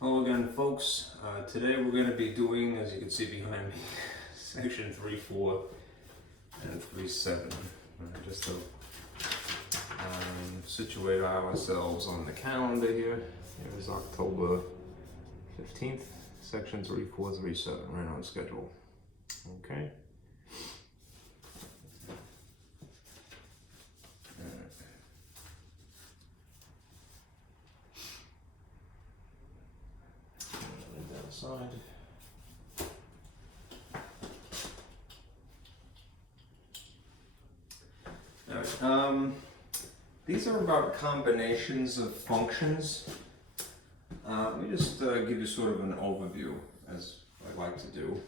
Hello again, folks. Today we're going to be doing, as you can see behind me, section 3.4 and 3.7. Just to situate ourselves on the calendar here. It was October 15th, section 3.4, 3.7, right on schedule. Okay. Side. All right. These are about combinations of functions. Let me just give you sort of an overview, as I like to do.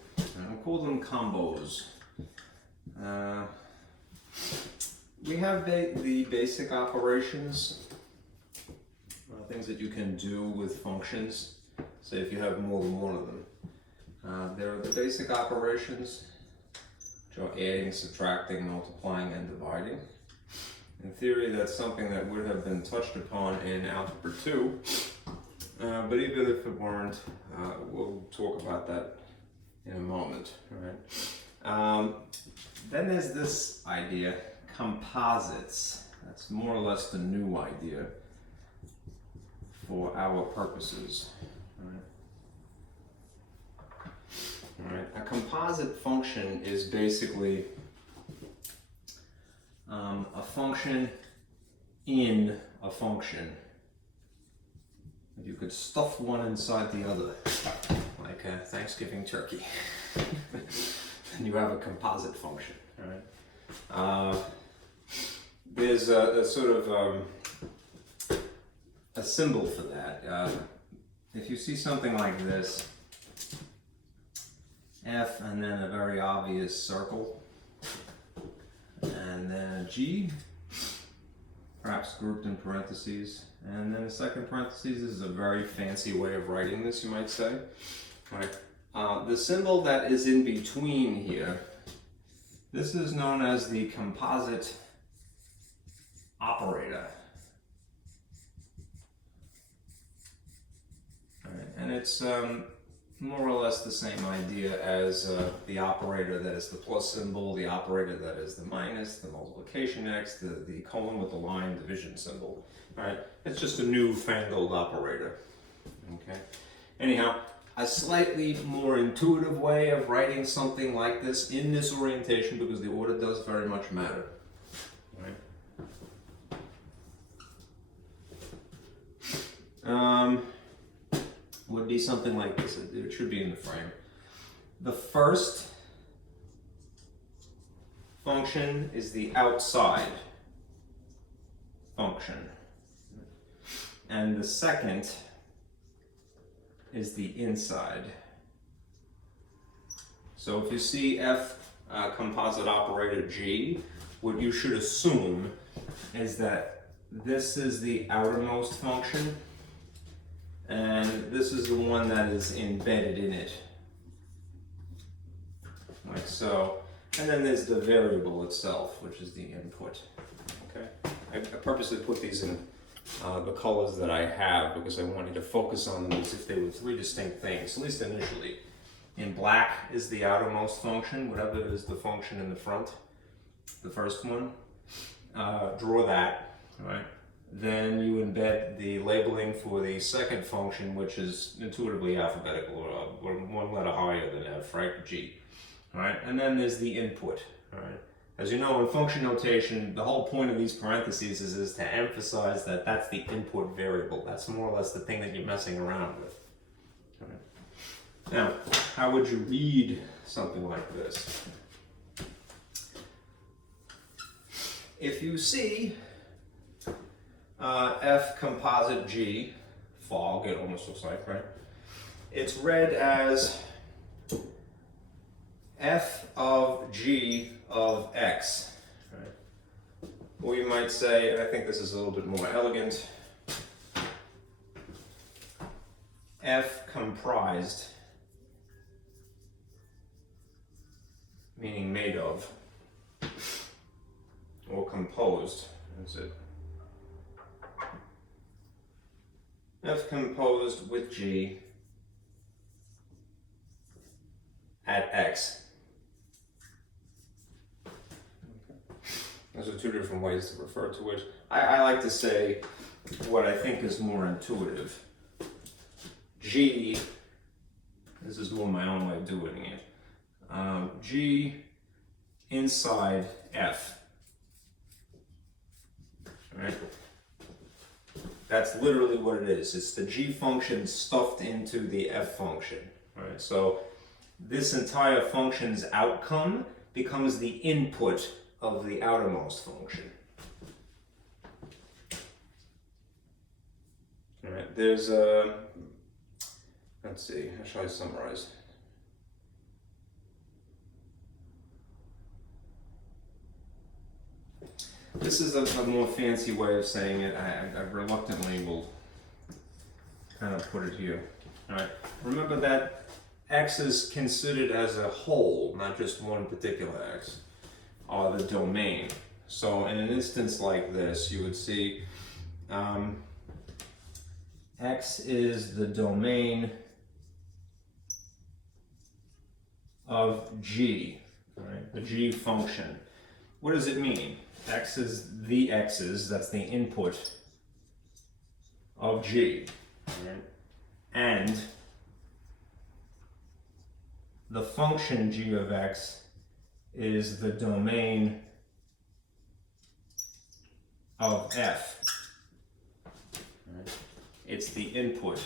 I'll call them combos. We have the basic operations, things that you can do with functions. Say if you have more than one of them. There are the basic operations, which are adding, subtracting, multiplying, and dividing. In theory, that's something that would have been touched upon in Algebra 2, but even if it weren't, we'll talk about that in a moment. All right? Then there's this idea, composites. That's more or less the new idea for our purposes. All right. A composite function is basically a function in a function. You could stuff one inside the other, like a Thanksgiving turkey. And you have a composite function. All right. There's a sort of a symbol for that. If you see something like this, F and then a very obvious circle, and then a G, perhaps grouped in parentheses, and then a second parentheses. This is a very fancy way of writing this, you might say. All right. The symbol that is in between here, this is known as the composite operator. All right. And it's more or less the same idea as the operator that is the plus symbol, the operator that is the minus, the multiplication x, the colon with the line division symbol. All right, it's just a newfangled operator. Okay. Anyhow, a slightly more intuitive way of writing something like this in this orientation, because the order does very much matter. All right. Would be something like this. It should be in the frame. The first function is the outside function, and the second is the inside. So if you see F composite operator G, what you should assume is that this is the outermost function, and this is the one that is embedded in it, like so. And then there's the variable itself, which is the input. Okay. I purposely put these in the colors that I have because I want you to focus on them as if they were three distinct things, at least initially. In black is the outermost function, whatever is the function in the front, the first one. Draw that, all right? Then you embed the labeling for the second function, which is intuitively alphabetical, or one letter higher than F, right? G. All right, and then there's the input. All right. As you know, in function notation, the whole point of these parentheses is to emphasize that that's the input variable. That's more or less the thing that you're messing around with. All right. Now, how would you read something like this? If you see F composite G, fog, it almost looks like, right? It's read as F of G of X, right? Or you might say, and I think this is a little bit more elegant, F comprised, meaning made of, or composed, that's it. f composed with g at x. Those are two different ways to refer to it. I like to say what I think is more intuitive. G, this is more my own way of doing it. G inside f. Right? That's literally what it is. It's the g function stuffed into the f function. Right? So this entire function's outcome becomes the input of the outermost function. All right, there's a, let's see, how shall I summarize? This is a more fancy way of saying it. I reluctantly will kind of put it here. All right, remember that x is considered as a whole, not just one particular x, or the domain. So in an instance like this, you would see x is the domain of g, right? The g function. What does it mean? X is the x's, that's the input of g, right? And the function g of x is the domain of f. Right? It's the input.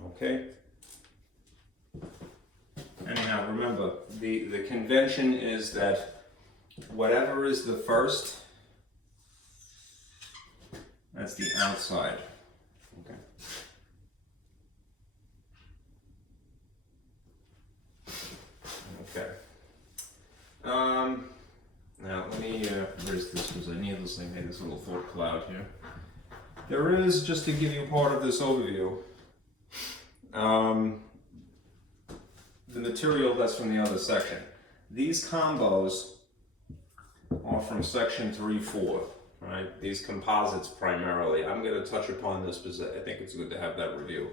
Okay? Anyhow, remember, the convention is that whatever is the first, that's the outside. Okay. Okay. Now let me erase this because I needlessly made this little thought cloud here. There is, just to give you part of this overview, the material that's from the other section. These combos are from section 3-4, right? These composites primarily. I'm going to touch upon this because I think it's good to have that review.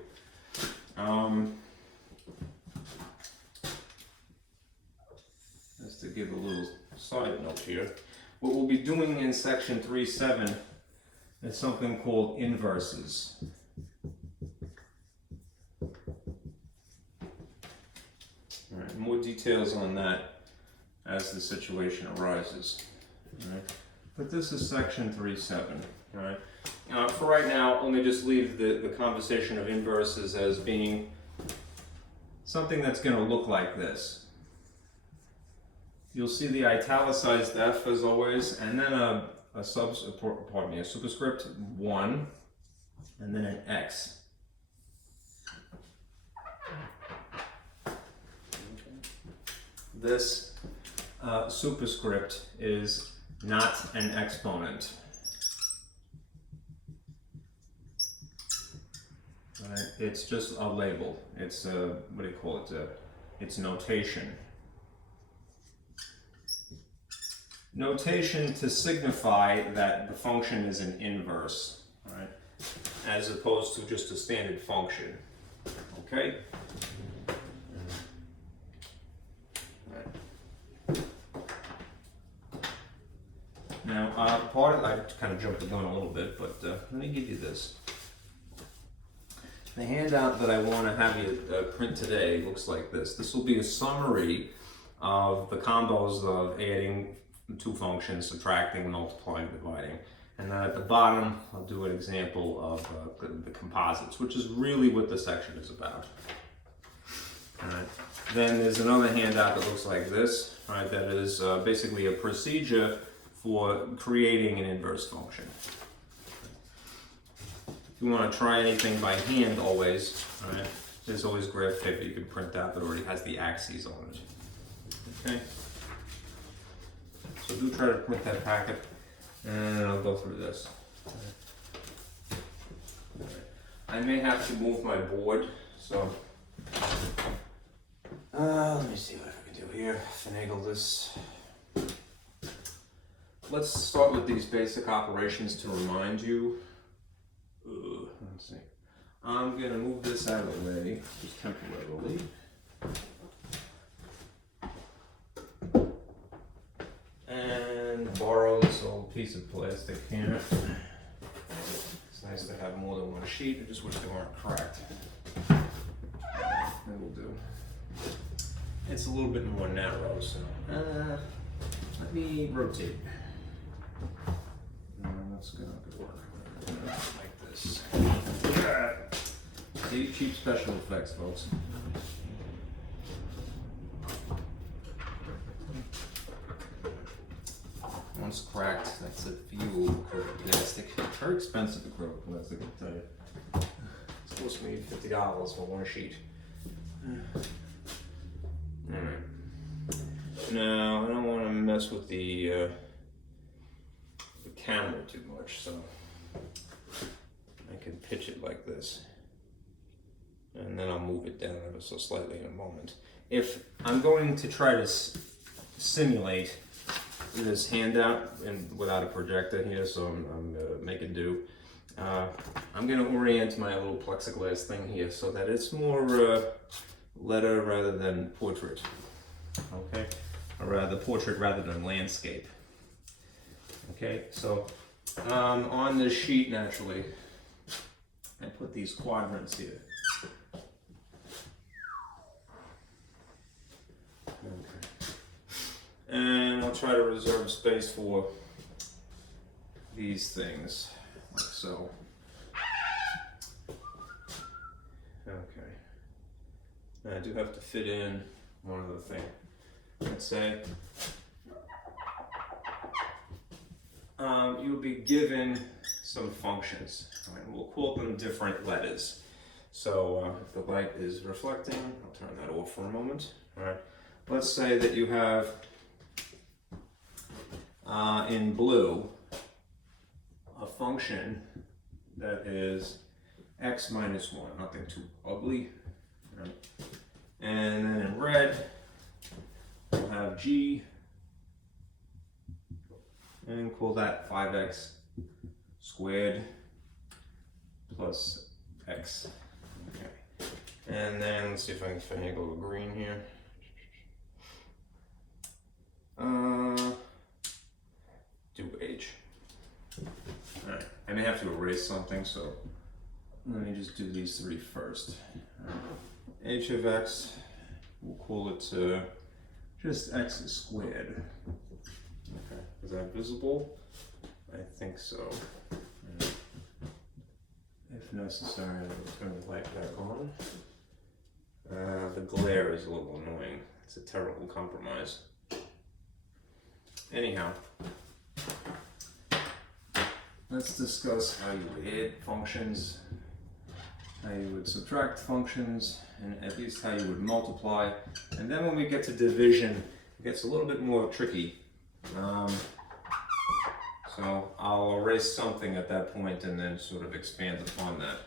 Just to give a little side note here. What we'll be doing in section 3-7 is something called inverses. All right, more details on that as the situation arises. All right. But this is section 3-7. All right. For right now, let me just leave the conversation of inverses as being something that's going to look like this. You'll see the italicized f as always, and then a superscript 1, and then an x. This superscript is not an exponent. Right? It's just a label. It's what do you call it? It's notation. Notation to signify that the function is an inverse, right? As opposed to just a standard function. Okay? Now, I kind of jumped the gun a little bit, but let me give you this. The handout that I want to have you print today looks like this. This will be a summary of the combos of adding two functions, subtracting, multiplying, dividing. And then at the bottom, I'll do an example of the composites, which is really what the section is about. All right. Then there's another handout that looks like this, right? That is basically a procedure for creating an inverse function. If you want to try anything by hand always, all right, there's always graph paper you can print out that already has the axes on it. Okay? So do try to print that packet, and I'll go through this. I may have to move my board, so let me see what here, finagle this. Let's start with these basic operations to remind you. Let's see. I'm going to move this out of the way, just temporarily. And borrow this old piece of plastic here. It's nice to have more than one sheet. I just wish they weren't cracked. That will do. It's a little bit more narrow, so let me rotate. That's gonna work like this. See, cheap special effects, folks. Once cracked, that's a fuel acrylic plastic. Very expensive acrylic plastic, I'll tell you. It's supposed to be $50 for one sheet. Alright. Now, I don't want to mess with the camera too much, so I can pitch it like this. And then I'll move it down ever so slightly in a moment. If I'm going to try to simulate this handout and without a projector here, so I'm making do. I'm going to orient my little plexiglass thing here so that it's more letter rather than portrait. Okay, or rather portrait rather than landscape. Okay, so on this sheet, naturally, I put these quadrants here. Okay. And I'll try to reserve space for these things, like so. Okay. And I do have to fit in one other thing. Let's say you'll be given some functions. Right? We'll call them different letters. So if the light is reflecting, I'll turn that off for a moment. All right. Let's say that you have in blue a function that is x minus 1, nothing too ugly. Right? And then in red, we'll have g, and call that 5x squared plus x. Okay. And then let's see if I can finagle the green here. Do h. Alright, I may have to erase something, so let me just do these three first. H of x, we'll call it just x squared. Okay, is that visible? I think so. If necessary, I'll turn the light back on. The glare is a little annoying. It's a terrible compromise. Anyhow, let's discuss how you add functions, how you would subtract functions, and at least how you would multiply. And then when we get to division, it gets a little bit more tricky. So I'll erase something at that point and then sort of expand upon that.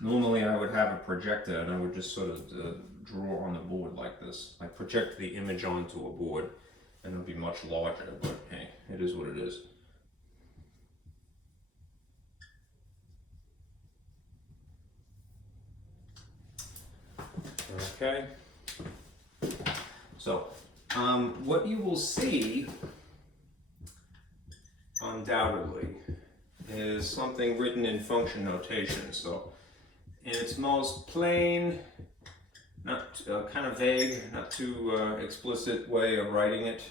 Normally I would have a projector and I would just sort of draw on the board like this. I project the image onto a board and it would be much larger, but hey, it is what it is. Okay. So, what you will see, undoubtedly, is something written in function notation. So, in its most plain, not kind of vague, not too explicit way of writing it,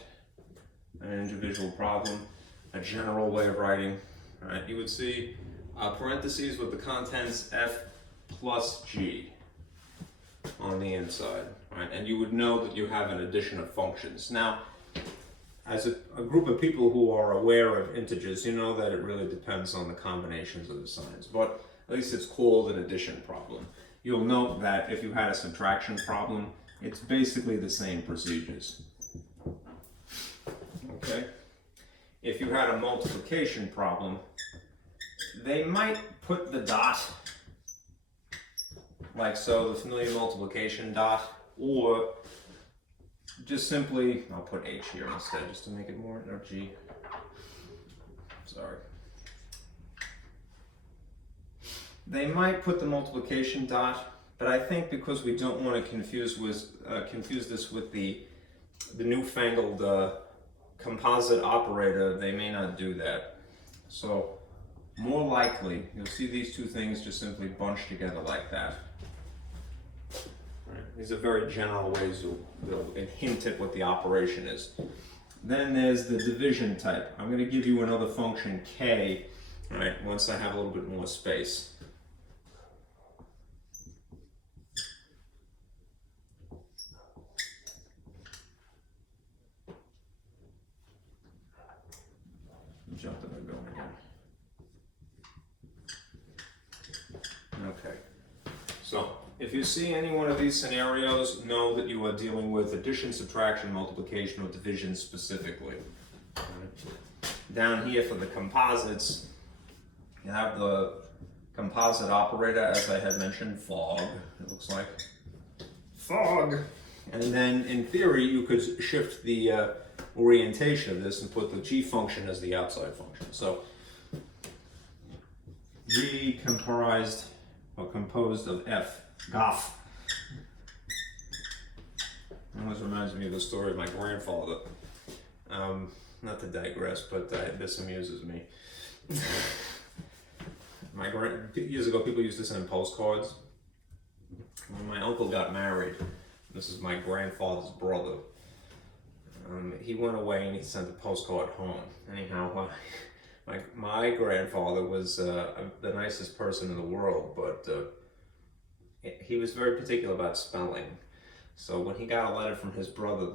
an individual problem, a general way of writing, right? You would see parentheses with the contents f plus g on the inside, right? And you would know that you have an addition of functions. Now, as a group of people who are aware of integers, you know that it really depends on the combinations of the signs, but at least it's called an addition problem. You'll note that if you had a subtraction problem, it's basically the same procedures. Okay? If you had a multiplication problem, they might put the dot like so, the familiar multiplication dot, or just simply, I'll put H here instead just to make it more, or G. Sorry. They might put the multiplication dot, but I think because we don't want to confuse this with the newfangled composite operator, they may not do that. So more likely, you'll see these two things just simply bunched together like that. Right. These are very general ways they'll hint at what the operation is. Then there's the division type. I'm going to give you another function k, right, once I have a little bit more space. Jump to the go again. Okay. So if you see any one of these scenarios, know that you are dealing with addition, subtraction, multiplication, or division specifically. Right. Down here for the composites, you have the composite operator, as I had mentioned, fog. It looks like fog. And then in theory, you could shift the orientation of this and put the G function as the outside function. So G composed of F, Goff. It always reminds me of the story of my grandfather. Not to digress, but this amuses me. Years ago, people used to send postcards. When my uncle got married, this is my grandfather's brother. He went away and he sent a postcard home. Anyhow, my grandfather was the nicest person in the world, but he was very particular about spelling. So when he got a letter from his brother,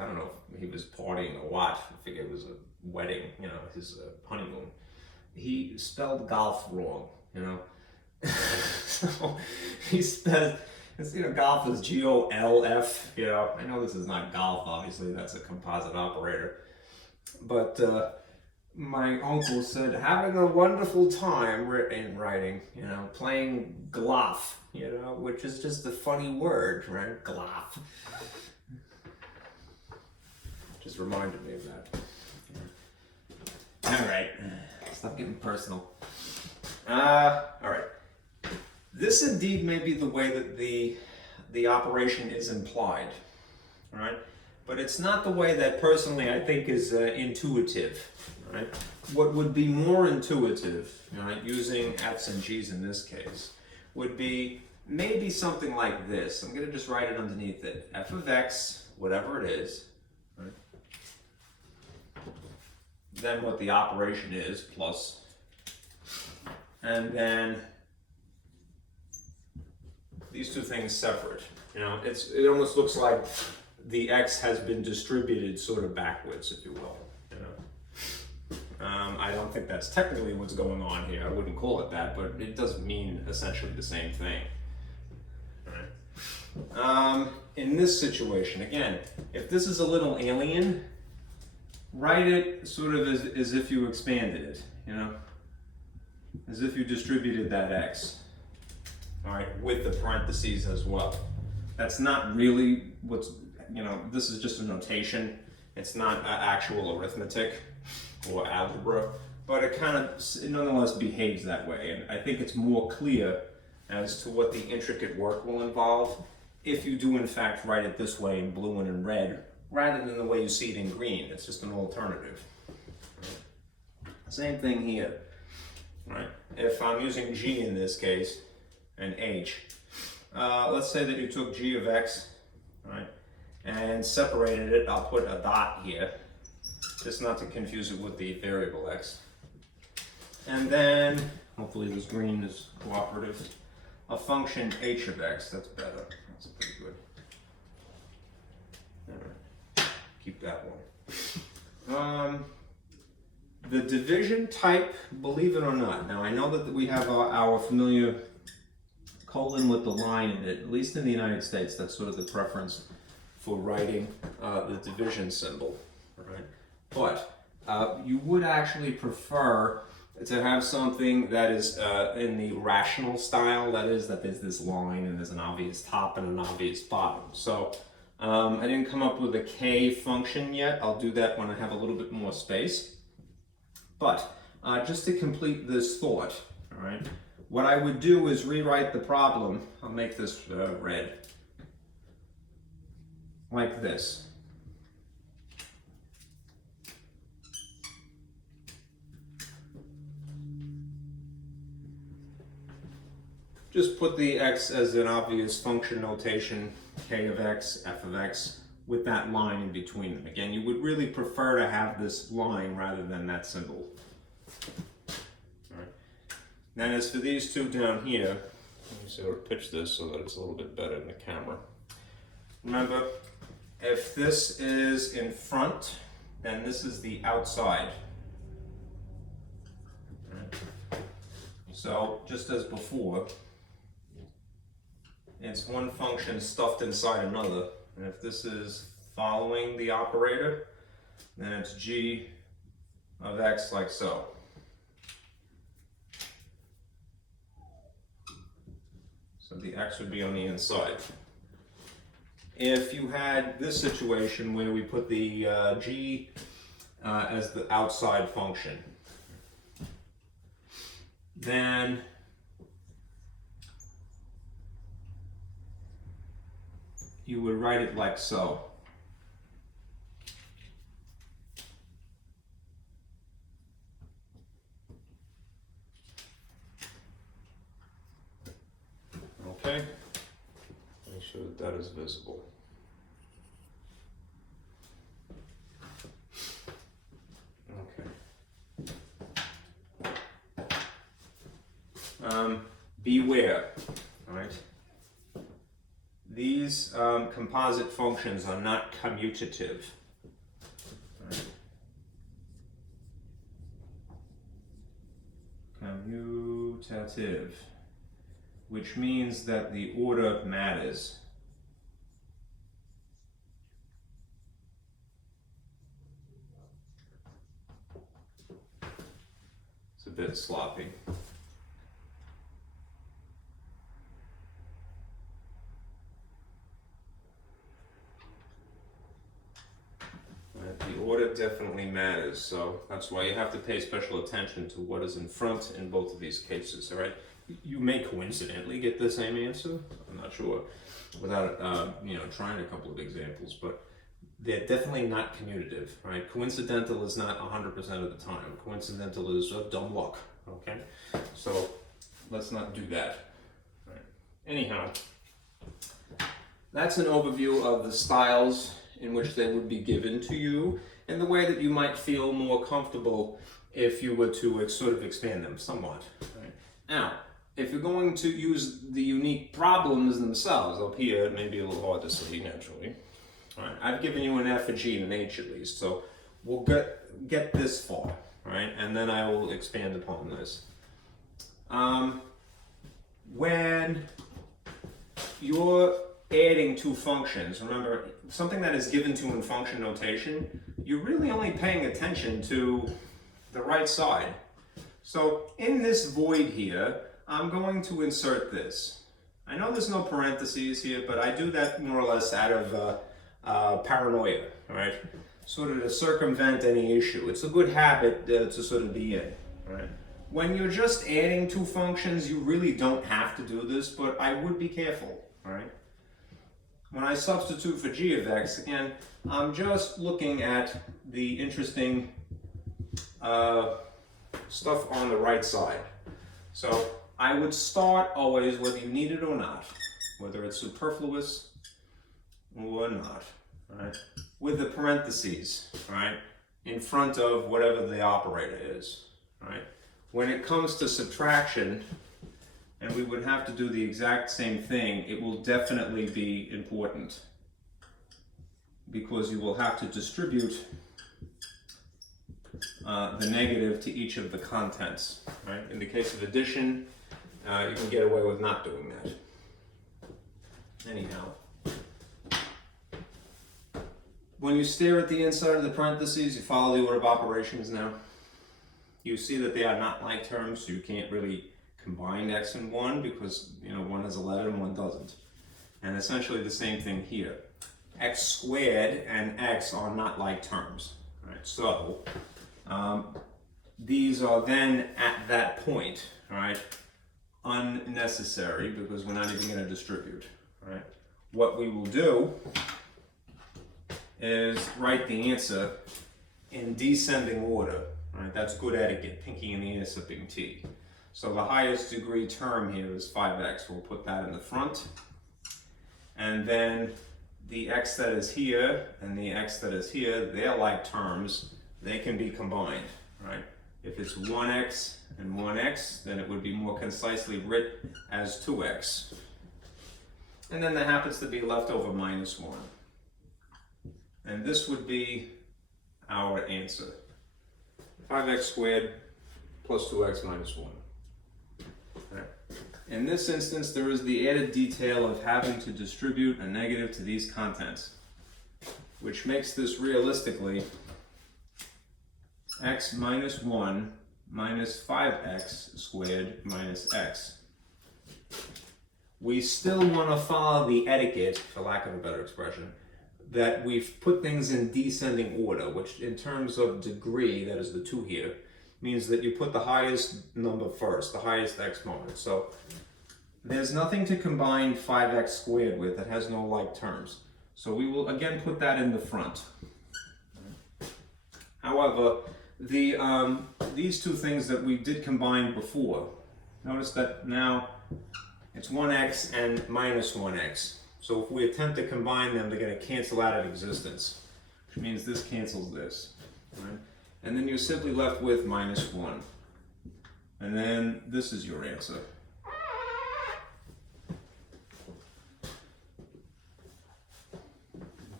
I don't know if he was partying or what, I figure it was a wedding, you know, his honeymoon. He spelled golf wrong, you know. So he spelled, golf is G-O-L-F, you know. I know this is not golf, obviously, that's a composite operator. But my uncle said, having a wonderful time in writing, you know, playing gloff, you know, which is just a funny word, right? Gloff. Just reminded me of that. All right, stop getting personal. All right. This indeed may be the way that the operation is implied, all right? But it's not the way that personally I think is intuitive, right? What would be more intuitive, right, using F's and G's in this case, would be maybe something like this. I'm going to just write it underneath it. F of X, whatever it is, right? Then what the operation is, plus, and then these two things separate. You know, it almost looks like the X has been distributed sort of backwards, if you will. You know, I don't think that's technically what's going on here. I wouldn't call it that, but it does mean essentially the same thing. Right. In this situation, again, if this is a little alien, write it sort of as if you expanded it. You know, as if you distributed that X. All right, with the parentheses as well. That's not really what's, you know, this is just a notation. It's not actual arithmetic or algebra, but it nonetheless behaves that way. And I think it's more clear as to what the intricate work will involve if you do in fact write it this way in blue and in red, rather than the way you see it in green. It's just an alternative. Same thing here, right? If I'm using G in this case, and H. Let's say that you took G of X, right, and separated it. I'll put a dot here, just not to confuse it with the variable X. And then, hopefully this green is cooperative, a function H of X. That's better. That's pretty good. All right. Keep that one. The division type, believe it or not. Now I know that we have our familiar colon with the line in it, at least in the United States, that's sort of the preference for writing the division symbol, right? But you would actually prefer to have something that is in the rational style, that is, that there's this line and there's an obvious top and an obvious bottom. So I didn't come up with a K function yet. I'll do that when I have a little bit more space. But just to complete this thought, all right, what I would do is rewrite the problem. I'll make this red, like this. Just put the x as an obvious function notation, k of x, f of x, with that line in between them. Again, you would really prefer to have this line rather than that symbol. All right. Now as for these two down here, let me sort of pitch this so that it's a little bit better in the camera. Remember, if this is in front, then this is the outside. All right. So just as before, it's one function stuffed inside another, and if this is following the operator, then it's g of x like so. So the x would be on the inside. If you had this situation where we put the g as the outside function, then you would write it like so. Okay, make sure that that is visible. Okay. Beware, all right? These composite functions are not commutative. Right. Commutative, which means that the order matters. It's a bit sloppy. The order definitely matters, so that's why you have to pay special attention to what is in front in both of these cases, all right? You may coincidentally get the same answer, I'm not sure, without trying a couple of examples, but they're definitely not commutative, right? Coincidental is not 100% of the time. Coincidental is dumb luck, okay? So let's not do that. All right. Anyhow, that's an overview of the styles in which they would be given to you, and the way that you might feel more comfortable if you were to sort of expand them somewhat. Right? Now, if you're going to use the unique problems themselves, up here it may be a little hard to see naturally. All right, I've given you an F, a G, and an H at least, so we'll get this far, right? And then I will expand upon this. When you're adding two functions, remember, something that is given to in function notation, you're really only paying attention to the right side. So in this void here, I'm going to insert this. I know there's no parentheses here, but I do that more or less out of paranoia, all right? Sort of to circumvent any issue. It's a good habit to sort of be in, all right? When you're just adding two functions, you really don't have to do this, but I would be careful, all right? When I substitute for g of x, again, I'm just looking at the interesting stuff on the right side. So I would start always, whether you need it or not, whether it's superfluous or not, right, with the parentheses, right, in front of whatever the operator is, right. When it comes to subtraction, and we would have to do the exact same thing, it will definitely be important because you will have to distribute the negative to each of the contents, right? In the case of addition, you can get away with not doing that. Anyhow, when you stare at the inside of the parentheses, you follow the order of operations now. You see that they are not like terms, so you can't really combine x and 1 because, you know, 1 has 11 and 1 doesn't. And essentially the same thing here. X squared and x are not like terms. Right? So these are then at that point, right, unnecessary because we're not even going to distribute. Right? What we will do is write the answer in descending order. Right? That's good etiquette, pinky in the air, sipping tea. So the highest degree term here is 5x. We'll put that in the front. And then the x that is here and the x that is here, they're like terms. They can be combined, right? If it's 1x and 1x, then it would be more concisely written as 2x. And then there happens to be leftover minus 1. And this would be our answer. 5x squared plus 2x minus 1. Okay. In this instance, there is the added detail of having to distribute a negative to these contents, which makes this realistically x minus 1 minus 5x squared minus x. We still want to follow the etiquette, for lack of a better expression, that we've put things in descending order, which in terms of degree, that is the 2 here, means that you put the highest number first, the highest exponent. So there's nothing to combine 5x squared with that has no like terms. So we will again put that in the front. However, these two things that we did combine before, notice that now it's 1x and minus 1x. So if we attempt to combine them, they're going to cancel out of existence, which means this cancels this. Right? And then you're simply left with minus 1. And then this is your answer.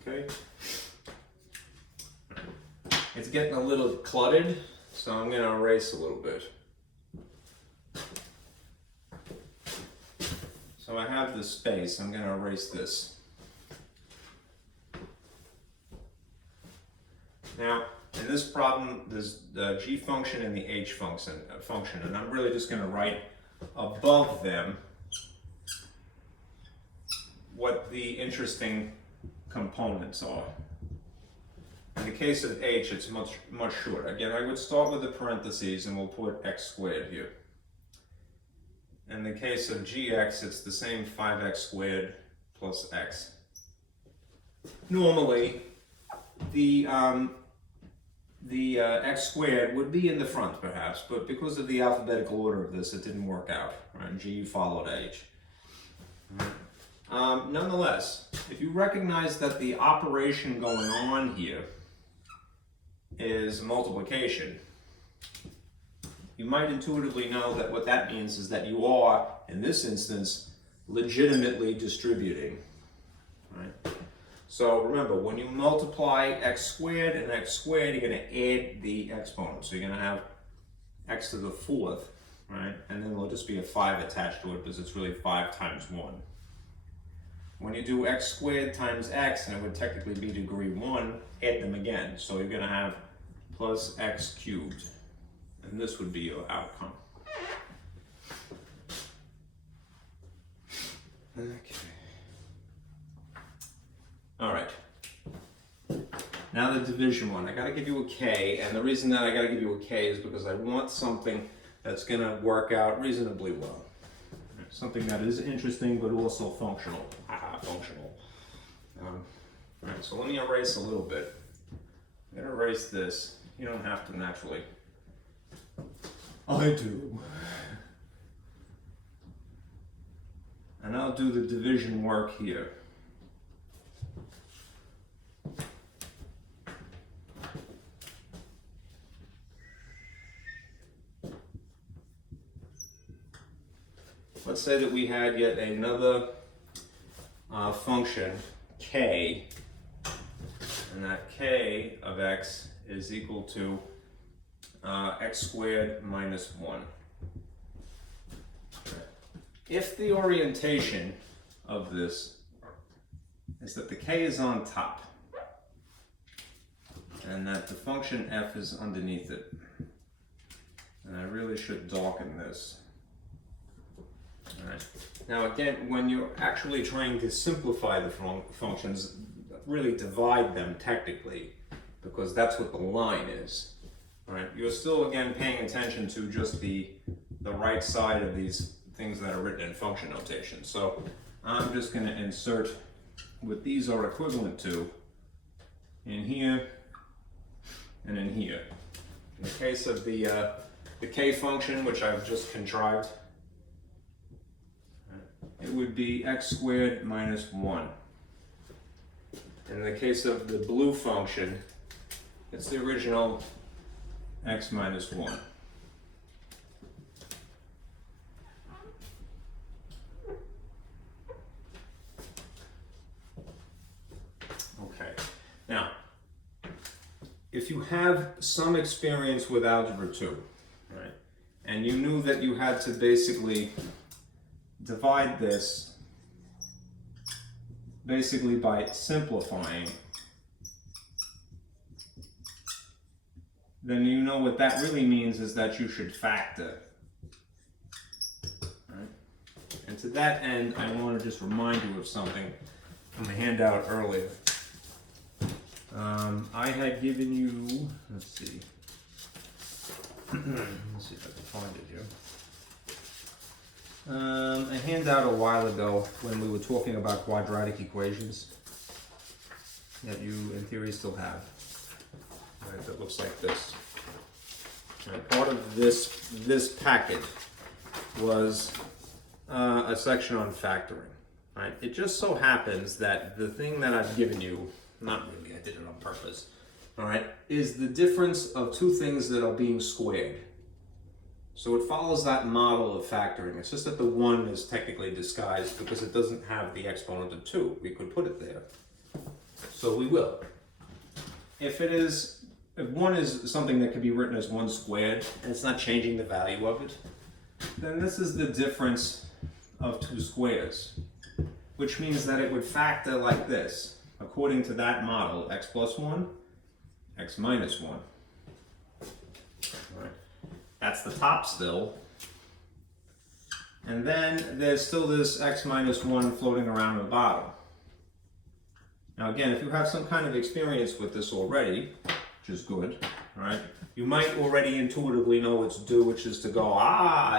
Okay? It's getting a little cluttered, so I'm going to erase a little bit. So I have this space, I'm going to erase this. Now, in this problem, there's the g function and the h function, and I'm really just going to write above them what the interesting components are. In the case of h, it's much shorter. Again, I would start with the parentheses and we'll put x squared here. In the case of gx, it's the same 5x squared plus x. Normally, the x squared would be in the front perhaps, but because of the alphabetical order of this, it didn't work out. Right? G followed h. Nonetheless, if you recognize that the operation going on here is multiplication, you might intuitively know that what that means is that you are, in this instance, legitimately distributing. Right? So remember, when you multiply x squared and x squared, you're going to add the exponent. So you're going to have x to the 4th, right? And then there'll just be a 5 attached to it because it's really 5 times 1. When you do x squared times x, and it would technically be degree 1, add them again. So you're going to have plus x cubed. And this would be your outcome. Okay. All right. Now the division one. I got to give you a k, and the reason that I got to give you a k is because I want something that's going to work out reasonably well. Something that is interesting, but also functional. Functional. All right, so let me erase a little bit. I'm going to erase this. You don't have to naturally. I do. And I'll do the division work here. Let's say that we had yet another function, k, and that k of x is equal to x squared minus 1. If the orientation of this is that the k is on top and that the function f is underneath it, And I really should darken this. All right. Now again, when you're actually trying to simplify the functions, really divide them technically, because that's what the line is. All right. You're still again paying attention to just the right side of these things that are written in function notation. So I'm just going to insert what these are equivalent to in here and in here. In the case of the k function, which I've just contrived, it would be x squared minus 1. In the case of the blue function, it's the original x minus 1. Okay. Now, if you have some experience with Algebra 2, right, and you knew that you had to basically divide this basically by simplifying, then you know what that really means is that you should factor. Right? And to that end, I want to just remind you of something from the handout earlier. I had given you, let's see if I can find it here. A handout a while ago when we were talking about quadratic equations that you in theory still have. Right, that looks like this. Right, part of this packet was a section on factoring. Right? It just so happens that the thing that I've given you, not really, I did it on purpose, all right, is the difference of two things that are being squared. So it follows that model of factoring. It's just that the 1 is technically disguised because it doesn't have the exponent of 2. We could put it there. So we will. If 1 is something that could be written as 1 squared, and it's not changing the value of it, then this is the difference of 2 squares, which means that it would factor like this. According to that model, x plus 1, x minus 1. All right. That's the top still. And then there's still this x minus 1 floating around the bottom. Now again, if you have some kind of experience with this already, which is good, right? You might already intuitively know what to do, which is to go,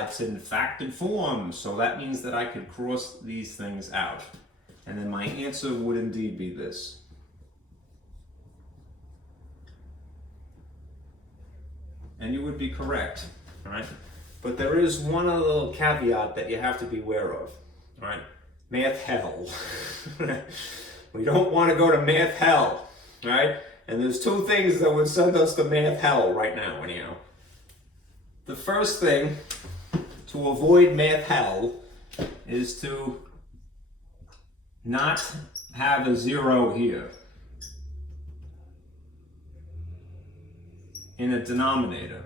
it's in factored form. So that means that I could cross these things out. And then my answer would indeed be this. And you would be correct, right? But there is one other little caveat that you have to be aware of, right? Math hell. We don't want to go to math hell, right? And there's two things that would send us to math hell right now, anyhow. The first thing to avoid math hell is to not have a 0 here in a denominator.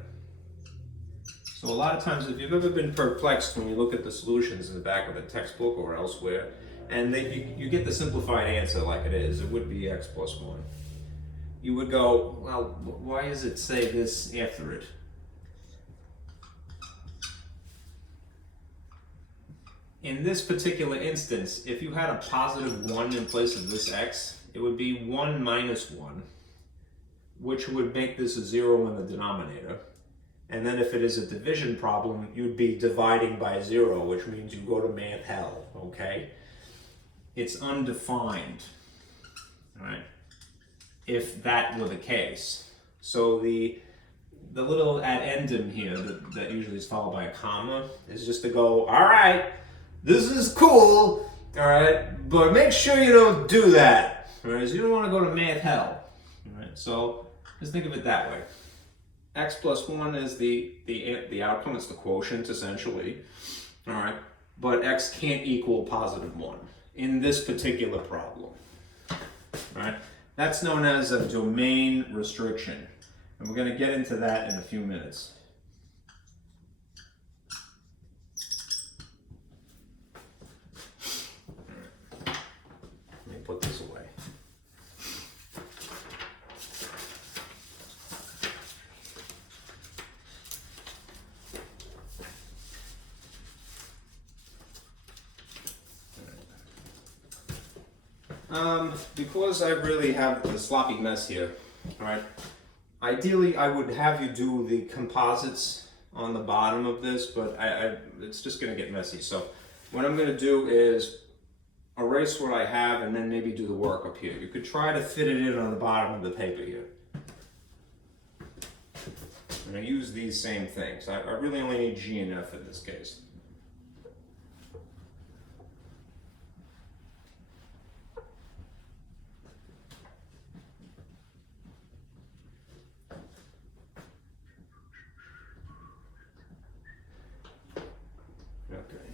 So a lot of times, if you've ever been perplexed when you look at the solutions in the back of a textbook or elsewhere, and you get the simplified answer like it is, it would be x plus 1. You would go, well, why does it say this after it? In this particular instance, if you had a positive 1 in place of this x, it would be 1 minus 1, which would make this a 0 in the denominator. And then if it is a division problem, you'd be dividing by 0, which means you go to math hell, okay? It's undefined, right? If that were the case. So the little addendum here that usually is followed by a comma is just to go, all right, this is cool, all right, but make sure you don't do that, right? You don't want to go to math hell, all right? So just think of it that way. X plus 1 is the outcome, it's the quotient essentially, all right? But x can't equal positive 1 in this particular problem, all right? That's known as a domain restriction, and we're going to get into that in a few minutes. All right. Let me put this away. Because I really have a sloppy mess here, all right? Ideally, I would have you do the composites on the bottom of this, but it's just gonna get messy. So what I'm gonna do is erase what I have and then maybe do the work up here. You could try to fit it in on the bottom of the paper here. I'm gonna use these same things. I really only need G and F in this case.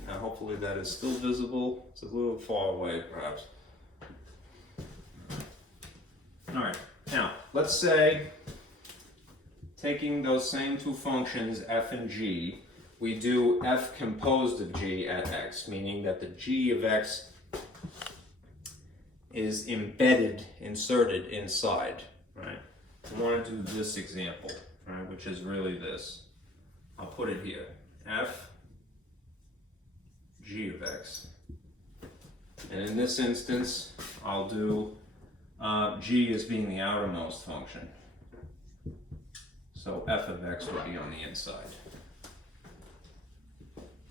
Hopefully that is still visible. It's a little far away, perhaps. All right, now let's say, taking those same two functions, f and g, we do f composed of g at x, meaning that the g of x is inserted inside, right? I want to do this example, right, which is really this. I'll put it here, f g of x. And in this instance, I'll do g as being the outermost function. So f of x will be on the inside.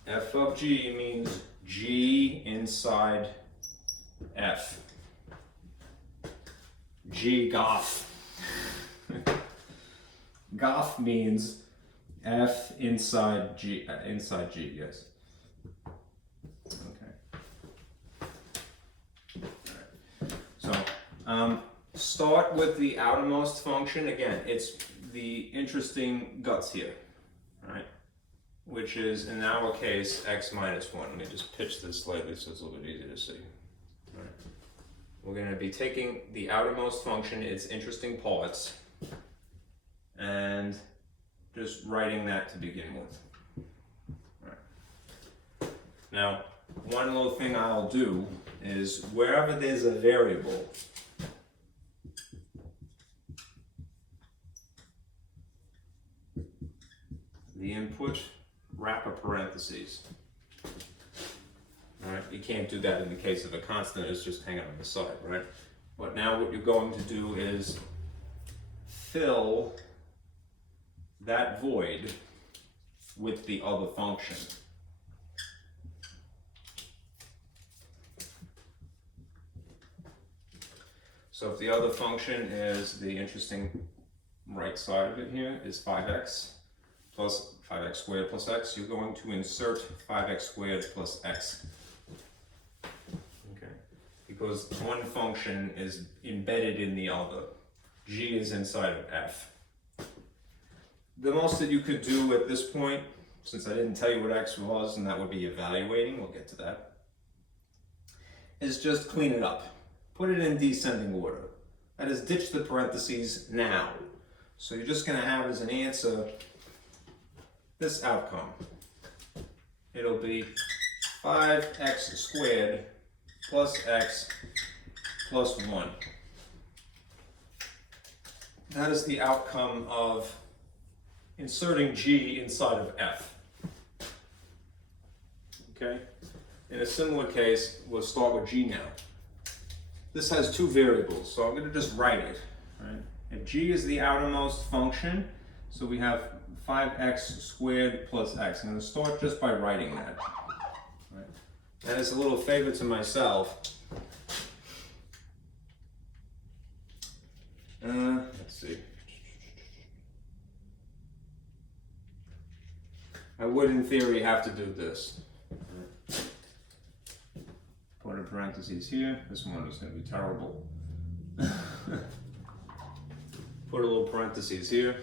F of g means g inside f. G goth. Goth means f inside g, yes. So start with the outermost function. Again, it's the interesting guts here, right? Which is, in our case, x minus 1. Let me just pitch this slightly so it's a little bit easier to see. All right. We're going to be taking the outermost function, its interesting parts, and just writing that to begin with. All right. Now, one little thing I'll do is wherever there's a variable, the input, wrap a parentheses. All right, you can't do that in the case of a constant, it's just hanging on the side, right? But now what you're going to do is fill that void with the other function. So if the other function is the interesting right side of it here is 5x plus 5x squared plus x, you're going to insert 5x squared plus x. Okay, because one function is embedded in the other. G is inside of f. The most that you could do at this point, since I didn't tell you what x was, and that would be evaluating, we'll get to that, is just clean it up. Put it in descending order. That is, ditch the parentheses now. So you're just going to have as an answer this outcome. It'll be 5x squared plus x plus 1. That is the outcome of inserting g inside of f. Okay? In a similar case, we'll start with g now. This has two variables, so I'm going to just write it. Right? If g is the outermost function, so we have 5x squared plus x. I'm going to start just by writing that. Right? And as a little favor to myself, let's see. I would, in theory, have to do this. Put in parentheses here. This one is going to be terrible. Put a little parentheses here.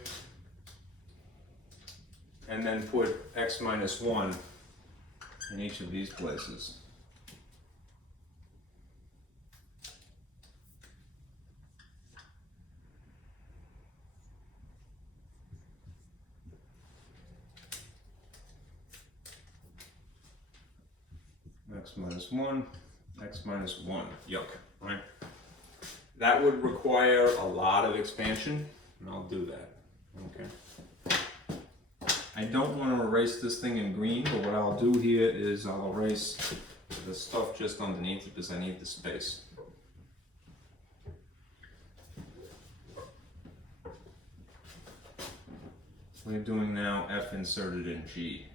And then put x minus 1 in each of these places. X minus 1, x minus 1, yuck, right? That would require a lot of expansion, and I'll do that, okay? I don't want to erase this thing in green, but what I'll do here is I'll erase the stuff just underneath it because I need the space. we're doing now f inserted in g.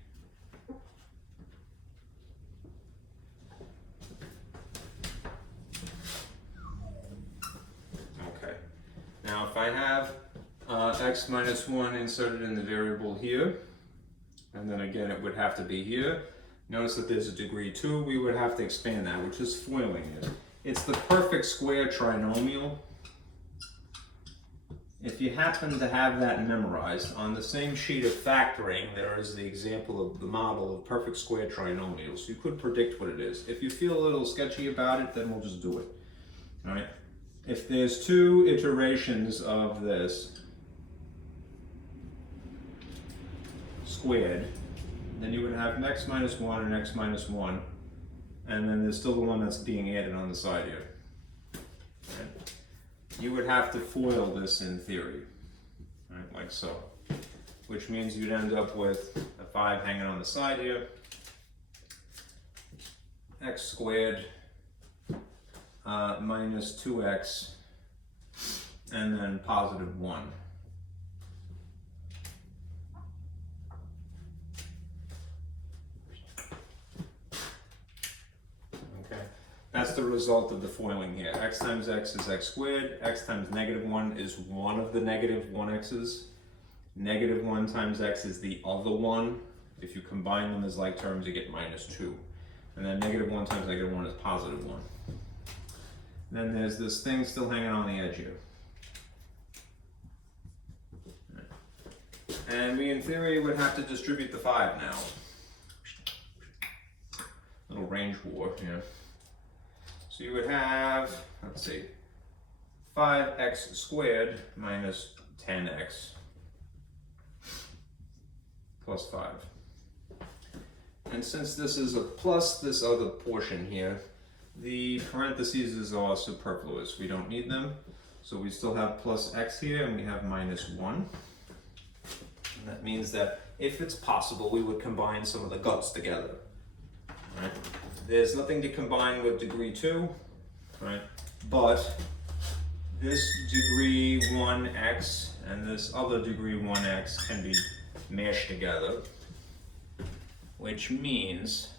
Okay. Now if I have x minus 1 inserted in the variable here, and then again it would have to be here. Notice that there's a degree 2, we would have to expand that, which is foiling it. It's the perfect square trinomial. If you happen to have that memorized, on the same sheet of factoring, there is the example of the model of perfect square trinomials. You could predict what it is. If you feel a little sketchy about it, then we'll just do it. All right? If there's 2 iterations of this squared, then you would have x minus 1 and x minus 1, and then there's still the one that's being added on the side here. Right? You would have to FOIL this in theory, right? Like so, which means you'd end up with a 5 hanging on the side here, x squared minus 2x, and then positive 1. That's the result of the foiling here. X times x is x squared. X times negative 1 is one of the negative 1x's. Negative 1 times x is the other one. If you combine them as like terms, you get minus 2. And then negative 1 times negative 1 is positive 1. Then there's this thing still hanging on the edge here. And we, in theory, would have to distribute the 5 now. Little range war here. So you would have, let's see, 5x squared minus 10x plus 5. And since this is a plus this other portion here, the parentheses are superfluous. We don't need them. So we still have plus x here, and we have minus 1. And that means that if it's possible, we would combine some of the guts together. Right? There's nothing to combine with degree 2, right? But this degree 1x and this other degree 1x can be mashed together, which means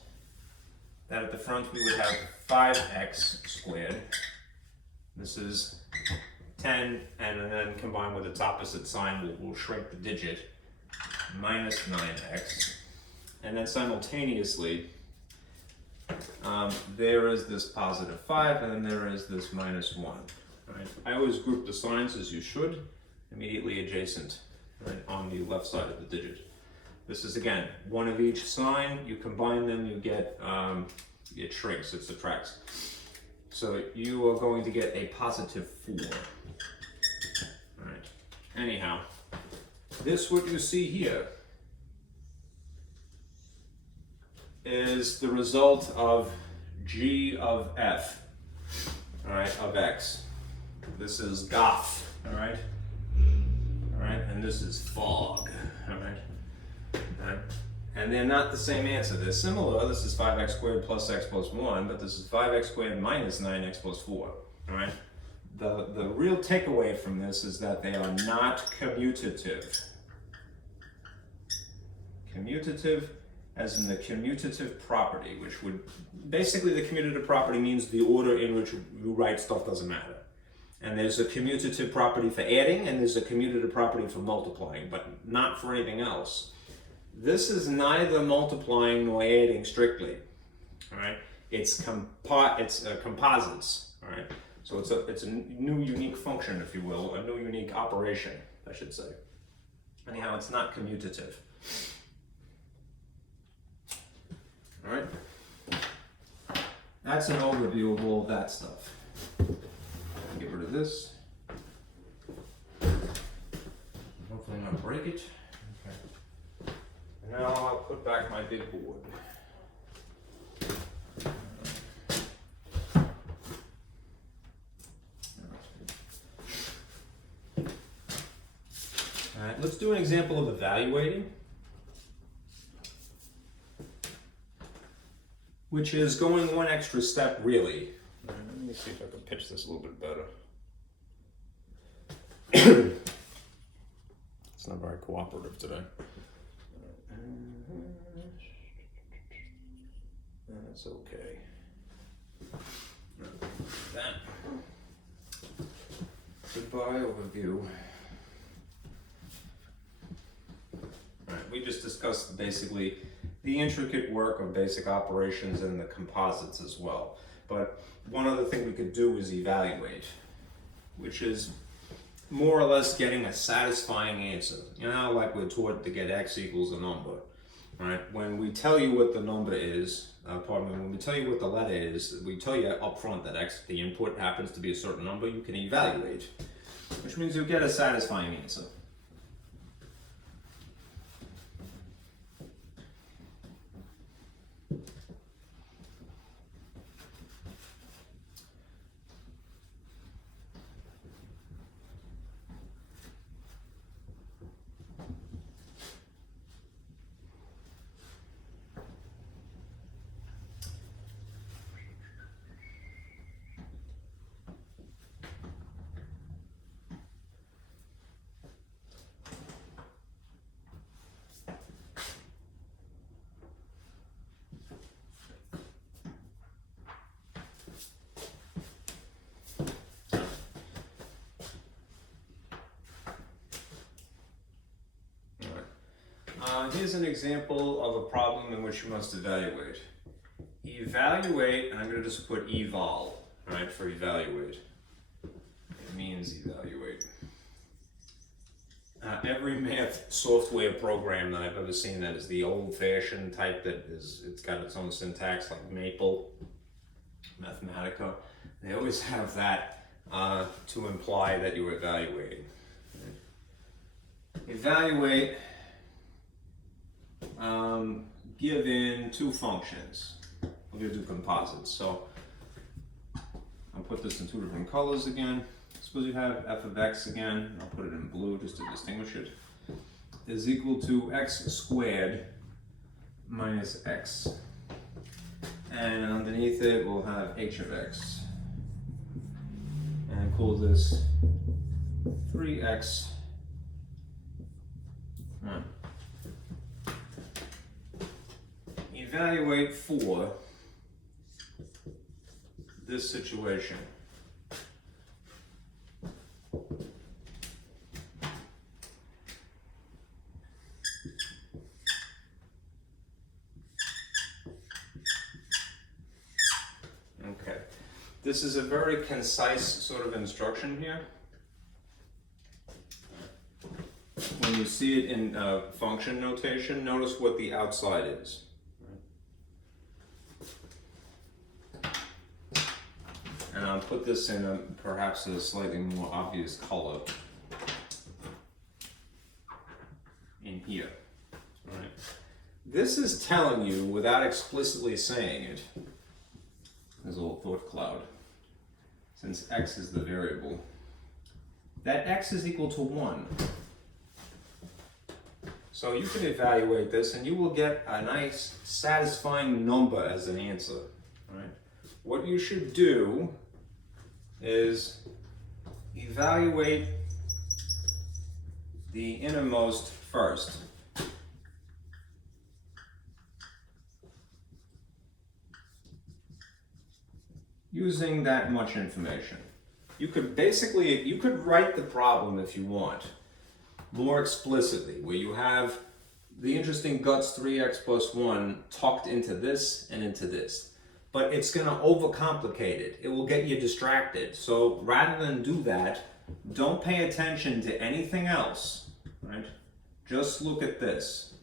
that at the front we would have 5x squared. This is 10, and then combined with its opposite sign, we'll shrink the digit, minus 9x. And then simultaneously, there is this positive 5, and then there is this minus 1. Right? I always group the signs as you should, immediately adjacent, right, on the left side of the digit. This is, again, one of each sign. You combine them, you get, it shrinks, it subtracts. So you are going to get a positive 4. All right. Anyhow, this, what you see here, is the result of g of f, all right, of x. This is goth, all right, and this is fog, all right. And they're not the same answer. They're similar. This is 5x squared plus x plus 1, but this is 5x squared minus 9x plus 4, all right. The real takeaway from this is that they are not commutative. Commutative as in the commutative property, which would, basically the commutative property means the order in which you write stuff doesn't matter. And there's a commutative property for adding, and there's a commutative property for multiplying, but not for anything else. This is neither multiplying nor adding strictly, all right? It's composites, all right? So it's a new unique function, if you will, a new unique operation, I should say. Anyhow, it's not commutative. All right, that's an overview of all of that stuff. Get rid of this. Hopefully not break it. Okay. Now I'll put back my big board. All right, let's do an example of evaluating, which is going one extra step, really. Let me see if I can pitch this a little bit better. It's It's not very cooperative today. That's okay. That. Goodbye overview. Alright, we just discussed basically the intricate work of basic operations and the composites as well. But one other thing we could do is evaluate, which is more or less getting a satisfying answer. You know, like we're taught to get x equals a number, right? When we tell you what the number is, when we tell you what the letter is, we tell you up front that x, the input, happens to be a certain number, you can evaluate, which means you'll get a satisfying answer. Here's an example of a problem in which you must evaluate. Evaluate, and I'm going to just put eval, right, for evaluate. It means evaluate. Every math software program that I've ever seen that is the old-fashioned type that is, it's got its own syntax, like Maple, Mathematica, they always have that to imply that you're evaluating. Evaluate. Given two functions. We're going to do composites. So I'll put this in two different colors again. Suppose you have f of x again. I'll put it in blue just to distinguish it. Is equal to x squared minus x. And underneath it we'll have h of x. And call this 3x. Evaluate for this situation. Okay, this is a very concise sort of instruction here. When you see it in function notation, notice what the outside is. And I'll put this in perhaps a slightly more obvious color in here. All right. This is telling you, without explicitly saying it, there's a little thought cloud, since x is the variable, that x is equal to 1. So you can evaluate this and you will get a nice satisfying number as an answer. All right. What you should do is evaluate the innermost first. Using that much information. You could write the problem if you want more explicitly, where you have the interesting guts 3x plus 1 tucked into this and into this. But it's going to overcomplicate it. It will get you distracted. So rather than do that, don't pay attention to anything else, right? Just look at this,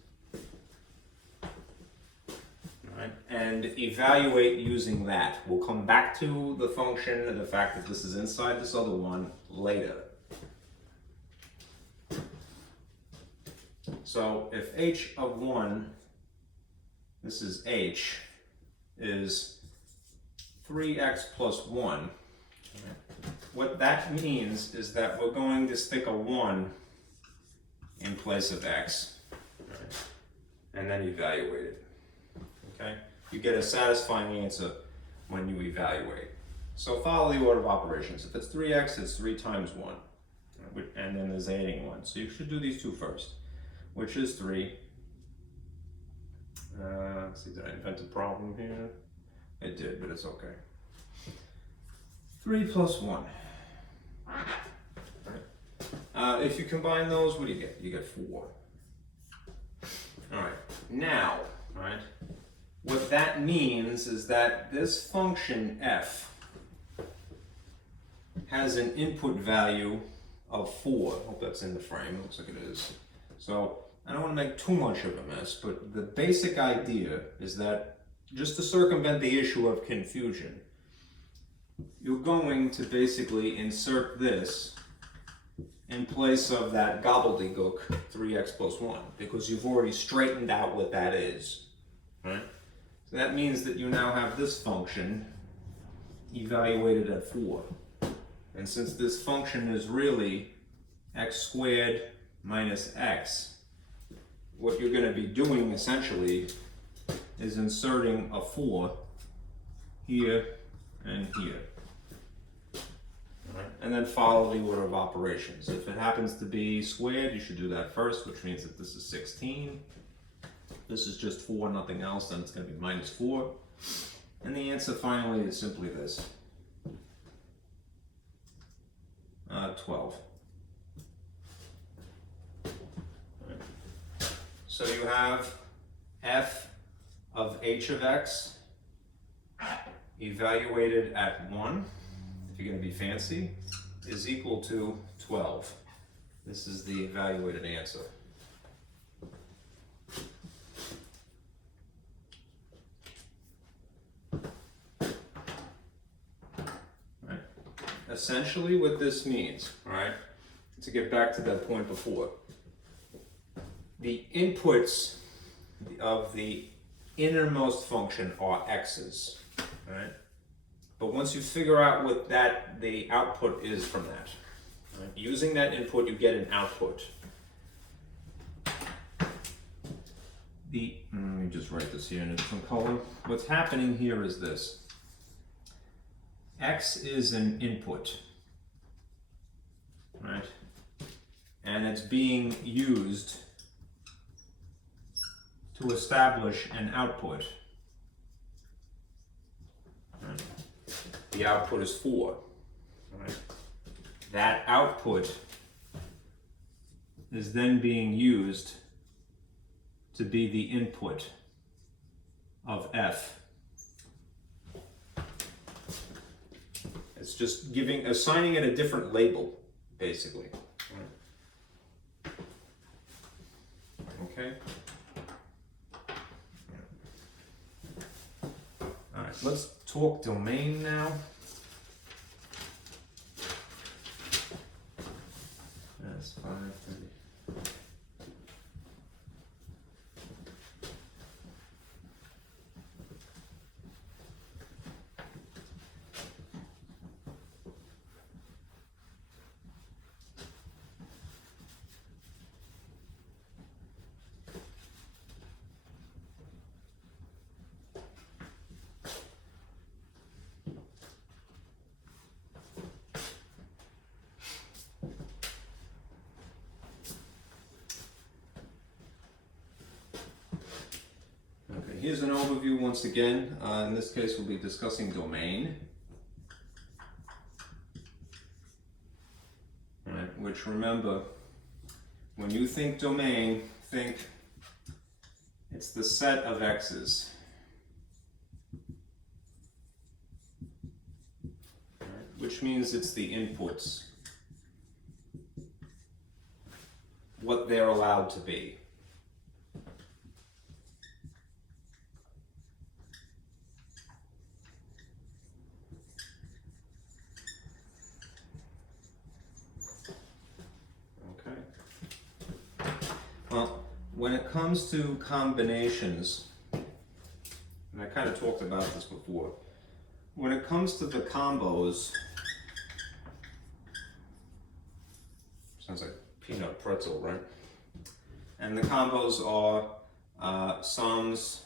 right? And evaluate using that. We'll come back to the function and the fact that this is inside this other one later. So if h of 1, this is h, is 3x plus 1. What that means is that we're going to stick a 1 in place of x, and then evaluate it. Okay? You get a satisfying answer when you evaluate. So follow the order of operations. If it's 3x, it's 3 times 1. and then there's adding 1. So you should do these two first, which is 3. Let's see, did I invent a problem here? It did, but it's okay. 3 plus 1. If you combine those, what do you get? You get 4. All right, now, right, what that means is that this function f has an input value of 4. I hope that's in the frame. It looks like it is. So I don't want to make too much of a mess, but the basic idea is that just to circumvent the issue of confusion, you're going to basically insert this in place of that gobbledygook 3x plus 1, because you've already straightened out what that is, right? So that means that you now have this function evaluated at 4. And since this function is really x squared minus x, what you're going to be doing essentially is inserting a 4 here and here. Right. And then follow the order of operations. If it happens to be squared, you should do that first, which means that this is 16. This is just 4, nothing else, then it's going to be minus 4. And the answer finally is simply this. 12. Right. So you have f of h of x evaluated at 1, if you're going to be fancy, is equal to 12. This is the evaluated answer. Right. Essentially what this means, right, to get back to that point before, the inputs of the innermost function are x's, right? But once you figure out what the output is from that, right? Using that input, you get an output. Let me just write this here in a different color. What's happening here is this. X is an input, right? And it's being used to establish an output. Right? The output is 4. Right? That output is then being used to be the input of f. It's just assigning it a different label, basically. Right? Okay. All right, let's talk domain now. That's 5:30. Here's an overview once again. In this case, we'll be discussing domain. Right, which, remember, when you think domain, think it's the set of x's. Right, which means it's the inputs, what they're allowed to be. Well, when it comes to combinations, and I kind of talked about this before, when it comes to the combos, sounds like peanut pretzel, right? And the combos are sums,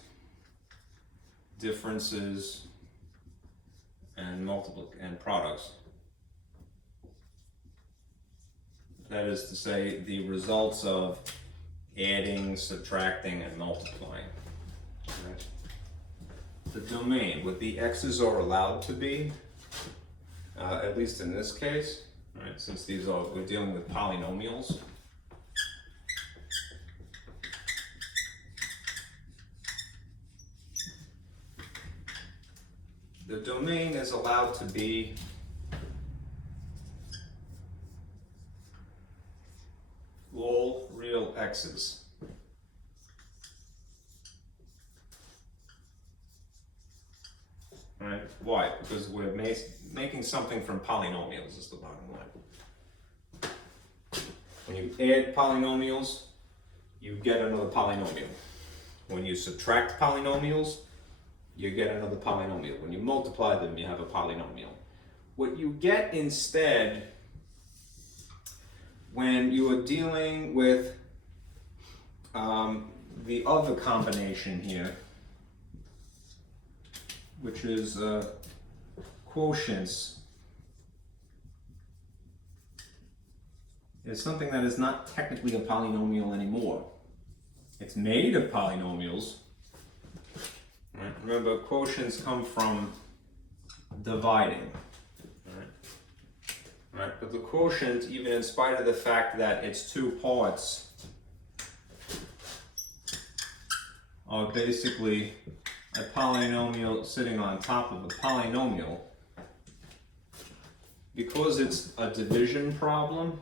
differences, and products. That is to say, the results of adding, subtracting, and multiplying. Right. The domain, what the x's are allowed to be, at least in this case, right, since we're dealing with polynomials. The domain is allowed to be all real x's. Right? Why? Because we're making something from polynomials is the bottom line. When you add polynomials, you get another polynomial. When you subtract polynomials, you get another polynomial. When you multiply them, you have a polynomial. What you get instead, when you are dealing with the other combination here, which is quotients, is something that is not technically a polynomial anymore. It's made of polynomials. Right? Remember, quotients come from dividing. Right? But the quotient, even in spite of the fact that its two parts are basically a polynomial sitting on top of a polynomial, because it's a division problem,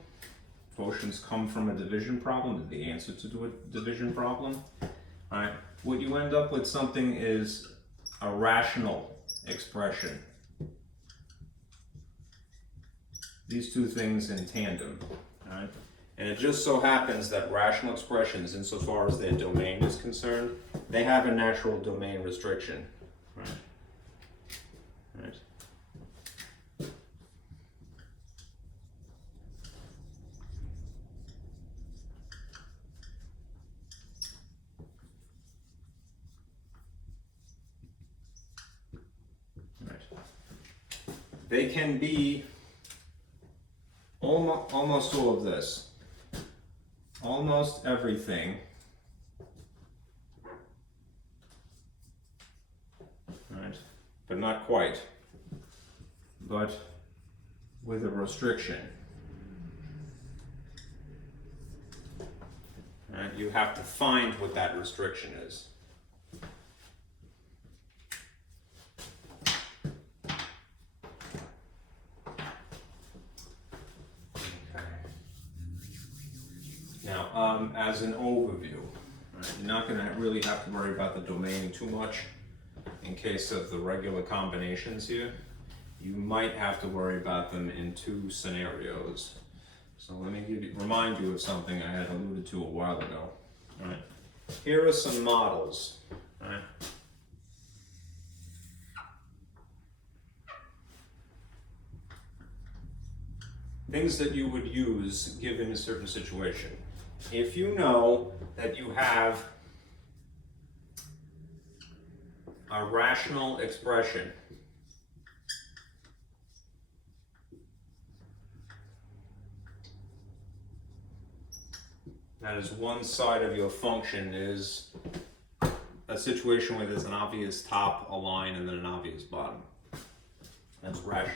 quotients come from a division problem, the answer to a division problem. All right, what you end up with something is a rational expression. These two things in tandem. All right? And it just so happens that rational expressions, insofar as their domain is concerned, they have a natural domain restriction. Right? Right. Right. They can be almost all of this. Almost everything, right? But not quite, but with a restriction. Right? You have to find what that restriction is. Now, as an overview, right, you're not going to really have to worry about the domain too much in case of the regular combinations here. You might have to worry about them in two scenarios. So let me remind you of something I had alluded to a while ago. All right. Here are some models. All right. Things that you would use given a certain situation. If you know that you have a rational expression that is one side of your function is a situation where there's an obvious top, a line, and then an obvious bottom. That's rational.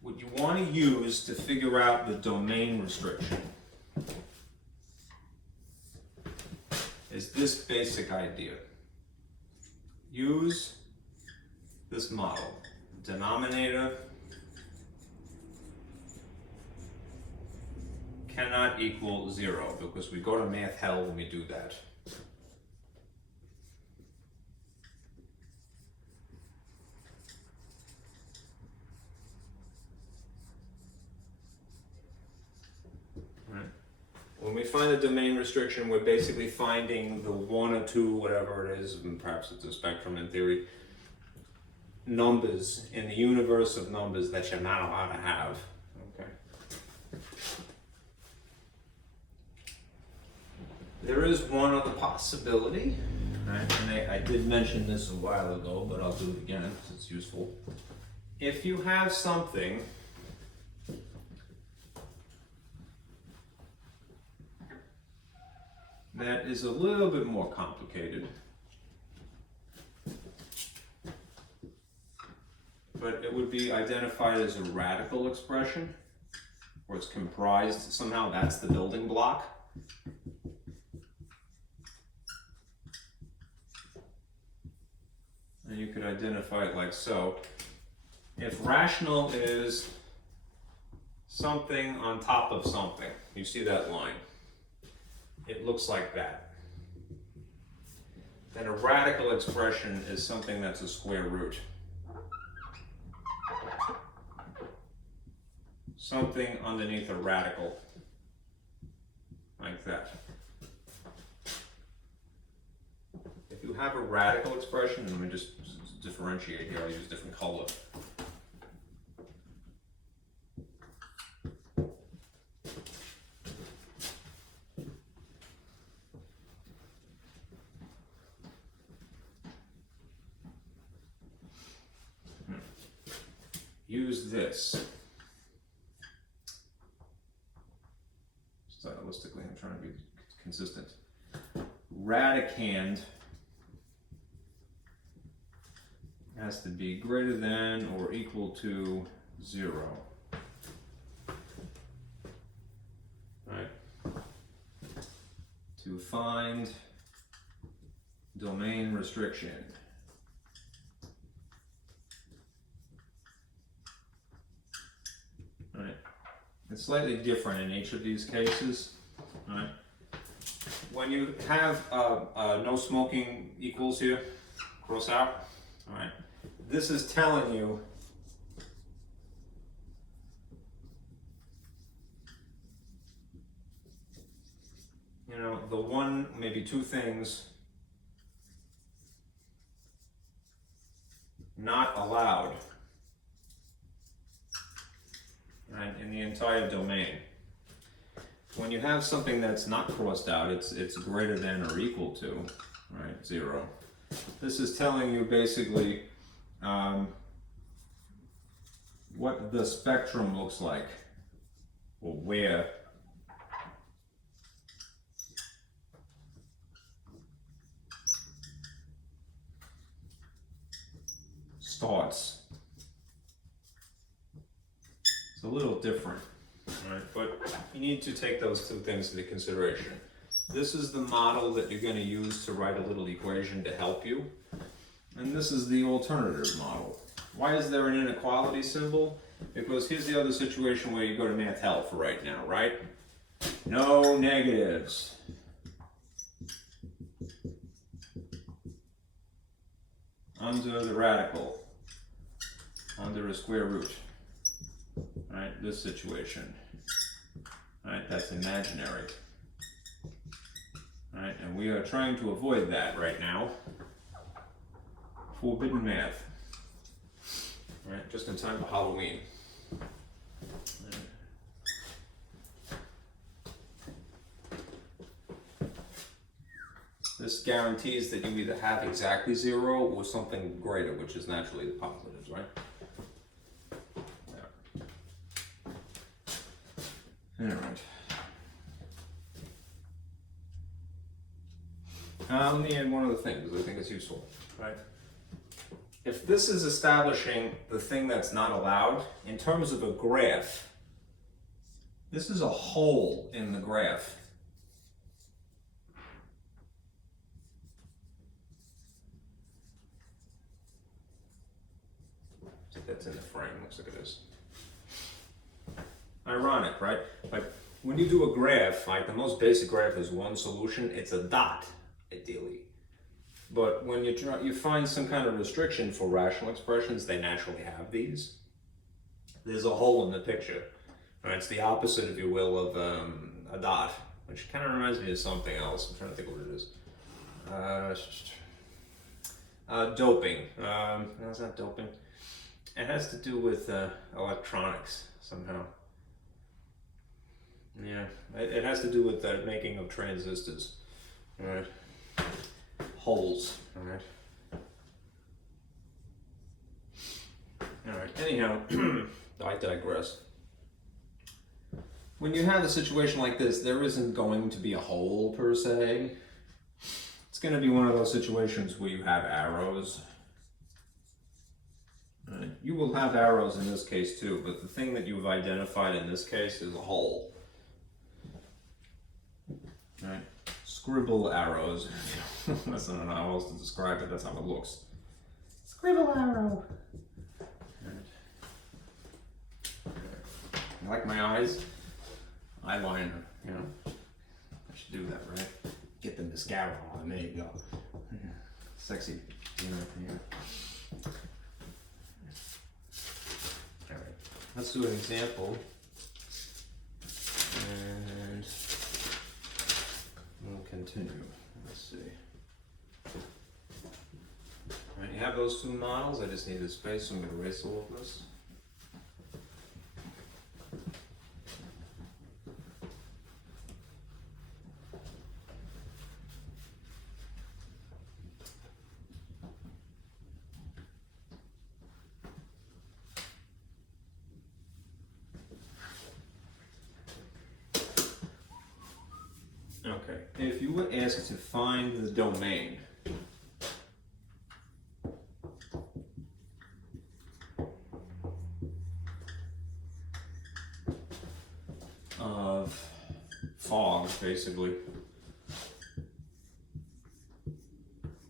What you want to use to figure out the domain restriction is this basic idea. Use this model. Denominator cannot equal 0, because we go to math hell when we do that. When we find the domain restriction, we're basically finding the one or two, whatever it is, and perhaps it's a spectrum in theory, numbers in the universe of numbers that you're not allowed to have. Okay. There is one other possibility, right? And I did mention this a while ago, but I'll do it again because it's useful. If you have something that is a little bit more complicated. But it would be identified as a radical expression, or it's comprised somehow, that's the building block. And you could identify it like so. If rational is something on top of something, you see that line, it looks like that. Then a radical expression is something that's a square root. Something underneath a radical, like that. If you have a radical expression, let me just differentiate here, I'll use a different color. Use this. Stylistically, I'm trying to be consistent. Radicand has to be greater than or equal to 0. Right? To find domain restriction. Right? It's slightly different in each of these cases. Right? When you have no smoking equals here, cross out. All right. This is telling you the one, maybe two things not allowed, right, in the entire domain. When you have something that's not crossed out, it's greater than or equal to, right, 0. This is telling you basically what the spectrum looks like, or where starts. It's a little different, right? But you need to take those two things into consideration. This is the model that you're going to use to write a little equation to help you. And this is the alternative model. Why is there an inequality symbol? Because here's the other situation where you go to math help for right now, right? No negatives. Under the radical. Under a square root. Right, this situation. Right, that's imaginary. Right, and we are trying to avoid that right now. Forbidden math. Right, just in time for Halloween. Right. This guarantees that you either have exactly 0 or something greater, which is naturally the positives, right? Yeah. All right. Let me add one other thing because I think it's useful, right? If this is establishing the thing that's not allowed, in terms of a graph, this is a hole in the graph. I think that's in the frame, looks like it is. Ironic, right? Like when you do a graph, like the most basic graph is one solution, it's a dot, ideally. But when you find some kind of restriction for rational expressions, they naturally have these. There's a hole in the picture. Right? It's the opposite, if you will, of a dot, which kind of reminds me of something else. I'm trying to think what it is. Doping. No, it's not doping. It has to do with electronics somehow. Yeah, it has to do with the making of transistors. All right. Holes, all right. All right, anyhow, I digress. when you have a situation like this, there isn't going to be a hole per se. It's going to be one of those situations where you have arrows. You will have arrows in this case too, but the thing that you've identified in this case is a hole. Right? Scribble arrows. That's not how else to describe it, that's how it looks. Scribble arrow. You like my eyes? Eyeliner, you know. I should do that, right? Get the mascara on, there you go. Sexy. You know, yeah. Alright, let's do an example. And we'll continue. Let's see. Alright, you have those two models. I just need the space, so I'm going to erase all of this. Okay, if you were asked to find the domain of fog, basically,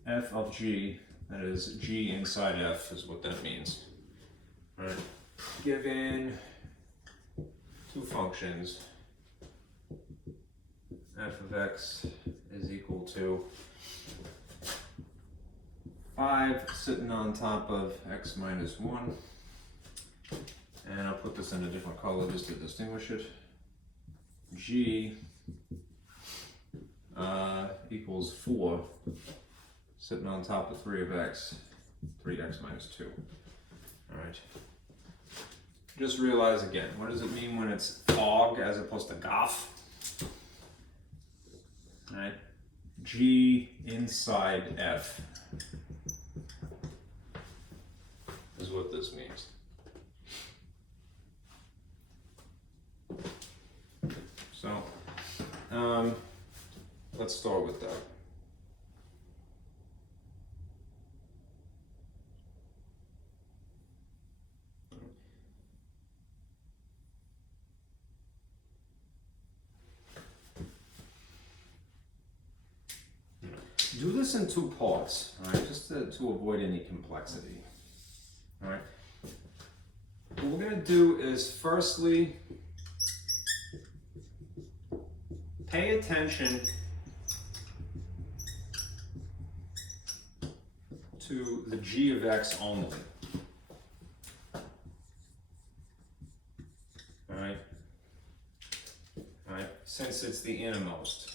f of g, that is g inside f is what that means. All right, given two functions, f of x is equal to 5 sitting on top of x minus 1. And I'll put this in a different color just to distinguish it. G equals 4 sitting on top of 3 of x, 3x minus 2. Alright. Just realize again, what does it mean when it's fog as opposed to goth? Right? G inside F is what this means. So, let's start with that. Do this in two parts, all right, just to avoid any complexity. All right. What we're going to do is firstly pay attention to the g of x only. All right. All right. Since it's the innermost.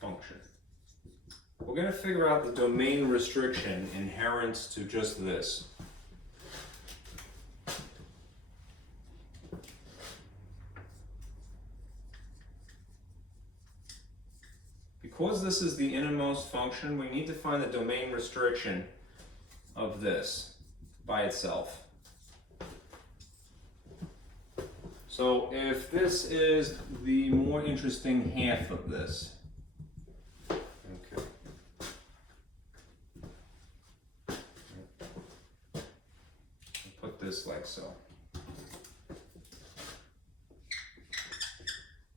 Function. We're going to figure out the domain restriction inherent to just this. Because this is the innermost function, we need to find the domain restriction of this by itself. So if this is the more interesting half of this, this like so.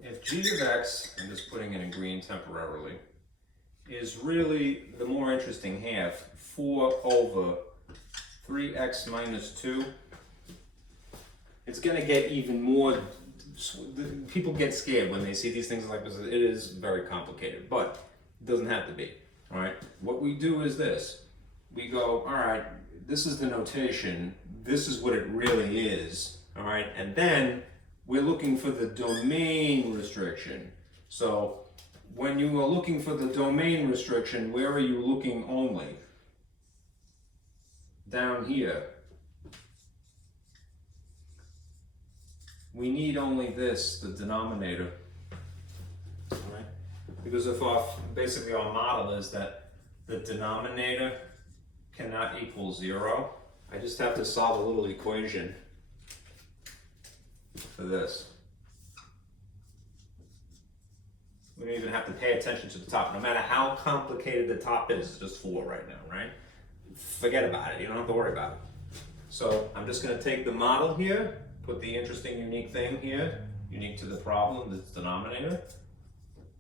If g of x, I'm just putting it in green temporarily, is really the more interesting half, 4 over 3x minus 2, it's going to get even more, people get scared when they see these things like this. It is very complicated, but it doesn't have to be. All right, what we do is this. We go, all right, this is the notation, this is what it really is, all right? And then we're looking for the domain restriction. So when you are looking for the domain restriction, where are you looking only? Down here. We need only this, the denominator, all right? Because if our model is that the denominator cannot equal 0, I just have to solve a little equation for this. We don't even have to pay attention to the top. No matter how complicated the top is, it's just 4 right now, right? Forget about it. You don't have to worry about it. So I'm just going to take the model here, put the interesting, unique thing here, unique to the problem, this denominator,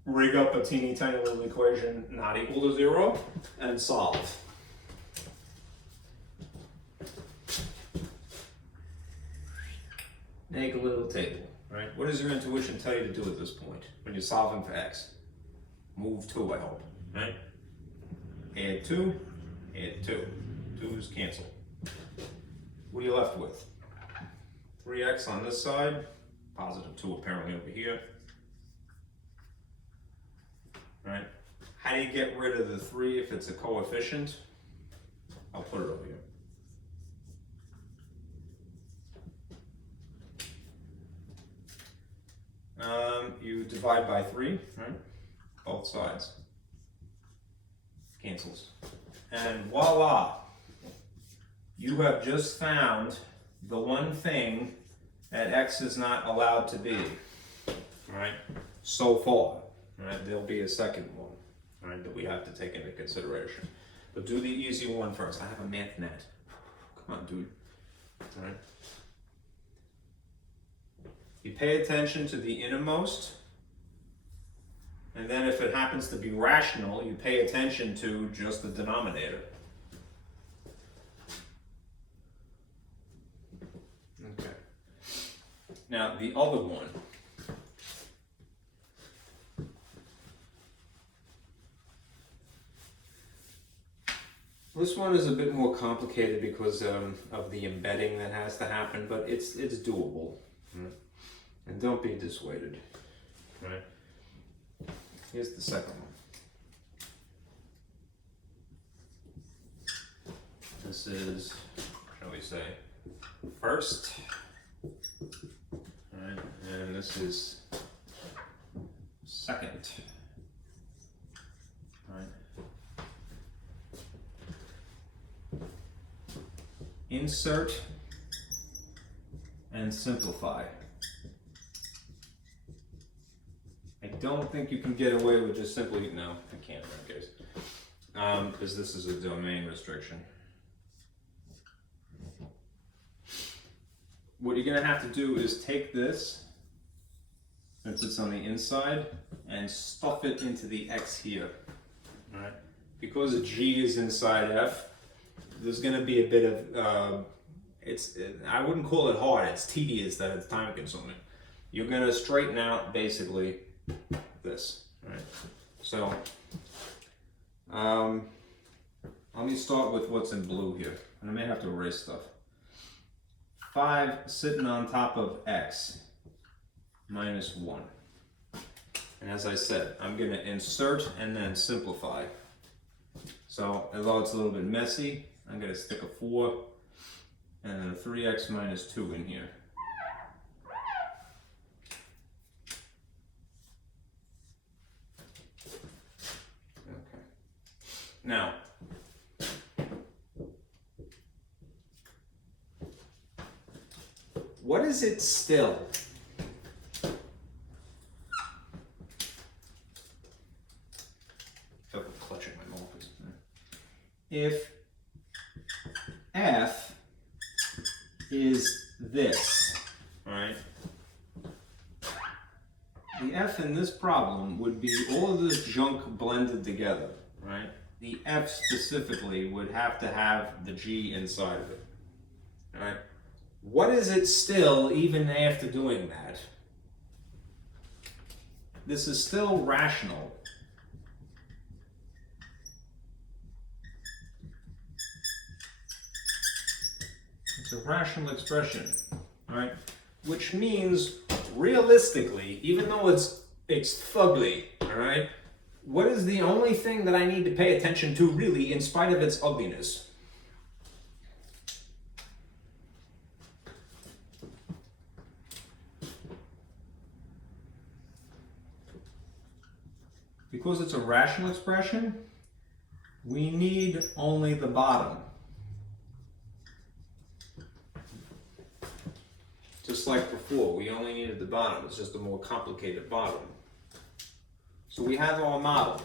rig up a teeny tiny little equation not equal to 0, and solve. Make a little table, right? What does your intuition tell you to do at this point when you're solving for x? Move 2, I hope, right? Add 2, add 2. 2's cancel. What are you left with? 3x on this side, positive 2 apparently over here. Right? How do you get rid of the 3 if it's a coefficient? I'll put it over here. You divide by 3, right? Both sides. Cancels. And voila! You have just found the one thing that x is not allowed to be, right? So far, right? There'll be a second one, right, that we have to take into consideration. But do the easy one first. I have a math net. Come on, dude. All right. You pay attention to the innermost, and then if it happens to be rational, you pay attention to just the denominator. Okay. Now the other one. This one is a bit more complicated because of the embedding that has to happen, but it's doable. Right? And don't be dissuaded. Right? Here's the second one. This is, shall we say, first. Right? And this is second. Right? Insert and simplify. I don't think you can get away with just simply, no, I can't in that case, because this is a domain restriction. What you're going to have to do is take this, since it's on the inside, and stuff it into the x here. All right? Because a g is inside f, there's going to be a bit of, I wouldn't call it hard, it's tedious that it's time consuming. You're going to straighten out basically this, right? So, let me start with what's in blue here, and I may have to erase stuff. 5 sitting on top of x minus 1. And as I said, I'm going to insert and then simplify. So, although it's a little bit messy, I'm going to stick a 4 and then a 3x minus 2 in here. Okay. Now, what is it still? I feel like I'm clutching my markers. If f is this, right? The f in this problem would be all of this junk blended together, right? The f specifically would have to have the g inside of it, right? What is it still even after doing that? This is still rational. It's a rational expression, right? Which means, realistically, even though it's fugly, all right? What is the only thing that I need to pay attention to, really, in spite of its ugliness? Because it's a rational expression, we need only the bottom. Just like before, we only needed the bottom. It's just a more complicated bottom. So we have our model.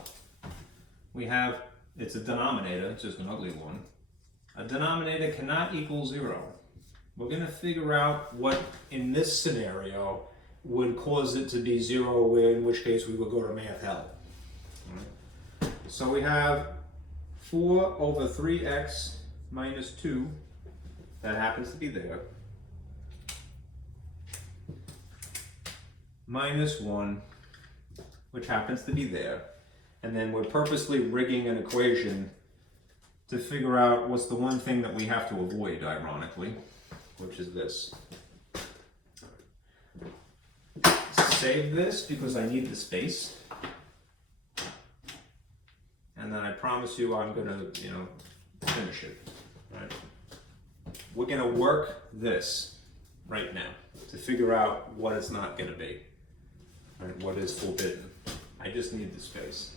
We have, it's a denominator, it's just an ugly one. A denominator cannot equal 0. We're going to figure out what, in this scenario, would cause it to be 0, where in which case we would go to math hell. Right. So we have 4 over 3x minus 2, that happens to be there, minus 1, which happens to be there, and then we're purposely rigging an equation to figure out what's the one thing that we have to avoid, ironically, which is this. Save this because I need the space, and then I promise you I'm gonna, finish it. Right? We're gonna work this right now to figure out what it's not gonna be, right? What is forbidden. I just need the space.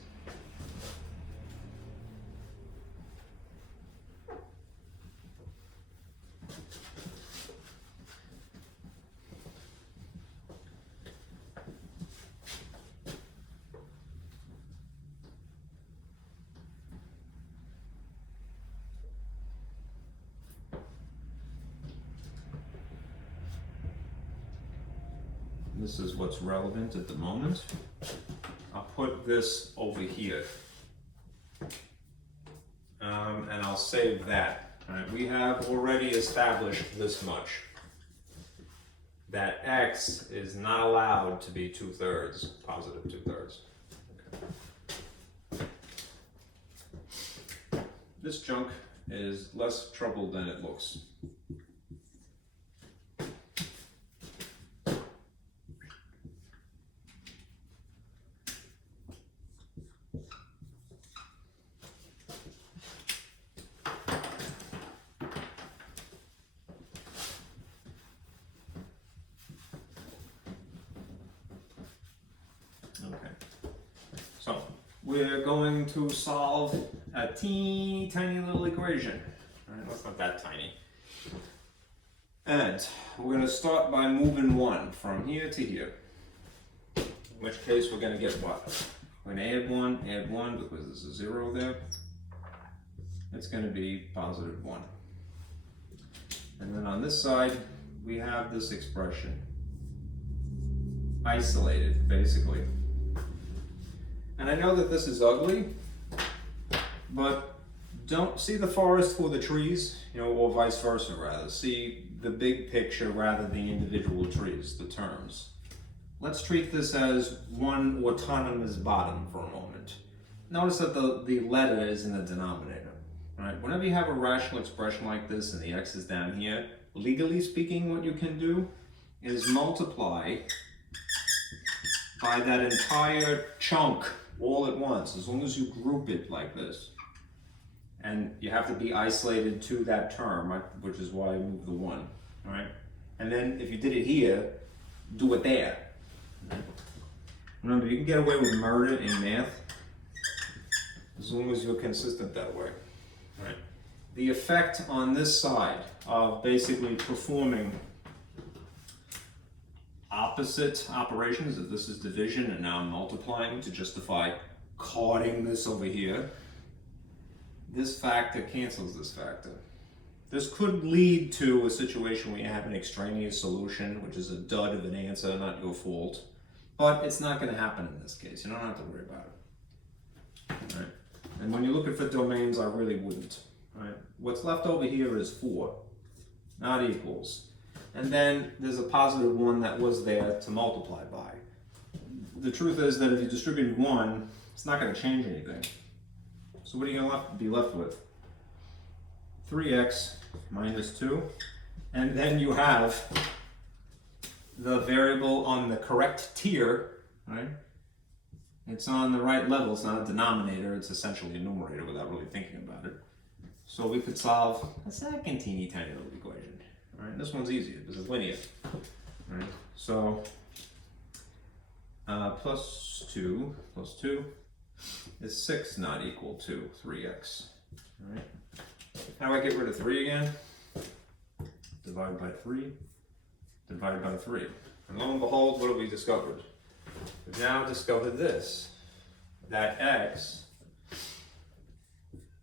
This is what's relevant at the moment. I'll put this over here. And I'll save that. All right, we have already established this much. That x is not allowed to be 2/3, positive 2/3. Okay. This junk is less trouble than it looks. So we're going to solve a teeny tiny little equation. All right, that's not that tiny. And we're going to start by moving 1 from here to here. In which case we're going to get what? We're going to add 1 because there's a 0 there. It's going to be positive 1. And then on this side we have this expression. Isolated, basically. And I know that this is ugly, but don't see the forest for the trees, or vice versa rather. See the big picture rather than the individual trees, the terms. Let's treat this as one autonomous bottom for a moment. Notice that the letter is in the denominator. Right? Whenever you have a rational expression like this and the x is down here, legally speaking, what you can do is multiply by that entire chunk all at once, as long as you group it like this. And you have to be isolated to that term, which is why I moved the 1. All right? And then if you did it here, do it there. Remember, you can get away with murder in math as long as you're consistent that way. All right? The effect on this side of basically performing opposite operations, if this is division and now I'm multiplying to justify carding this over here, this factor cancels this factor. This could lead to a situation where you have an extraneous solution, which is a dud of an answer, not your fault, but it's not going to happen in this case. You don't have to worry about it. All right? And when you're looking for domains, I really wouldn't. All right? What's left over here is 4, not equals. And then there's a positive 1 that was there to multiply by. The truth is that if you distributed 1, it's not going to change anything. So what are you going to be left with? 3x minus 2. And then you have the variable on the correct tier, right? It's on the right level. It's not a denominator. It's essentially a numerator without really thinking about it. So we could solve a second teeny tiny little equation. All right, this one's easier because it's linear. All right, so plus 2 is 6 not equal to 3x. All right, how do I get rid of 3 again? Divide by 3. divided by 3. And lo and behold, what have we discovered? We've now discovered this, that x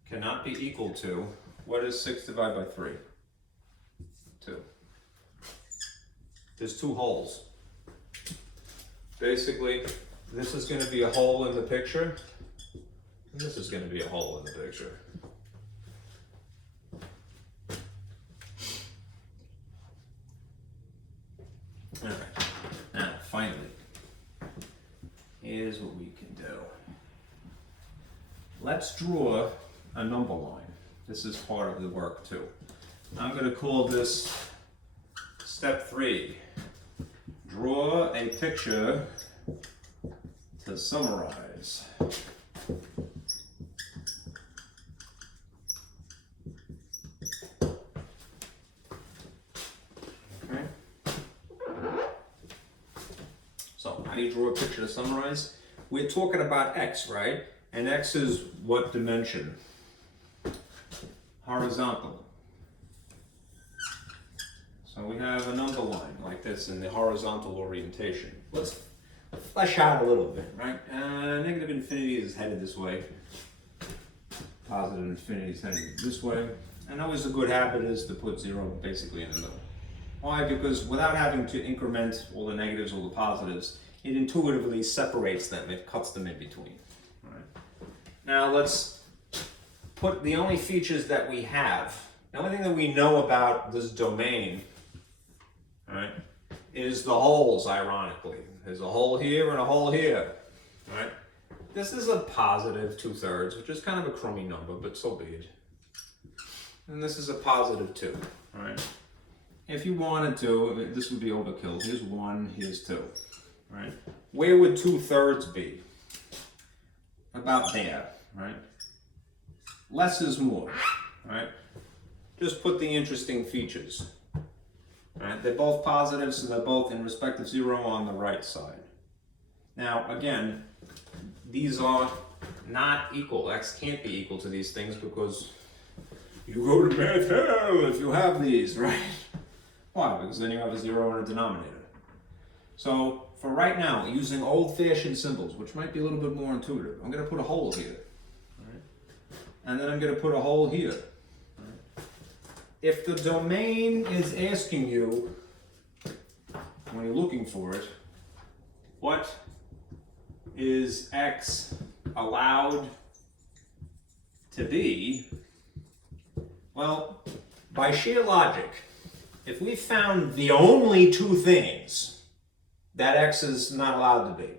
cannot be equal to, what is 6 divided by 3? 2. There's 2 holes. Basically, this is going to be a hole in the picture, and this is going to be a hole in the picture. Alright, now finally, here's what we can do. Let's draw a number line. This is part of the work too. I'm going to call this step 3. Draw a picture to summarize. Okay. So, how do you draw a picture to summarize? We're talking about x, right? And x is what dimension? Horizontal. So we have a number line like this in the horizontal orientation. Let's flesh out a little bit, right? Negative infinity is headed this way. Positive infinity is headed this way. And always a good habit is to put 0 basically in the middle. Why? Because without having to increment all the negatives, all the positives, it intuitively separates them. It cuts them in between. All right. Now let's put the only features that we have, the only thing that we know about this domain, right, is the holes, ironically. There's a hole here and a hole here, right? This is a positive 2/3, which is kind of a crummy number, but so be it. And this is a positive 2, right? If you wanted to, this would be overkill. Here's 1, here's 2, right? Where would 2/3 be? About there, right? Less is more, right? Just put the interesting features. Right? They're both positives, so they're both in respect of 0 on the right side. Now, again, these are not equal. X can't be equal to these things because you go to math hell if you have these, right? Why? Because then you have a 0 and a denominator. So, for right now, using old-fashioned symbols, which might be a little bit more intuitive, I'm going to put a hole here. Right? And then I'm going to put a hole here. If the domain is asking you, when you're looking for it, what is x allowed to be, well, by sheer logic, if we found the only 2 things that x is not allowed to be,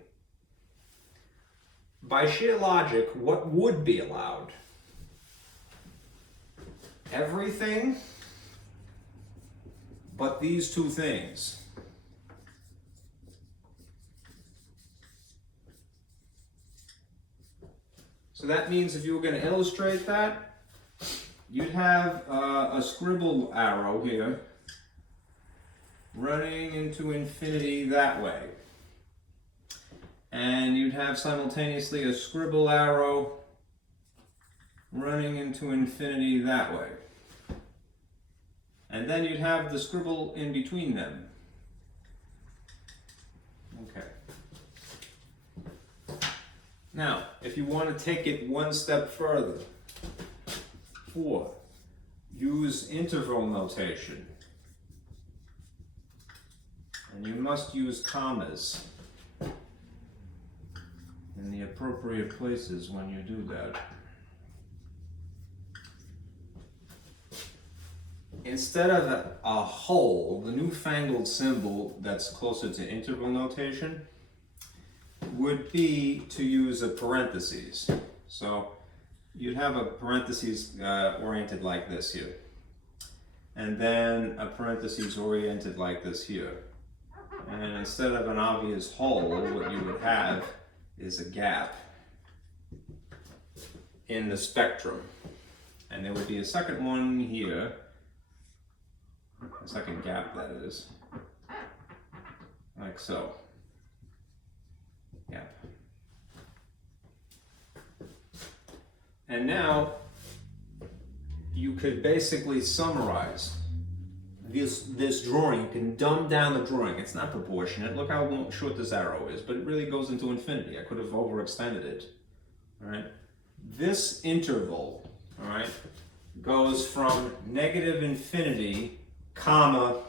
by sheer logic, what would be allowed? Everything but these 2 things. So that means if you were going to illustrate that, you'd have a scribble arrow here running into infinity that way. And you'd have simultaneously a scribble arrow running into infinity that way. And then you'd have the scribble in between them. Okay. Now, if you want to take it one step further, 4, use interval notation. And you must use commas in the appropriate places when you do that. Instead of a hole, the newfangled symbol that's closer to interval notation would be to use a parentheses. So you'd have a parentheses oriented like this here. And then a parentheses oriented like this here. And instead of an obvious hole, what you would have is a gap in the spectrum. And there would be a second one here. A second gap, that is. Like so. Gap. And now you could basically summarize this drawing, you can dumb down the drawing. It's not proportionate. Look how short this arrow is, but it really goes into infinity. I could have overextended it. All right. This interval, all right, goes from negative infinity, comma,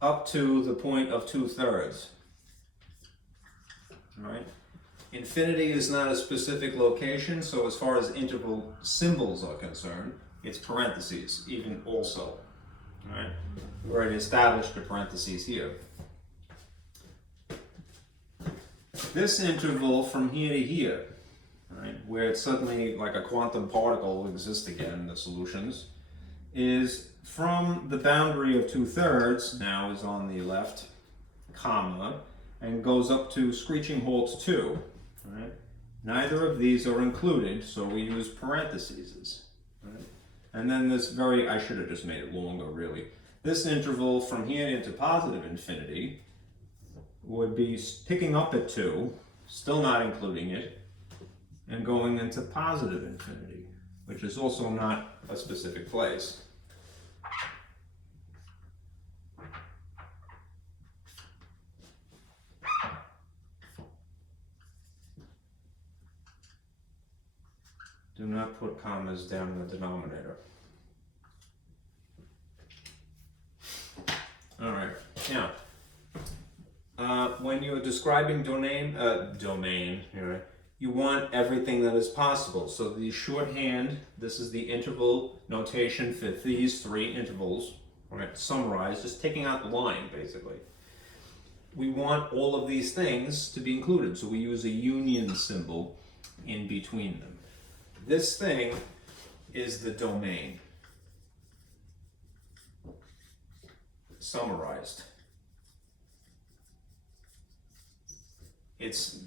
up to the point of 2/3. All right. Infinity is not a specific location, so as far as interval symbols are concerned, it's parentheses, even also. All right. We already established the parentheses here. This interval from here to here, right, where it's suddenly like a quantum particle exists again in the solutions, is from the boundary of 2/3, now is on the left, comma, and goes up to screeching halt 2. Right? Neither of these are included, so we use parentheses. Right? And then this I should have just made it longer really. This interval from here into positive infinity would be picking up at 2, still not including it, and going into positive infinity, which is also not a specific place. Do not put commas down in the denominator. All right, now, when you're describing domain, you want everything that is possible. So the shorthand, this is the interval notation for these 3 intervals, all right, summarized, just taking out the line, basically. We want all of these things to be included, so we use a union symbol in between them. This thing is the domain, summarized. It's,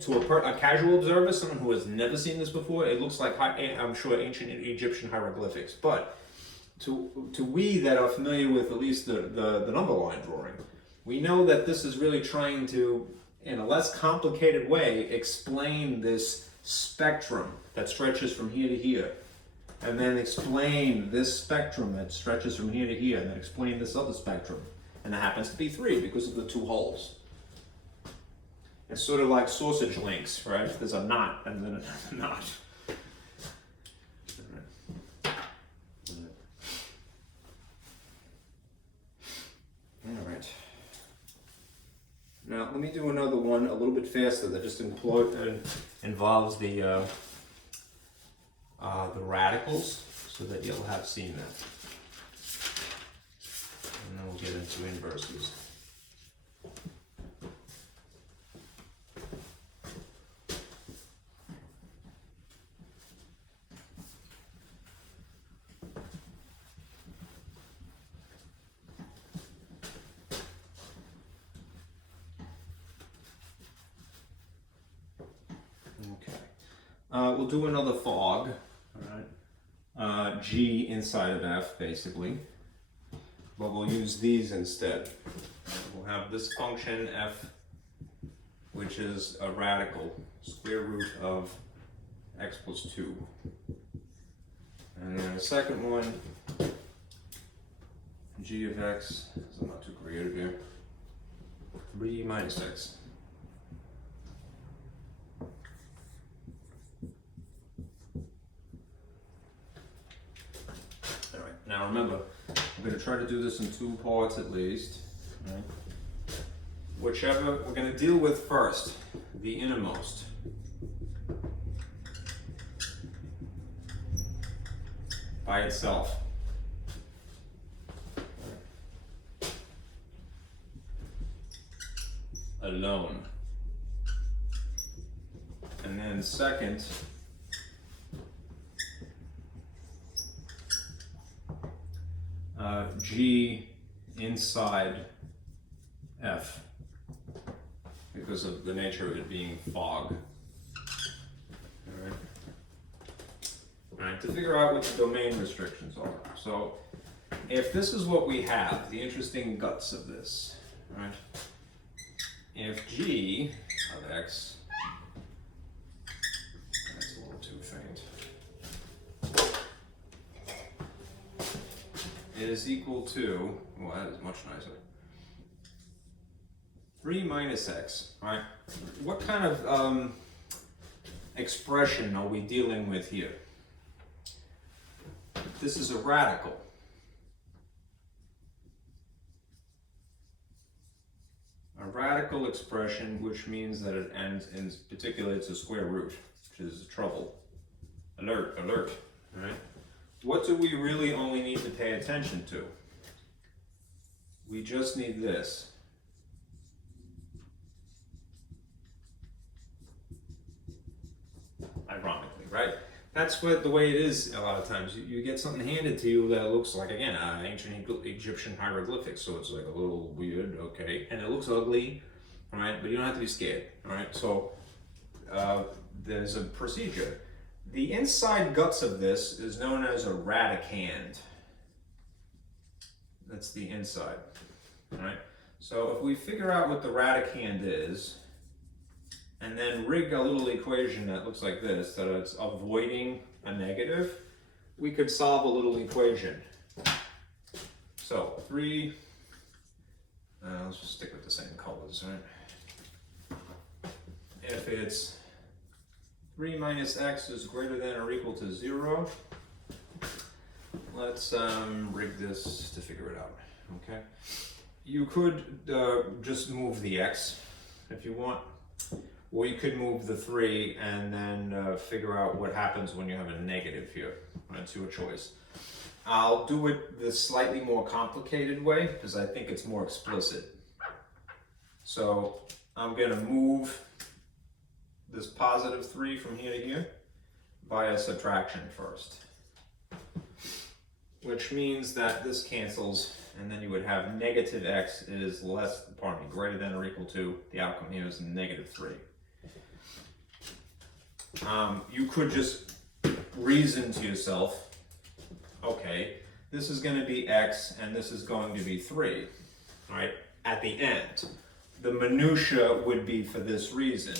to a casual observer, someone who has never seen this before, it looks like, I'm sure, ancient Egyptian hieroglyphics. But to we that are familiar with at least the number line drawing, we know that this is really trying to, in a less complicated way, explain this spectrum that stretches from here to here, and then explain this spectrum that stretches from here to here, and then explain this other spectrum, and it happens to be 3 because of the 2 holes. It's sort of like sausage links, right? There's a knot and then another knot. All right. Now let me do another one a little bit faster that just involves the radicals, so that you'll have seen that. And then we'll get into inverses. We'll do another fog, all right? G inside of F, basically, but we'll use these instead. We'll have this function F, which is a radical, square root of x plus 2. And then the second one, G of x, so I'm not too creative here, 3 minus x. Now remember, I'm going to try to do this in 2 parts at least. Right? Whichever we're going to deal with first, the innermost. By itself. Alone. And then second, G inside F, because of the nature of it being fog. All right, to figure out what the domain restrictions are. So if this is what we have, the interesting guts of this, right? If G of x, that's a little too faint. is equal to, well, that is much nicer. 3 minus x, right? What kind of expression are we dealing with here? This is a radical. A radical expression, which means that it ends, in particular, it's a square root, which is trouble. Alert, alert, all right? What do we really only need to pay attention to? We just need this. Ironically, right? That's what the way it is a lot of times. You get something handed to you that looks like, again, ancient Egyptian hieroglyphics, so it's like a little weird, okay, and it looks ugly, all right, but you don't have to be scared, all right? So there's a procedure. The inside guts of this is known as a radicand. That's the inside, all right? So if we figure out what the radicand is, and then rig a little equation that looks like this, that it's avoiding a negative, we could solve a little equation. So 3, let's just stick with the same colors, right? If it's 3 minus x is greater than or equal to 0, let's rig this to figure it out, okay? You could just move the x if you want. Or you could move the 3 and then figure out what happens when you have a negative here. That's your choice. I'll do it the slightly more complicated way because I think it's more explicit. So I'm going to move this positive 3 from here to here by a subtraction first. Which means that this cancels, and then you would have negative x is less, pardon me, greater than or equal to, the outcome here is negative 3. You could just reason to yourself, okay, this is going to be x and this is going to be 3, right, at the end. The minutia would be for this reason.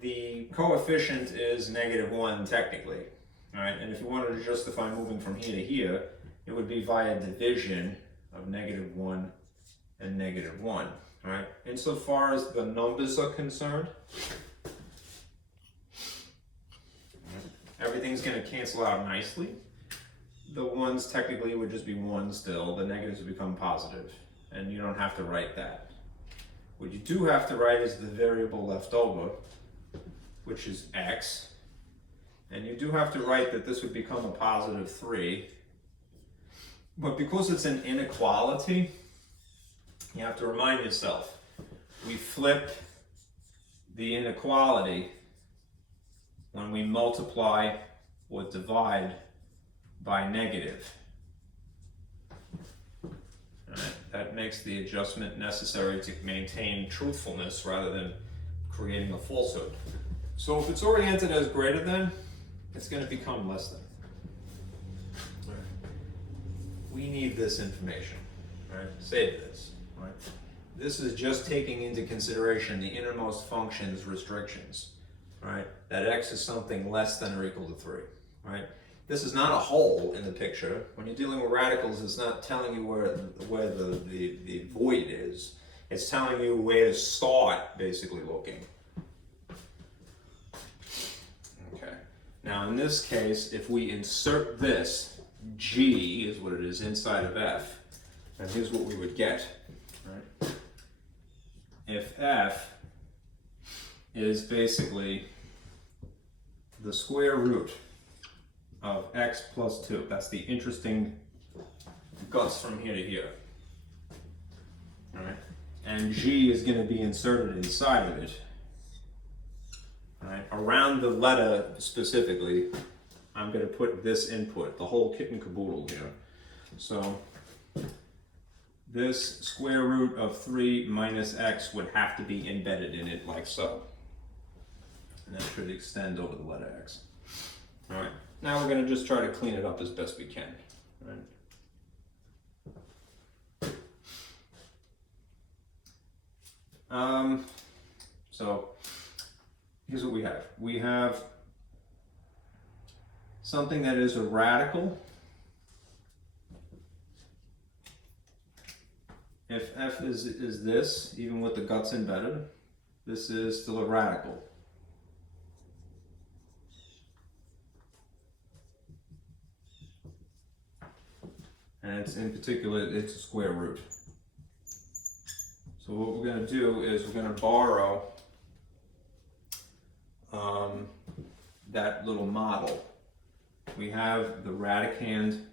The coefficient is -1 technically, all right, and if you wanted to justify moving from here to here, it would be via division of -1 and -1, all right? Insofar as the numbers are concerned, everything's going to cancel out nicely. The ones technically would just be 1 still. The negatives would become positive, and you don't have to write that. What you do have to write is the variable left over, which is x, and you do have to write that this would become a positive 3. But because it's an inequality, you have to remind yourself, we flip the inequality when we multiply or divide by negative. All right? That makes the adjustment necessary to maintain truthfulness rather than creating a falsehood. So if it's oriented as greater than, it's going to become less than. All right. We need this information. All right? Save this. All right? This is just taking into consideration the innermost function's restrictions. Right? That x is something less than or equal to 3. Right? This is not a hole in the picture. When you're dealing with radicals, it's not telling you where the void is. It's telling you where to start, basically, looking. Okay. Now, in this case, if we insert this, g is what it is inside of f, and here's what we would get. Right? If f is basically the square root of x plus 2. That's the interesting guts from here to here. All right? And g is going to be inserted inside of it. All right? Around the letter specifically, I'm going to put this input, the whole kit and caboodle here. So this square root of 3 minus x would have to be embedded in it like so. And that should extend over the letter x. All right, now we're going to just try to clean it up as best we can. Right? So here's what we have. We have something that is a radical if f is this, even with the guts embedded, this is still a radical. And it's, in particular, it's a square root. So what we're going to do is we're going to borrow that little model. We have the radicand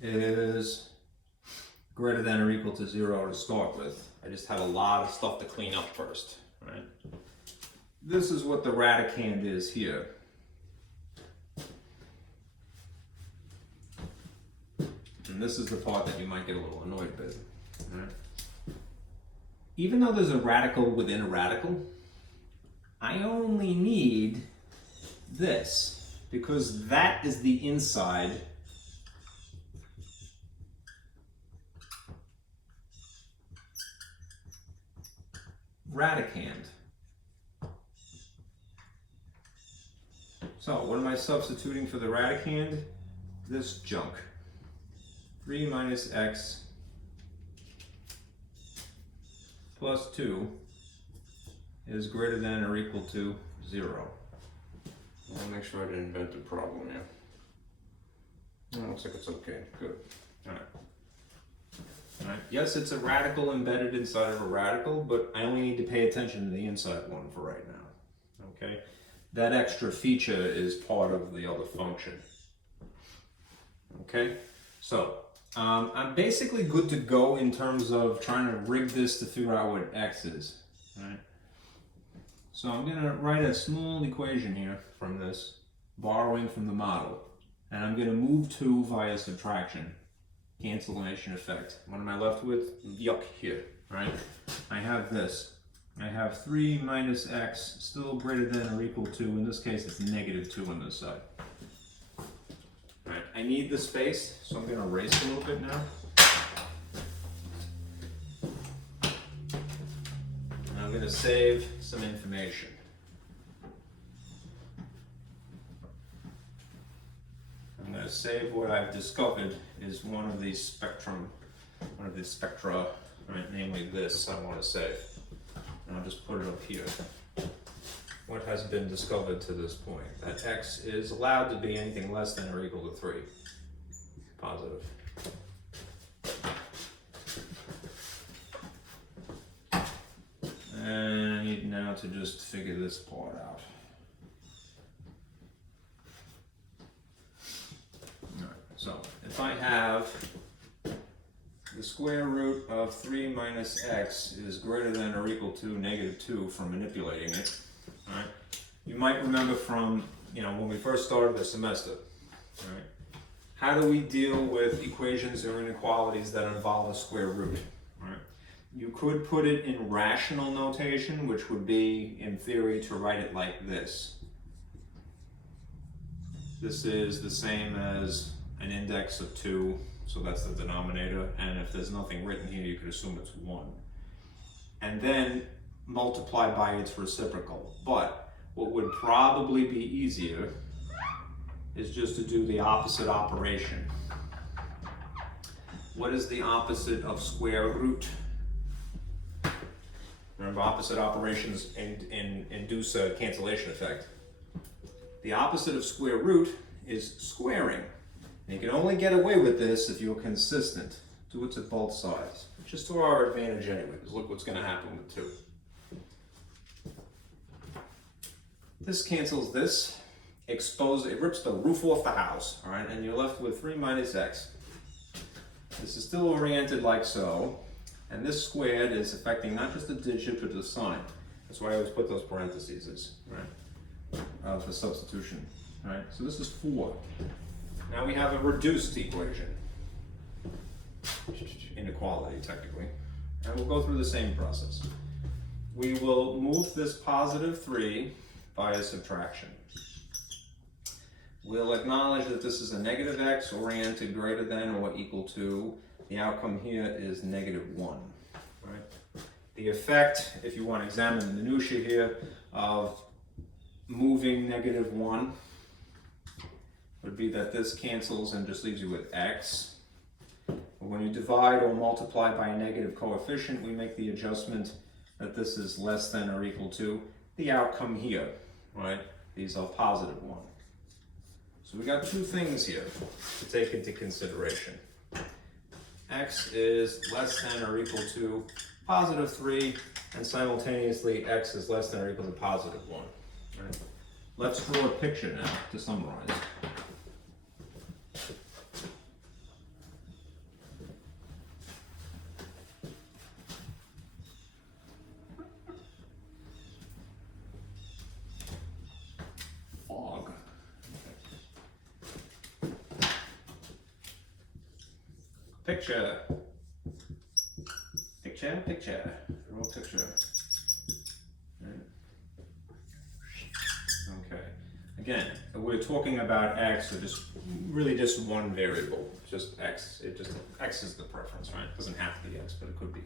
is greater than or equal to 0 to start with. I just have a lot of stuff to clean up first, right? This is what the radicand is here. And this is the part that you might get a little annoyed with. Right? Even though there's a radical within a radical, I only need this because that is the inside radicand. So what am I substituting for the radicand? This junk. 3 minus x plus 2 is greater than or equal to 0. I'll make sure I didn't invent a problem here. Oh, looks like it's okay. Good. All right. All right. Yes, it's a radical embedded inside of a radical, but I only need to pay attention to the inside one for right now. Okay? That extra feature is part of the other function. Okay? So, I'm basically good to go in terms of trying to rig this to figure out what x is. Right? So I'm going to write a small equation here from this, borrowing from the model. And I'm going to move 2 via subtraction, cancellation effect. What am I left with? Yuck here, right? I have this. I have 3 minus x, still greater than or equal to, in this case it's negative 2 on this side. Right. I need the space, so I'm going to erase a little bit now. And I'm going to save some information. I'm going to save what I've discovered is one of these spectra, right, namely this I want to save. And I'll just put it up here. What has been discovered to this point? That x is allowed to be anything less than or equal to 3. Positive. And I need now to just figure this part out. Alright, so if I have the square root of 3 minus x is greater than or equal to negative 2 from manipulating it. All right. You might remember from, when we first started the semester. All right. How do we deal with equations or inequalities that involve a square root? All right. You could put it in rational notation, which would be, in theory, to write it like this. This is the same as an index of 2. So that's the denominator, and if there's nothing written here, you could assume it's 1. And then multiply by its reciprocal. But what would probably be easier is just to do the opposite operation. What is the opposite of square root? Remember, opposite operations induce a cancellation effect. The opposite of square root is squaring. And you can only get away with this if you're consistent. Do it to both sides. Just to our advantage anyway, because look what's going to happen with 2. This cancels this. It rips the roof off the house, all right? And you're left with 3 minus x. This is still oriented like so. And this squared is affecting not just the digit, but the sign. That's why I always put those parentheses, right? For substitution, right? So this is 4. Now we have a reduced equation, inequality technically, and we'll go through the same process. We will move this positive 3 by a subtraction. We'll acknowledge that this is a negative x oriented greater than or equal to, the outcome here is negative 1. Right? The effect, if you want to examine the minutiae here, of moving negative 1, would be that this cancels and just leaves you with x. When you divide or multiply by a negative coefficient, we make the adjustment that this is less than or equal to the outcome here, right? These are positive 1. So we got two things here to take into consideration. X is less than or equal to positive 3, and simultaneously x is less than or equal to positive 1. Right? Let's draw a picture now to summarize. Fog. Picture. Picture. Draw a picture. Right. Okay. Again, we're talking about x, or just one variable, just x. X is the preference, right? It doesn't have to be x, but it could be.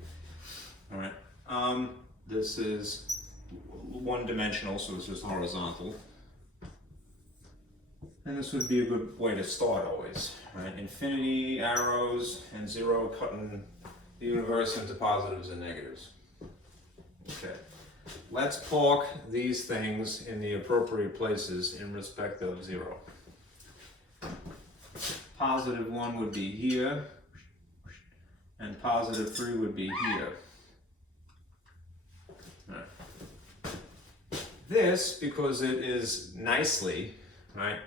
All right. This is one-dimensional, so it's just horizontal. And this would be a good way to start always, right? Infinity, arrows, and 0 cutting the universe into positives and negatives. Okay. Let's park these things in the appropriate places in respect of 0. Positive 1 would be here, and positive 3 would be here. Right. This, because it is nicely, right,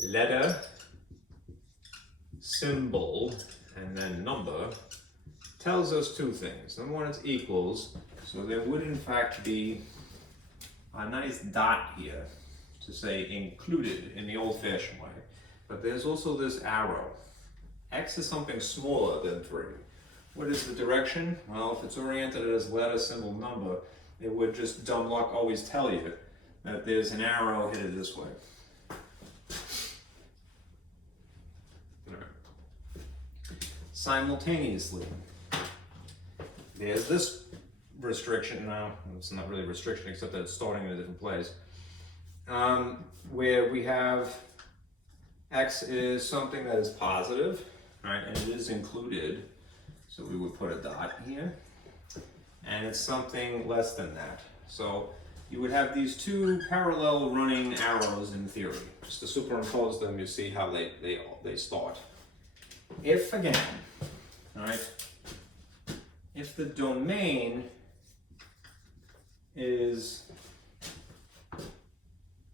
letter, symbol, and then number, tells us two things. Number one, it's equals, so there would in fact be a nice dot here to say included in the old-fashioned way. But there's also this arrow. X is something smaller than 3. What is the direction? Well, if it's oriented as letter, symbol, number, it would just dumb luck always tell you that there's an arrow headed this way. Simultaneously, there's this restriction now. It's not really a restriction except that it's starting in a different place, where we have x is something that is positive, right, and it is included, so we would put a dot here, and it's something less than that. So you would have these two parallel running arrows in theory. Just to superimpose them, you see how they start. If again, all right, if the domain is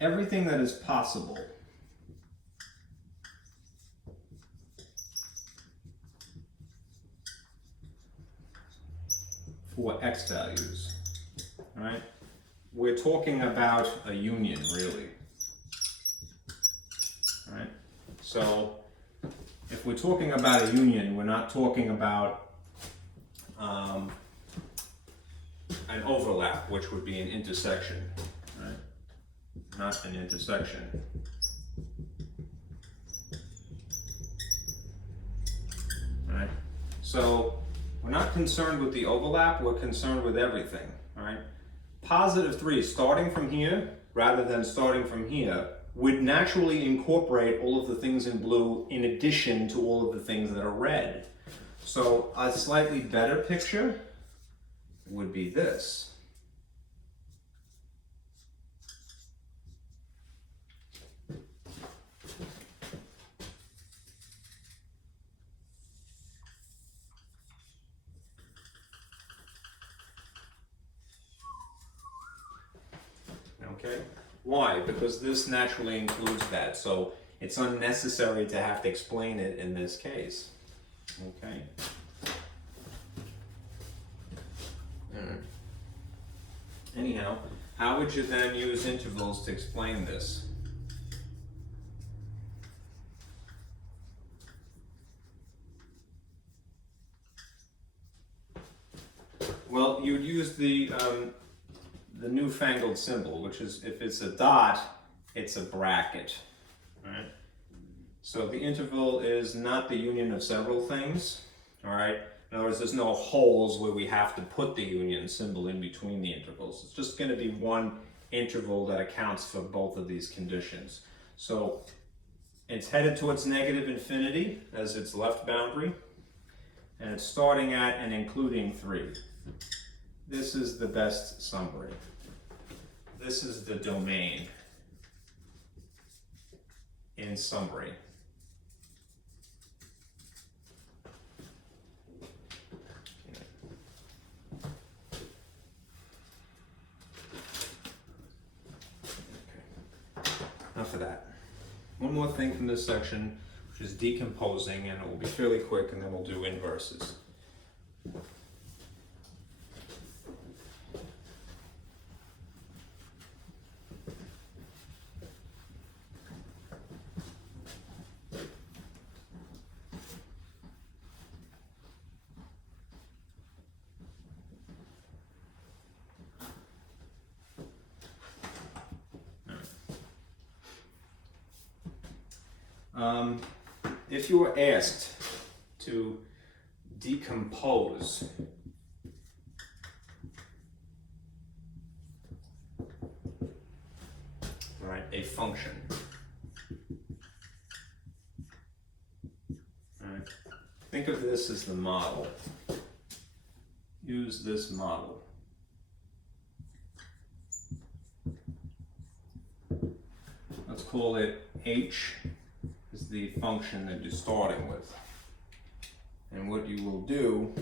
everything that is possible for x values, all right, we're talking about a union, really. All right, so if we're talking about a union, we're not talking about an overlap, which would be an intersection, right? Not an intersection. Right? So we're not concerned with the overlap, we're concerned with everything, all right? Positive 3, starting from here, rather than starting from here, would naturally incorporate all of the things in blue in addition to all of the things that are red. So a slightly better picture would be this. Okay. Why? Because this naturally includes that, so it's unnecessary to have to explain it in this case. Okay. Anyhow, how would you then use intervals to explain this? Well, you would use the newfangled symbol, which is, if it's a dot, it's a bracket, right? So the interval is not the union of several things, all right? In other words, there's no holes where we have to put the union symbol in between the intervals. It's just going to be one interval that accounts for both of these conditions. So It's headed towards negative infinity as its left boundary, and it's starting at and including 3. This is the best summary. This is the domain in summary. Enough of that. One more thing from this section, which is decomposing, and it will be fairly quick, and then we'll do inverses. If you were asked to decompose a function, think of this as the model. Use this model. Let's call it h is the function that you're starting with. And what you will do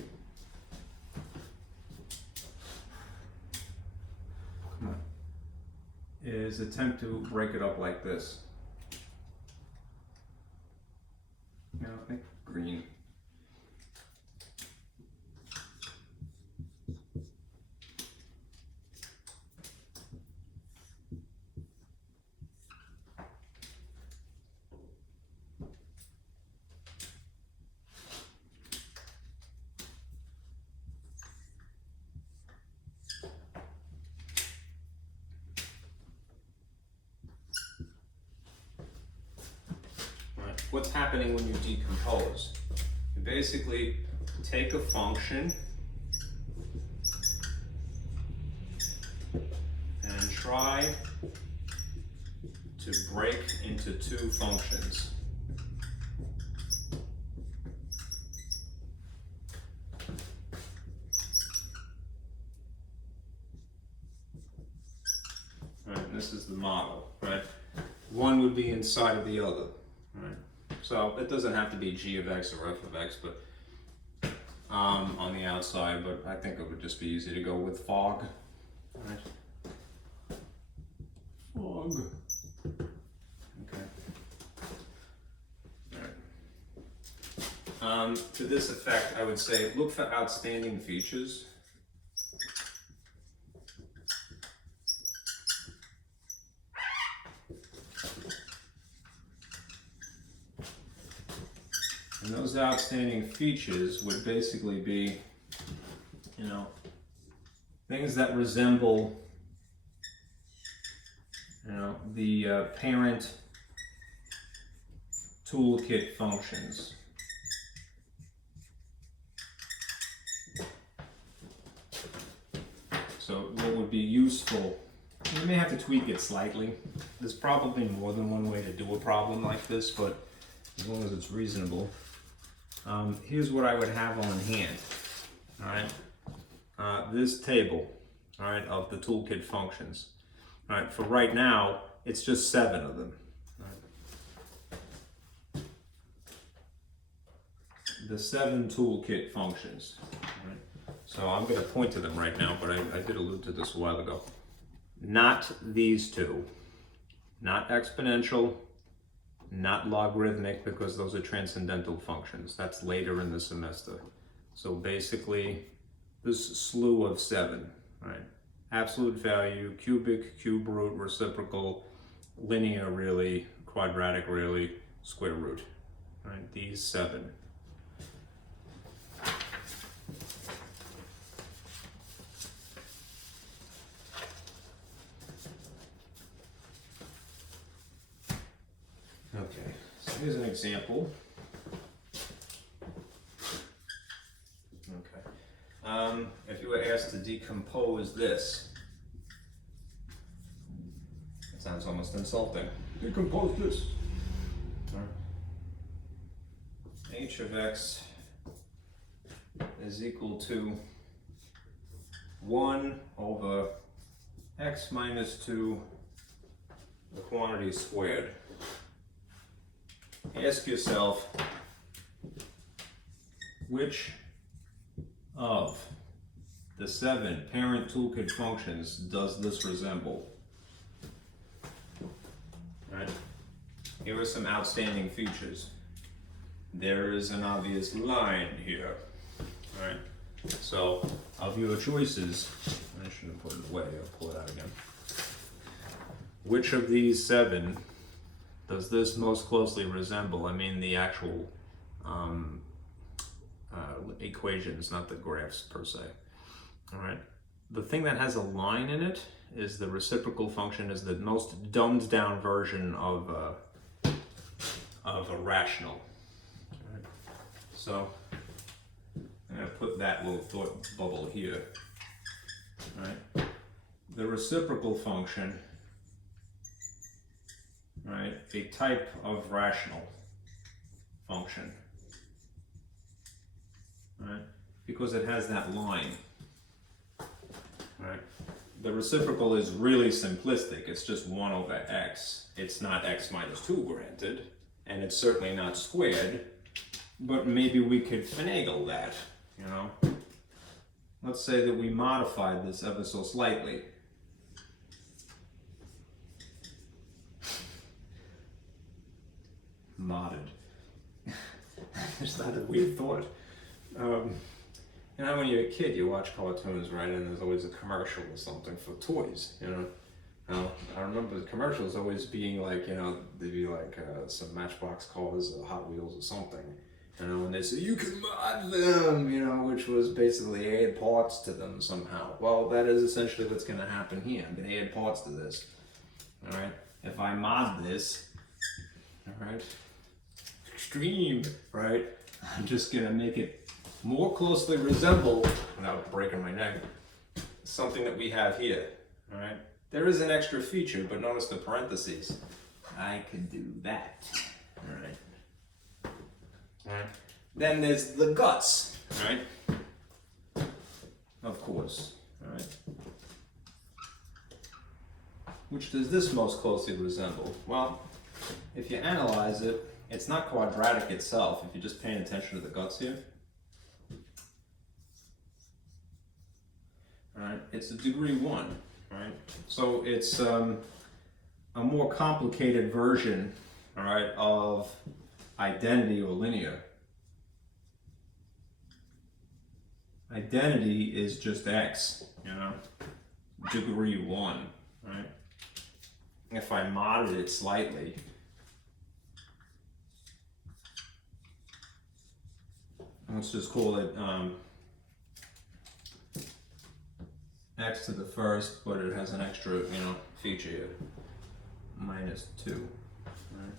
is attempt to break it up like this. I think green. What's happening when you decompose? You basically take a function and try to break into 2 functions. Right, and this is the model, right? One would be inside of the other, right? So it doesn't have to be g of x or f of x, but on the outside, but I think it would just be easy to go with fog. Right. Fog. Okay. All right. To this effect, I would say look for outstanding features. And those outstanding features would basically be, things that resemble, the parent toolkit functions. So what would be useful, you may have to tweak it slightly. There's probably more than one way to do a problem like this, but as long as it's reasonable. Here's what I would have on hand, all right? This table, all right, of the toolkit functions. All right, for right now, it's just 7 of them. All right. The 7 toolkit functions. All right. So I'm going to point to them right now, but I did allude to this a while ago. Not these 2, not exponential, not logarithmic, because those are transcendental functions. That's later in the semester. So basically, this slew of 7, right? Absolute value, cubic, cube root, reciprocal, linear really, quadratic really, square root, right? These 7. Okay, so here's an example. Okay, if you were asked to decompose this, it sounds almost insulting. Decompose this. H of x is equal to 1 over x minus 2, the quantity squared. Ask yourself, which of the 7 parent toolkit functions does this resemble? Right. Here are some outstanding features. There is an obvious line here. Right. So, of your choices, I shouldn't have put it away, I'll pull it out again. Which of these 7 does this most closely resemble? I mean the actual equations, not the graphs per se. All right. The thing that has a line in it is the reciprocal function, is the most dumbed down version of a rational. All right. So I'm going to put that little thought bubble here. All right. The reciprocal function, right, a type of rational function, right, because it has that line, right. The reciprocal is really simplistic. It's just 1 over x. It's not x minus 2, granted, and it's certainly not squared, but maybe we could finagle that, you know. Let's say that we modified this ever so slightly. Modded. Just not a weird thought. You know, when you're a kid, you watch cartoons, right? And there's always a commercial or something for toys, you know. I remember the commercials always being like, you know, they'd be like some Matchbox cars or Hot Wheels or something, you know, and they say, you can mod them, you know, which was basically add parts to them somehow. Well, that is essentially what's going to happen here. I'm going to add parts to this, all right? If I mod this, all right, extreme, right, I'm just going to make it more closely resemble, without breaking my neck, something that we have here, all right? There is an extra feature, but notice the parentheses. I could do that, all right? All right. Then there's the guts, all right? Of course, all right? Which does this most closely resemble? Well, if you analyze it, it's not quadratic itself, if you're just paying attention to the guts here. Right, it's a degree 1, right? So it's a more complicated version, all right, of identity or linear. Identity is just x, you know, degree 1, right? If I modded it slightly, let's just call it x to the first, but it has an extra, you know, feature here, minus 2. Right.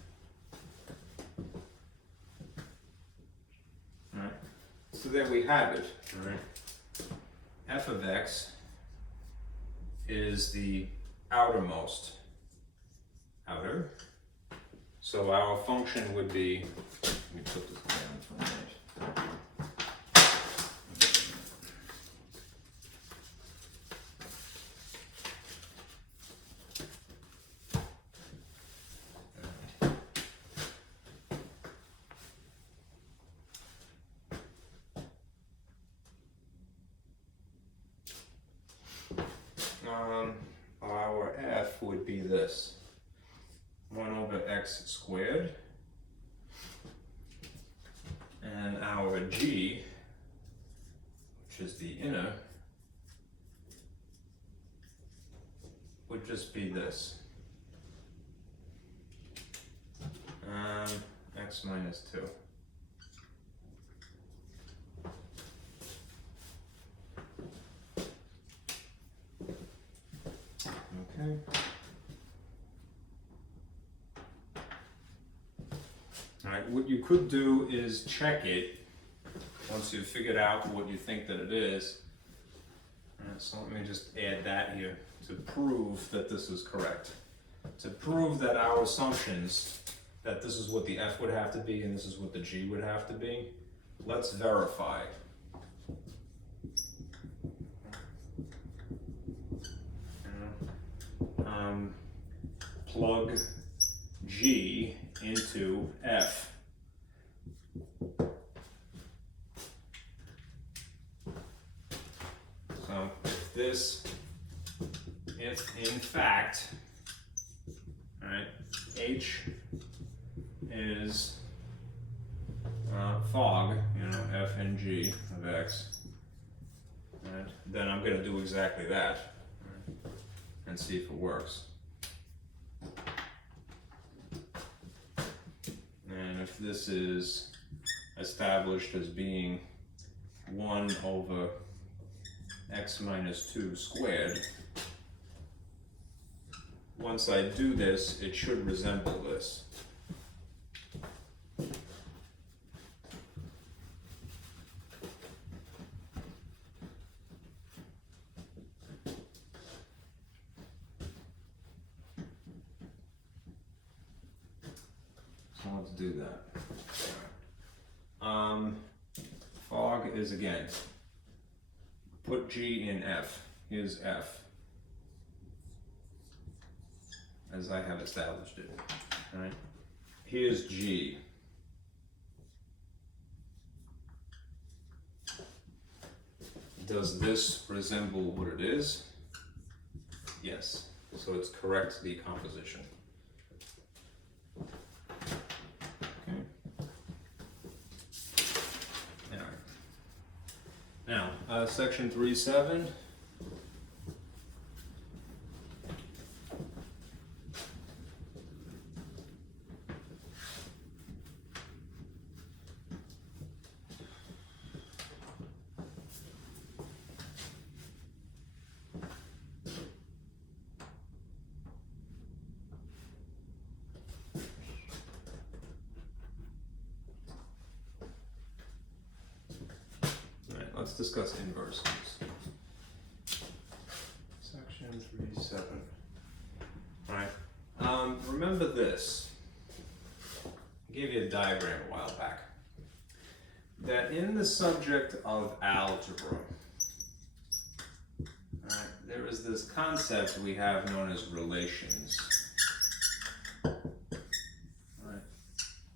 All right. So there we have it. All right. F of x is the outermost outer. So our function would be. Let me put this down for a minute. Our f would be this, 1 over x squared, and our g, which is the inner, would just be this, x minus 2. Okay. All right, what you could do is check it once you've figured out what you think that it is. All right, so let me just add that here to prove that this is correct. To prove that our assumptions that this is what the f would have to be and this is what the g would have to be. Let's verify. Plug g into f. So if in fact, all right, h is fog, f and g of x, and then I'm going to do exactly that, right, and see if it works. And if this is established as being 1 over x minus 2 squared, once I do this, it should resemble this. So let's do that. Fog is, again, put g in f. Here's f, as I have established it. All right. Here's g. Does this resemble what it is? Yes. So it's correct decomposition. Okay. All right. Now, section 3.7. Let's discuss inverses. Section 3.7. All right. Remember this. I gave you a diagram a while back. That in the subject of algebra, all right, there is this concept we have known as relations. All right.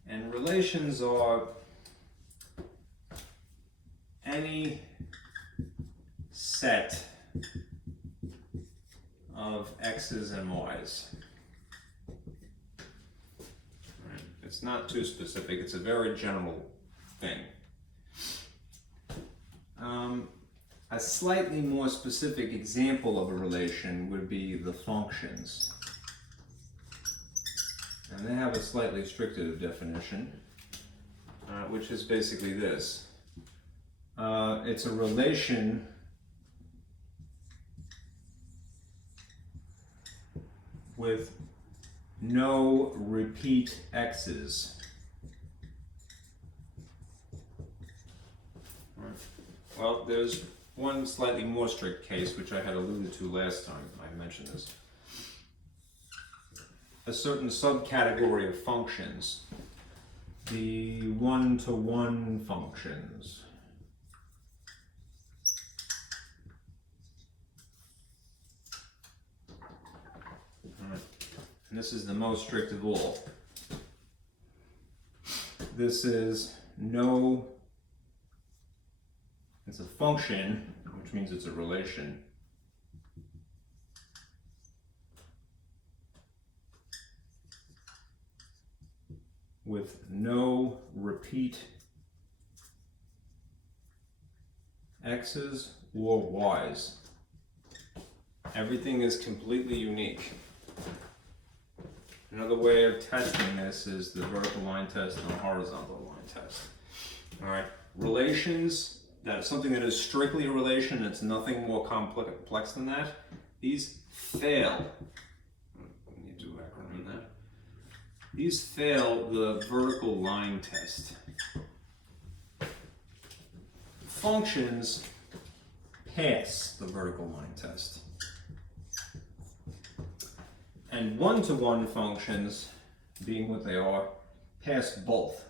And relations are any set of x's and y's. Right. It's not too specific, it's a very general thing. A slightly more specific example of a relation would be the functions. And they have a slightly stricter definition, which is basically this. It's a relation with no repeat x's. Well, there's one slightly more strict case, which I had alluded to last time I mentioned this. A certain subcategory of functions, the one-to-one functions. And this is the most strict of all. This is it's a function, which means it's a relation, with no repeat x's or y's. Everything is completely unique. Another way of testing this is the vertical line test and the horizontal line test. All right, relations, that's something that is strictly a relation, it's nothing more complex than that. These fail. We need to acronym that. These fail the vertical line test. Functions pass the vertical line test. And one-to-one functions being what they are, pass both.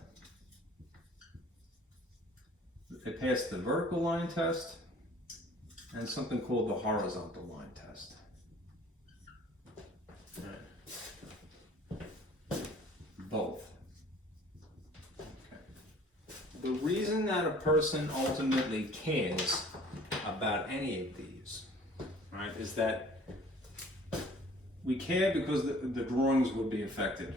They pass the vertical line test and something called the horizontal line test. Both. Okay. The reason that a person ultimately cares about any of these, right, is that we care because the drawings would be affected.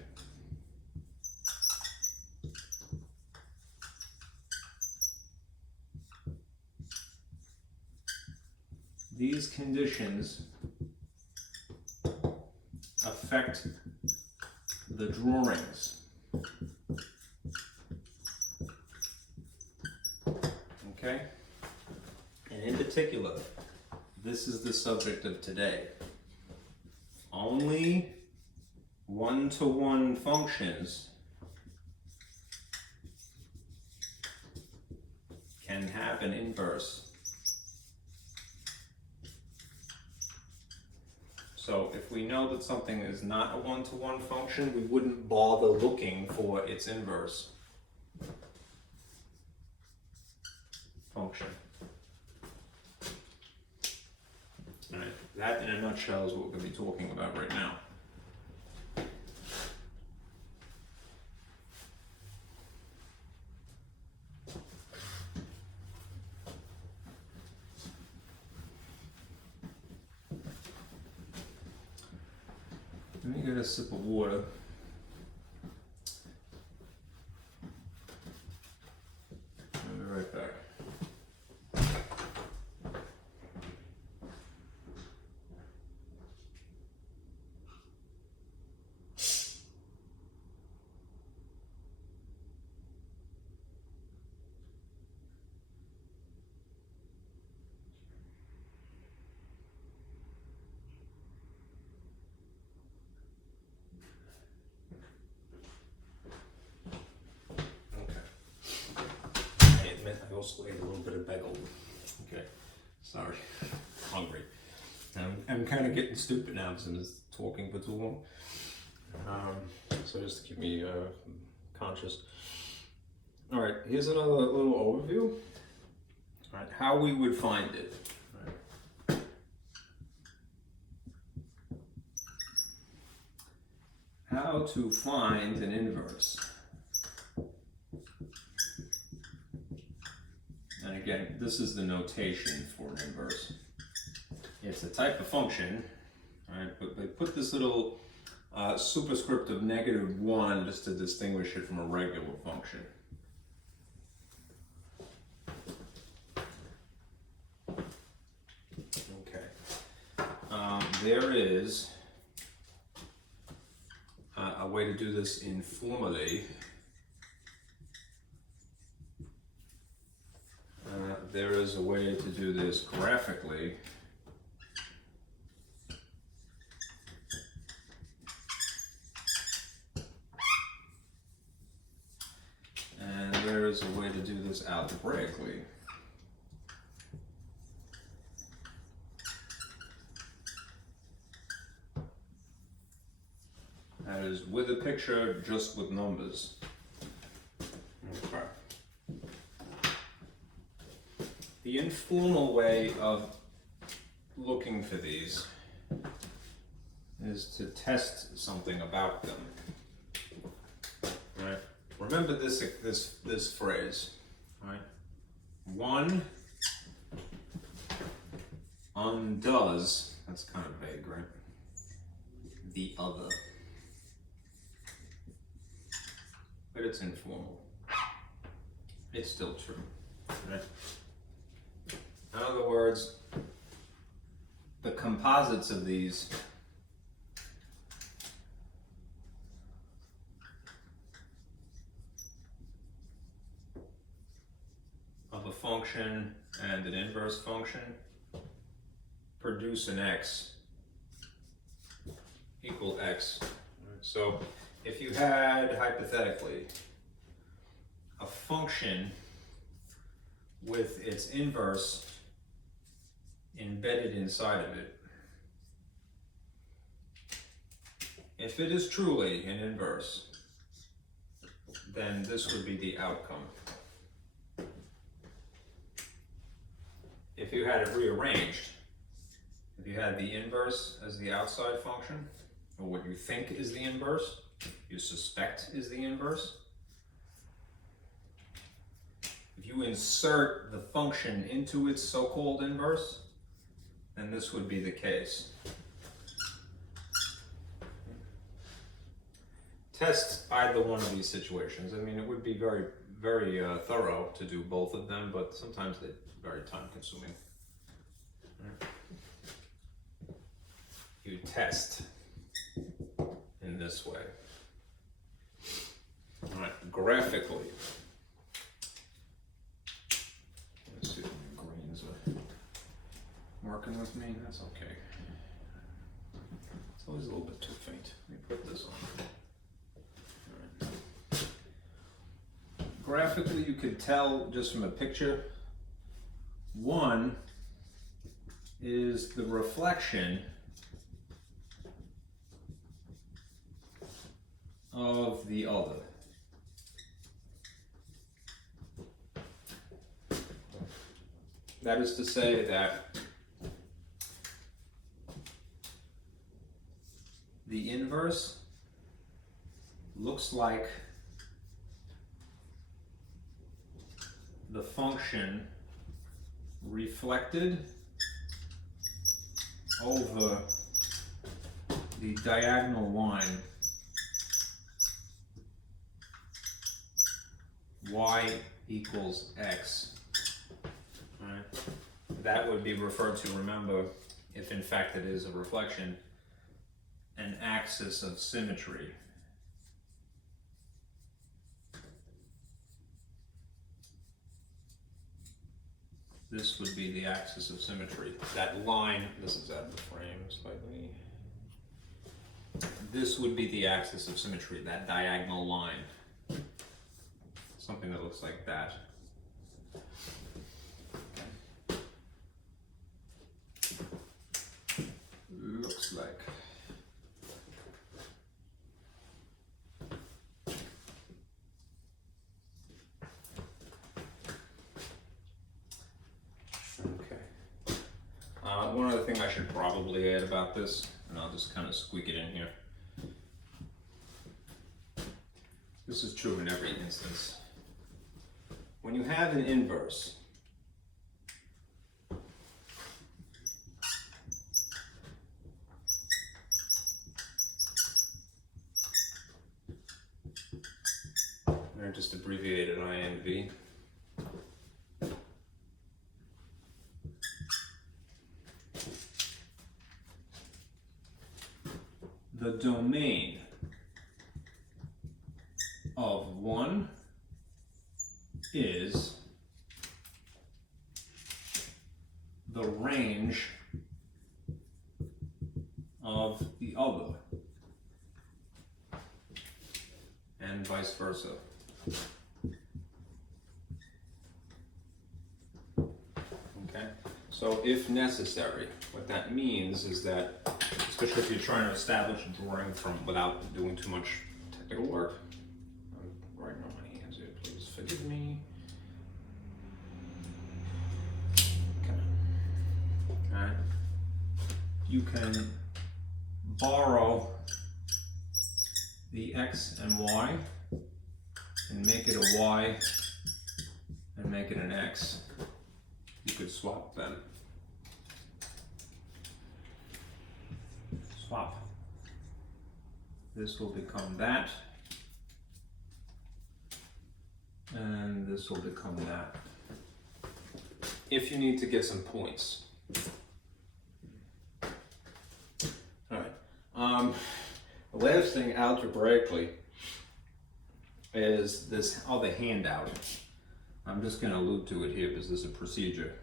These conditions affect the drawings. Okay? And in particular, this is the subject of today. Only one-to-one functions can have an inverse. So if we know that something is not a one-to-one function, we wouldn't bother looking for its inverse function. All right, that in a nutshell is what we're going to be talking about right now. Let me get a sip of water. I'll be right back. I also ate a little bit of bagel. Okay, sorry, hungry. I'm kind of getting stupid now because I'm just talking for too long. So just to keep me conscious. All right, here's another little overview. All right, how we would find it. All right. How to find an inverse. And again, this is the notation for an inverse. It's a type of function, right? But they put this little superscript of -1 just to distinguish it from a regular function. Okay. There is a way to do this informally. There is a way to do this graphically. And there is a way to do this algebraically. That is with a picture, just with numbers. Okay. The informal way of looking for these is to test something about them. Right? Remember this phrase, right? One undoes, that's kind of vague, right? The other. But it's informal. It's still true, right? In other words, the composites of these of a function and an inverse function produce an x equal x. So if you had, hypothetically, a function with its inverse embedded inside of it, if it is truly an inverse, then this would be the outcome. If you had it rearranged, if you had the inverse as the outside function, or what you think is the inverse, you suspect is the inverse, if you insert the function into its so-called inverse, then this would be the case. Test either one of these situations. I mean, it would be very, very thorough to do both of them, but sometimes they're very time-consuming. You test in this way. All right, graphically. Let's see if my greens are working with me. That's okay. It's always a little bit too faint. Let me put this on. Graphically, you could tell just from a picture, one is the reflection of the other. That is to say that the inverse looks like the function reflected over the diagonal line y equals x. Right. That would be referred to, remember, if in fact it is a reflection, an axis of symmetry. This would be the axis of symmetry. That line, this is out of the frame slightly. This would be the axis of symmetry, that diagonal line. Something that looks like that. Looks like. One other thing I should probably add about this, and I'll just kind of squeak it in here. This is true in every instance. When you have an inverse, I just abbreviated INV. The domain of one is the range of the other, and vice versa. Okay, so if necessary, what that means is that, especially if you're trying to establish a drawing from without doing too much technical work. I'm writing on my hands here, please forgive me. Okay. Alright. You can borrow the x and y and make it a y and make it an x. You could swap them. Swap. This will become that, and this will become that. If you need to get some points. All right. The last thing algebraically is this other handout. I'm just going to allude to it here because this is a procedure.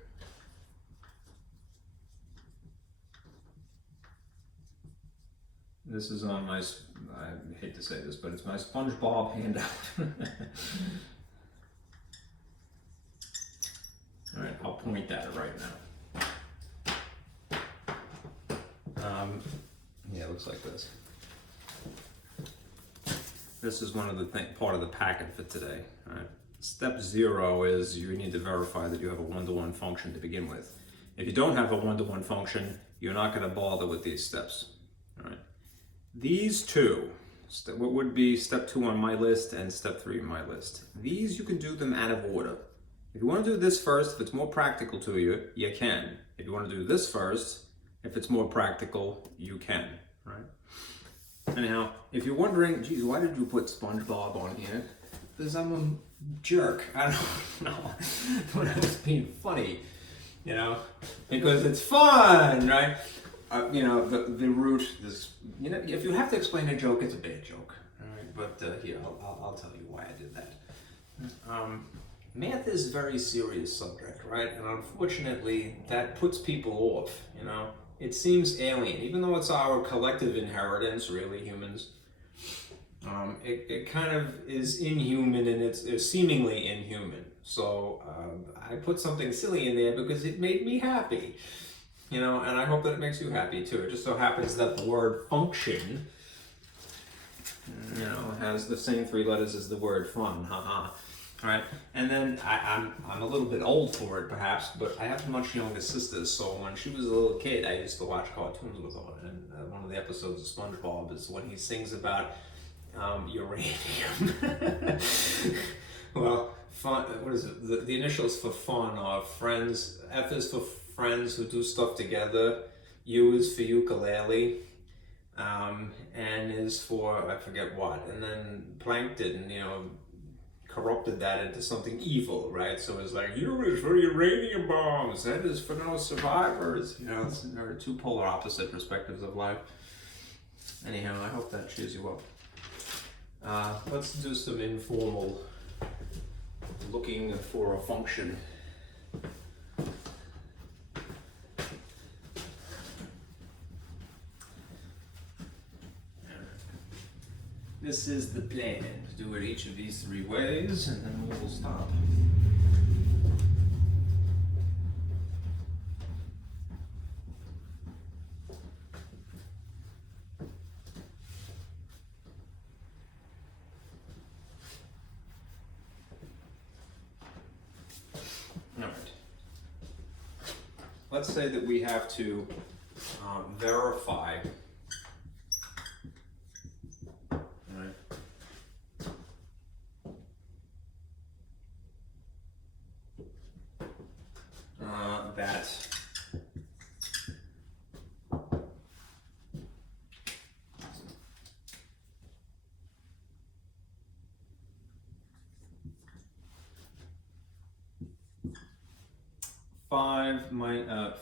This is on my, I hate to say this, but it's my SpongeBob handout. All right, I'll point at it right now. Yeah, it looks like this. this is one of the part of the packet for today. All right. Step 0 is you need to verify that you have a one-to-one function to begin with. If you don't have a one-to-one function, you're not going to bother with these steps. All right. These two, what would be step 2 on my list and step 3 on my list, these you can do them out of order. If you want to do this first, if it's more practical to you, you can. If you want to do this first, if it's more practical, you can. Right? Anyhow, if you're wondering, geez, why did you put SpongeBob on here? Because I'm a jerk. I don't know. But I was being funny, you know, because it's fun, right? You know, the root, this, you know, if you have to explain a joke, it's a bad joke. All right, but here, I'll tell you why I did that. Math is a very serious subject, right? And unfortunately, that puts people off, you know? It seems alien, even though it's our collective inheritance, really, humans. It kind of is inhuman, and it's seemingly inhuman. So I put something silly in there because it made me happy, you know, and I hope that it makes you happy too. It just so happens that the word function, you know, has the same 3 letters as the word fun, haha. All right, and then I'm a little bit old for it perhaps, but I have much younger sisters, so when she was a little kid, I used to watch cartoons with her, and one of the episodes of SpongeBob is when he sings about uranium. Well, fun, what is it, the initials for fun are friends, F is for friends who do stuff together, U is for ukulele, N is for, I forget what, and then plankton, you know, corrupted that into something evil, right? So it's like, U is for uranium bombs, N is for no survivors. You know, there are 2 polar opposite perspectives of life. Anyhow, I hope that cheers you up. Let's do some informal looking for a function. This is the plan. Do it each of these 3 ways, and then we will stop. All right. Let's say that we have to verify. That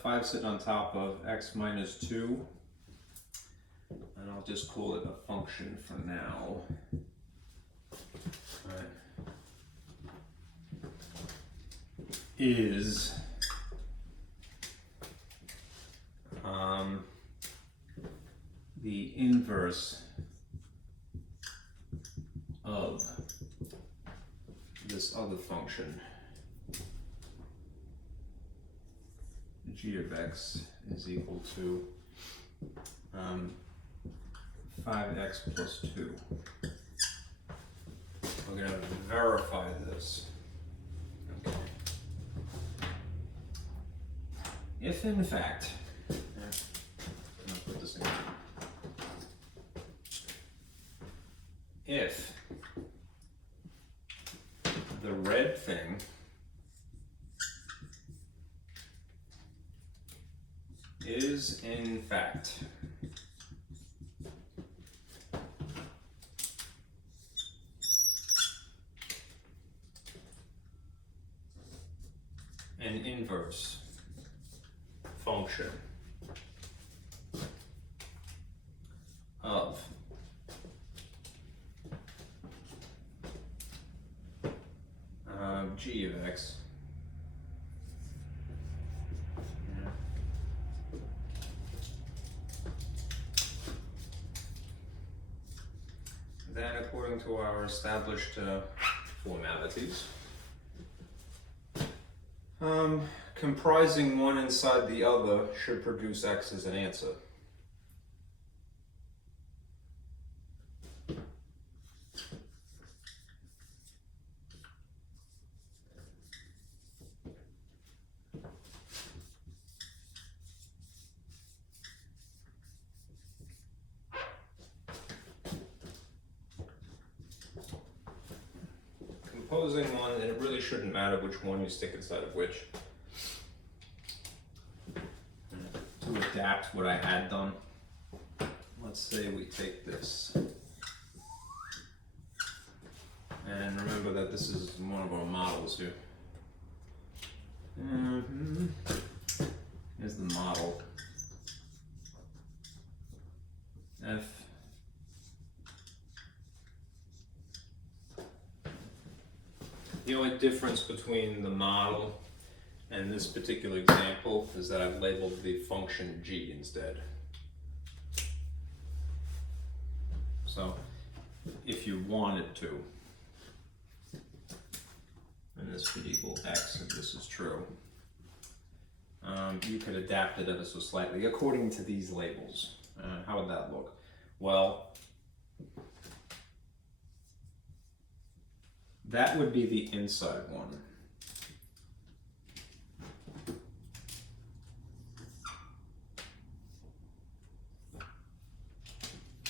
five sit on top of x minus 2, and I'll just call it a function for now. All right. Is the inverse of this other function, g of x is equal to 5x plus 2. We're going to verify this. Okay. If in fact, I'll put this in. If the red thing is in fact an inverse function of g of x, then according to our established formalities, comprising one inside the other should produce x as an answer. composing one, and it really shouldn't matter which one you stick inside of which. To adapt what I had done, let's say we take this. And remember that this is one of our models here. Here's the model. F. The only difference between the model and this particular example is that I've labeled the function g instead. So if you wanted to, and this could equal x if this is true, you could adapt it ever so slightly according to these labels. How would that look? Well, that would be the inside one.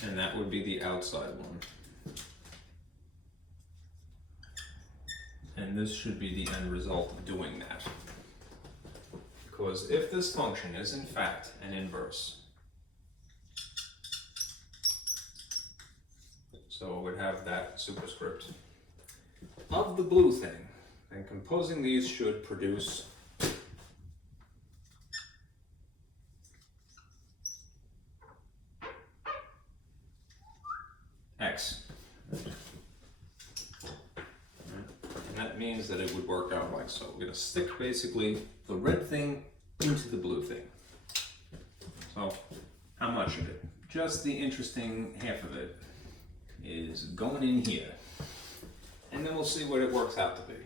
And that would be the outside one. And this should be the end result of doing that. Because if this function is in fact an inverse, so it would have that superscript of the blue thing, and composing these should produce x. And that means that it would work out like so. We're going to stick basically the red thing into the blue thing. So how much of it? Just the interesting half of it is going in here. And then we'll see what it works out to be.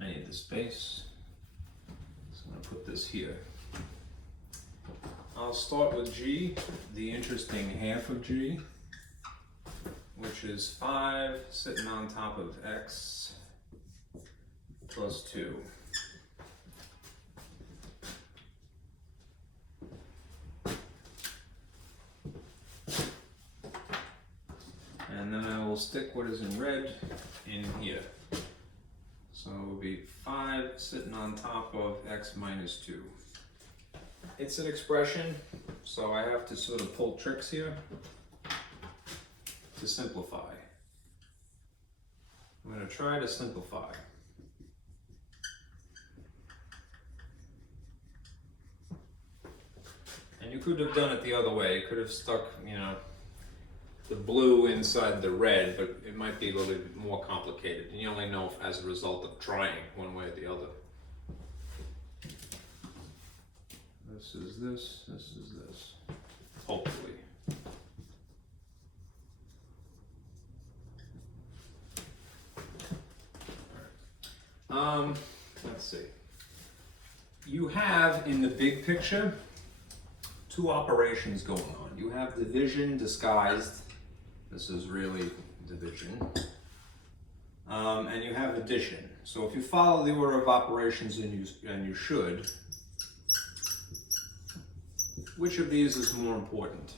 I need the space. So I'm going to put this here. I'll start with g, the interesting half of g, which is 5 sitting on top of x plus 2. And then I will stick what is in red in here. So it will be 5 sitting on top of x minus 2. It's an expression, so I have to sort of pull tricks here to simplify. I'm going to try to simplify. And you could have done it the other way. You could have stuck, the blue inside the red, but it might be a little bit more complicated. And you only know if, as a result of trying one way or the other. This is this, this is this, hopefully. All right. Let's see. You have, in the big picture, two operations going on. You have division disguised. This is really division. And you have addition. So if you follow the order of operations, and you should, which of these is more important?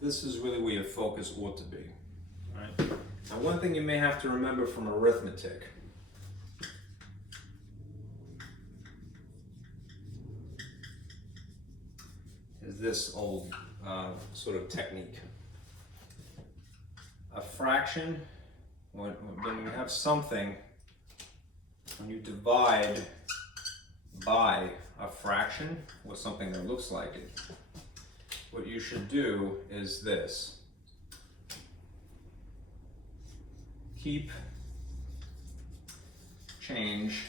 This is really where your focus ought to be. All right? Now, one thing you may have to remember from arithmetic is this old sort of technique. A fraction, when you have something, when you divide by a fraction, or something that looks like it, what you should do is this. Keep, change,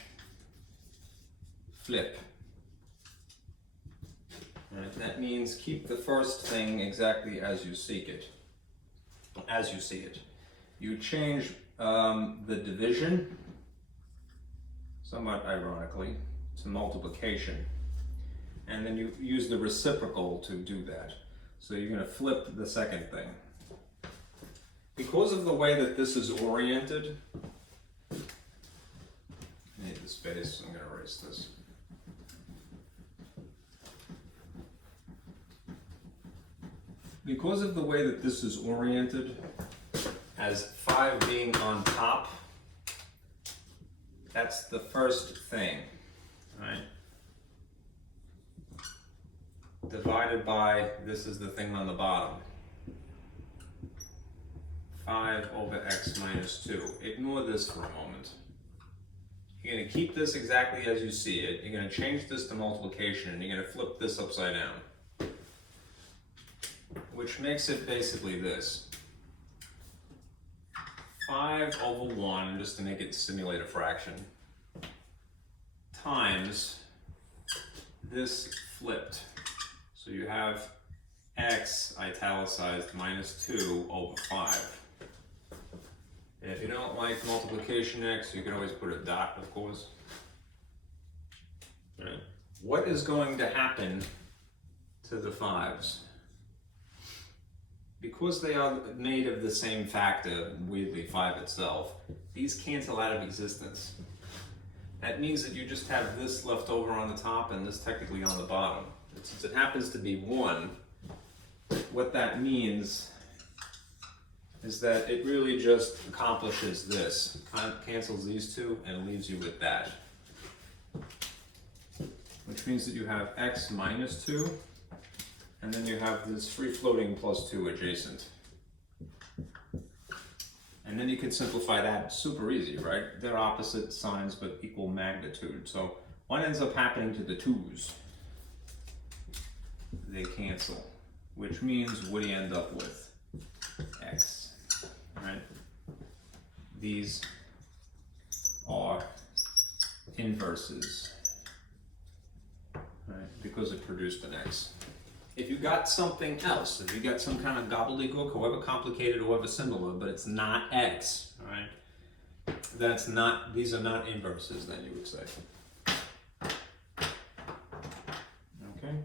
flip. Right? That means keep the first thing exactly as you seek it, as you see it. You change the division, somewhat ironically, to multiplication. And then you use the reciprocal to do that. So you're going to flip the second thing. Because of the way that this is oriented, I need the space, I'm going to erase this. because of the way that this is oriented, as 5 being on top, that's the first thing, right? Divided by, this is the thing on the bottom. 5 over x minus 2. Ignore this for a moment. You're going to keep this exactly as you see it. You're going to change this to multiplication, and you're going to flip this upside down. Which makes it basically this. 5 over 1, just to make it simulate a fraction, times this flipped. So you have x italicized minus 2 over 5. And if you don't like multiplication x, you can always put a dot, of course. Right. What is going to happen to the 5s? Because they are made of the same factor, weirdly 5 itself, these cancel out of existence. That means that you just have this left over on the top and this technically on the bottom. And since it happens to be 1, what that means is that it really just accomplishes this. Cancels these two and leaves you with that. Which means that you have x minus 2, and then you have this free floating plus 2 adjacent. And then you can simplify that super easy, right? They're opposite signs but equal magnitude. So what ends up happening to the 2's? They cancel, which means what do you end up with? X, right? These are inverses, right? Because it produced an X. If you got something else, if you got some kind of gobbledygook, however complicated, however similar, but it's not X, all right? That's not, these are not inverses, then you would say. Okay.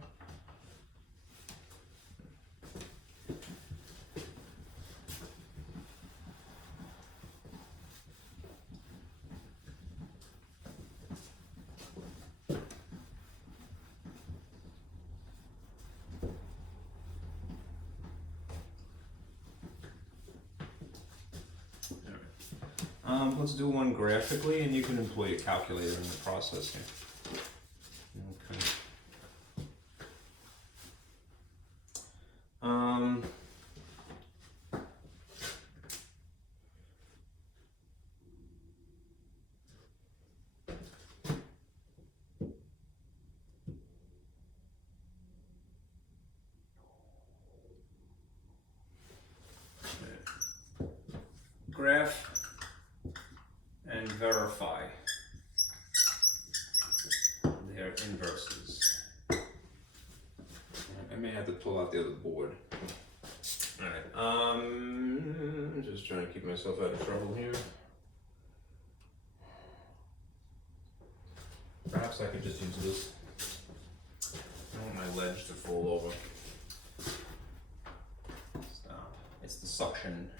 Let's do one graphically, and you can employ a calculator in the process here. Okay. Graph and verify their inverses. I may have to pull out the other board. Alright, just trying to keep myself out of trouble here. Perhaps I could just use this. I don't want my ledge to fall over. Stop. It's the suction.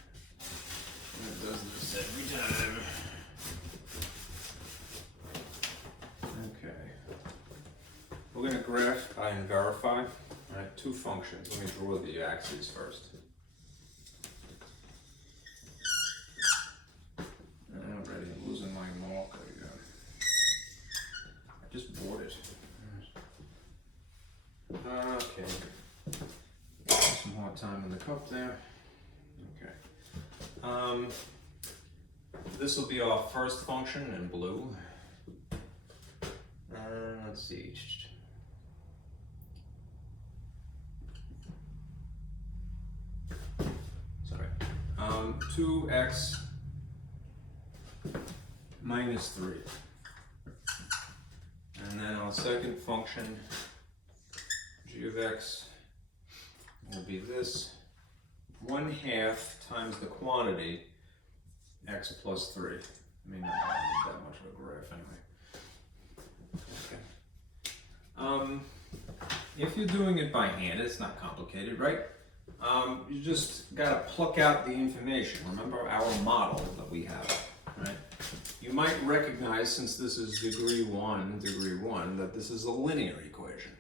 It does this every time. Okay. We're going to graph and verify. All right, two functions. Let me draw the axes first. Already, I'm losing my marker again. I just bored it. Okay. Some hard time in the cup there. Okay. This will be our first function in blue. Let's see. Sorry. 2x minus 3. And then our second function, g of x, will be this. 1/2 times the quantity, x plus 3. I mean, not that much of a graph anyway. Okay. If you're doing it by hand, it's not complicated, right? You just gotta pluck out the information. Remember our model that we have, right? You might recognize, since this is degree 1, that this is a linear equation.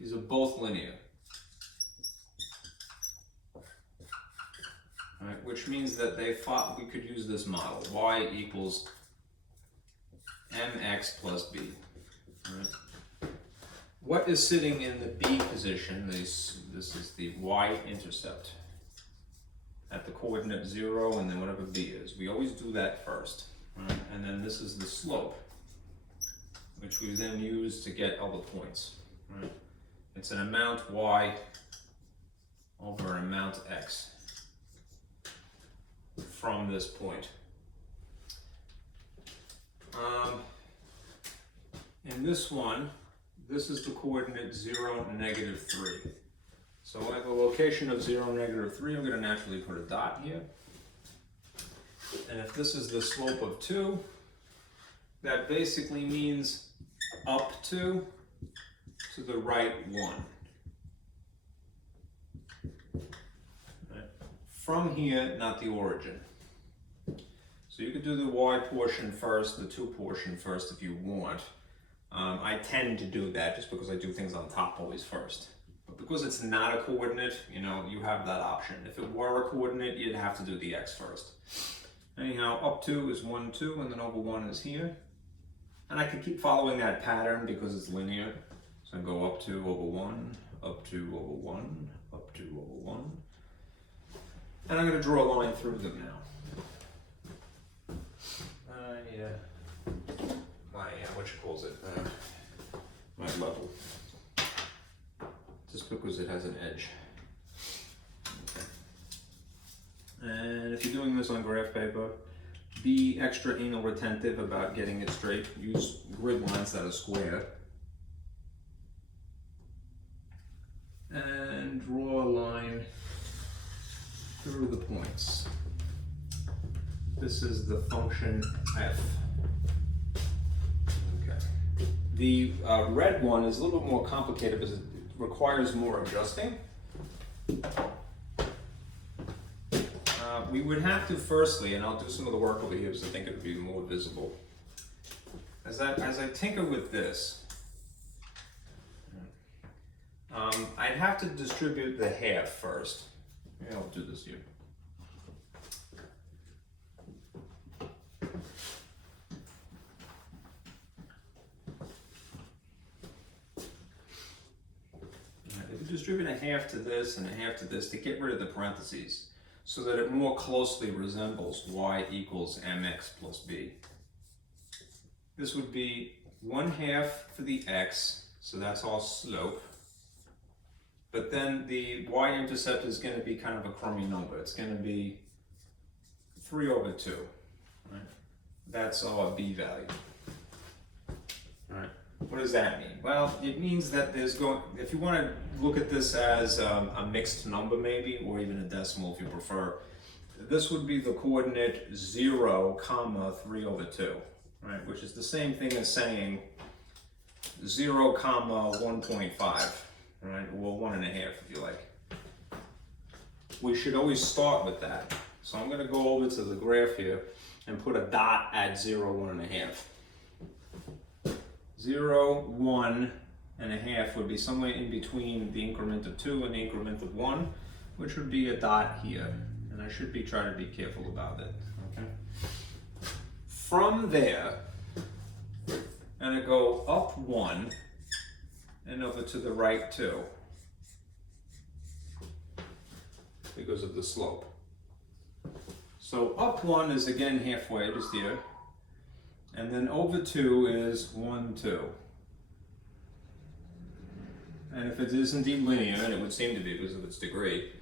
These are both linear. right? Which means that they thought we could use this model, y equals mx plus b. Right? What is sitting in the b position? This is the y-intercept at the coordinate 0 and then whatever b is. We always do that first. Right? And then this is the slope, which we then use to get other points. Right? It's an amount y over an amount x from this point. In this one, this is the coordinate 0, -3. So at the location of 0, -3, I'm going to naturally put a dot here. And if this is the slope of 2, that basically means up to the right 1. Right. From here, not the origin. So you could do the y portion first, the 2 portion first if you want. I tend to do that just because I do things on top always first. But because it's not a coordinate, you know, you have that option. If it were a coordinate, you'd have to do the x first. Anyhow, up to is 1, 2, and then over 1 is here. And I could keep following that pattern because it's linear. So I go up 2 over 1, up 2 over 1, up 2 over 1. And I'm going to draw a line through them now. What you calls it? My level. Just because it has an edge. Okay. And if you're doing this on graph paper, be extra anal retentive about getting it straight. Use grid lines that are square. And draw a line through the points. This is the function f. Okay. The red one is a little bit more complicated because it requires more adjusting. We would have to firstly, and I'll do some of the work over here because I think it would be more visible. As I tinker with this, I'd have to distribute the half first. Maybe I'll do this here. If you distribute a half to this and a half to this to get rid of the parentheses so that it more closely resembles y equals mx plus b. This would be 1/2 for the x, so that's our slope. But then the y-intercept is going to be kind of a crummy number. It's going to be 3 over 2. Right? That's our b value. All right. What does that mean? Well, it means that if you want to look at this as a mixed number maybe, or even a decimal if you prefer, this would be the coordinate 0, 3 over 2, right? Which is the same thing as saying 0, 1.5. Right, or 1.5 if you like. We should always start with that. So I'm going to go over to the graph here and put a dot at 0, 1.5. 0, 1.5 would be somewhere in between the increment of 2 and the increment of 1, which would be a dot here. And I should be trying to be careful about it. Okay. From there, I'm going to go up 1. And over to the right 2, because of the slope. So up 1 is again halfway, just here. And then over 2 is 1, 2. And if it is indeed linear, and it would seem to be because of its degree,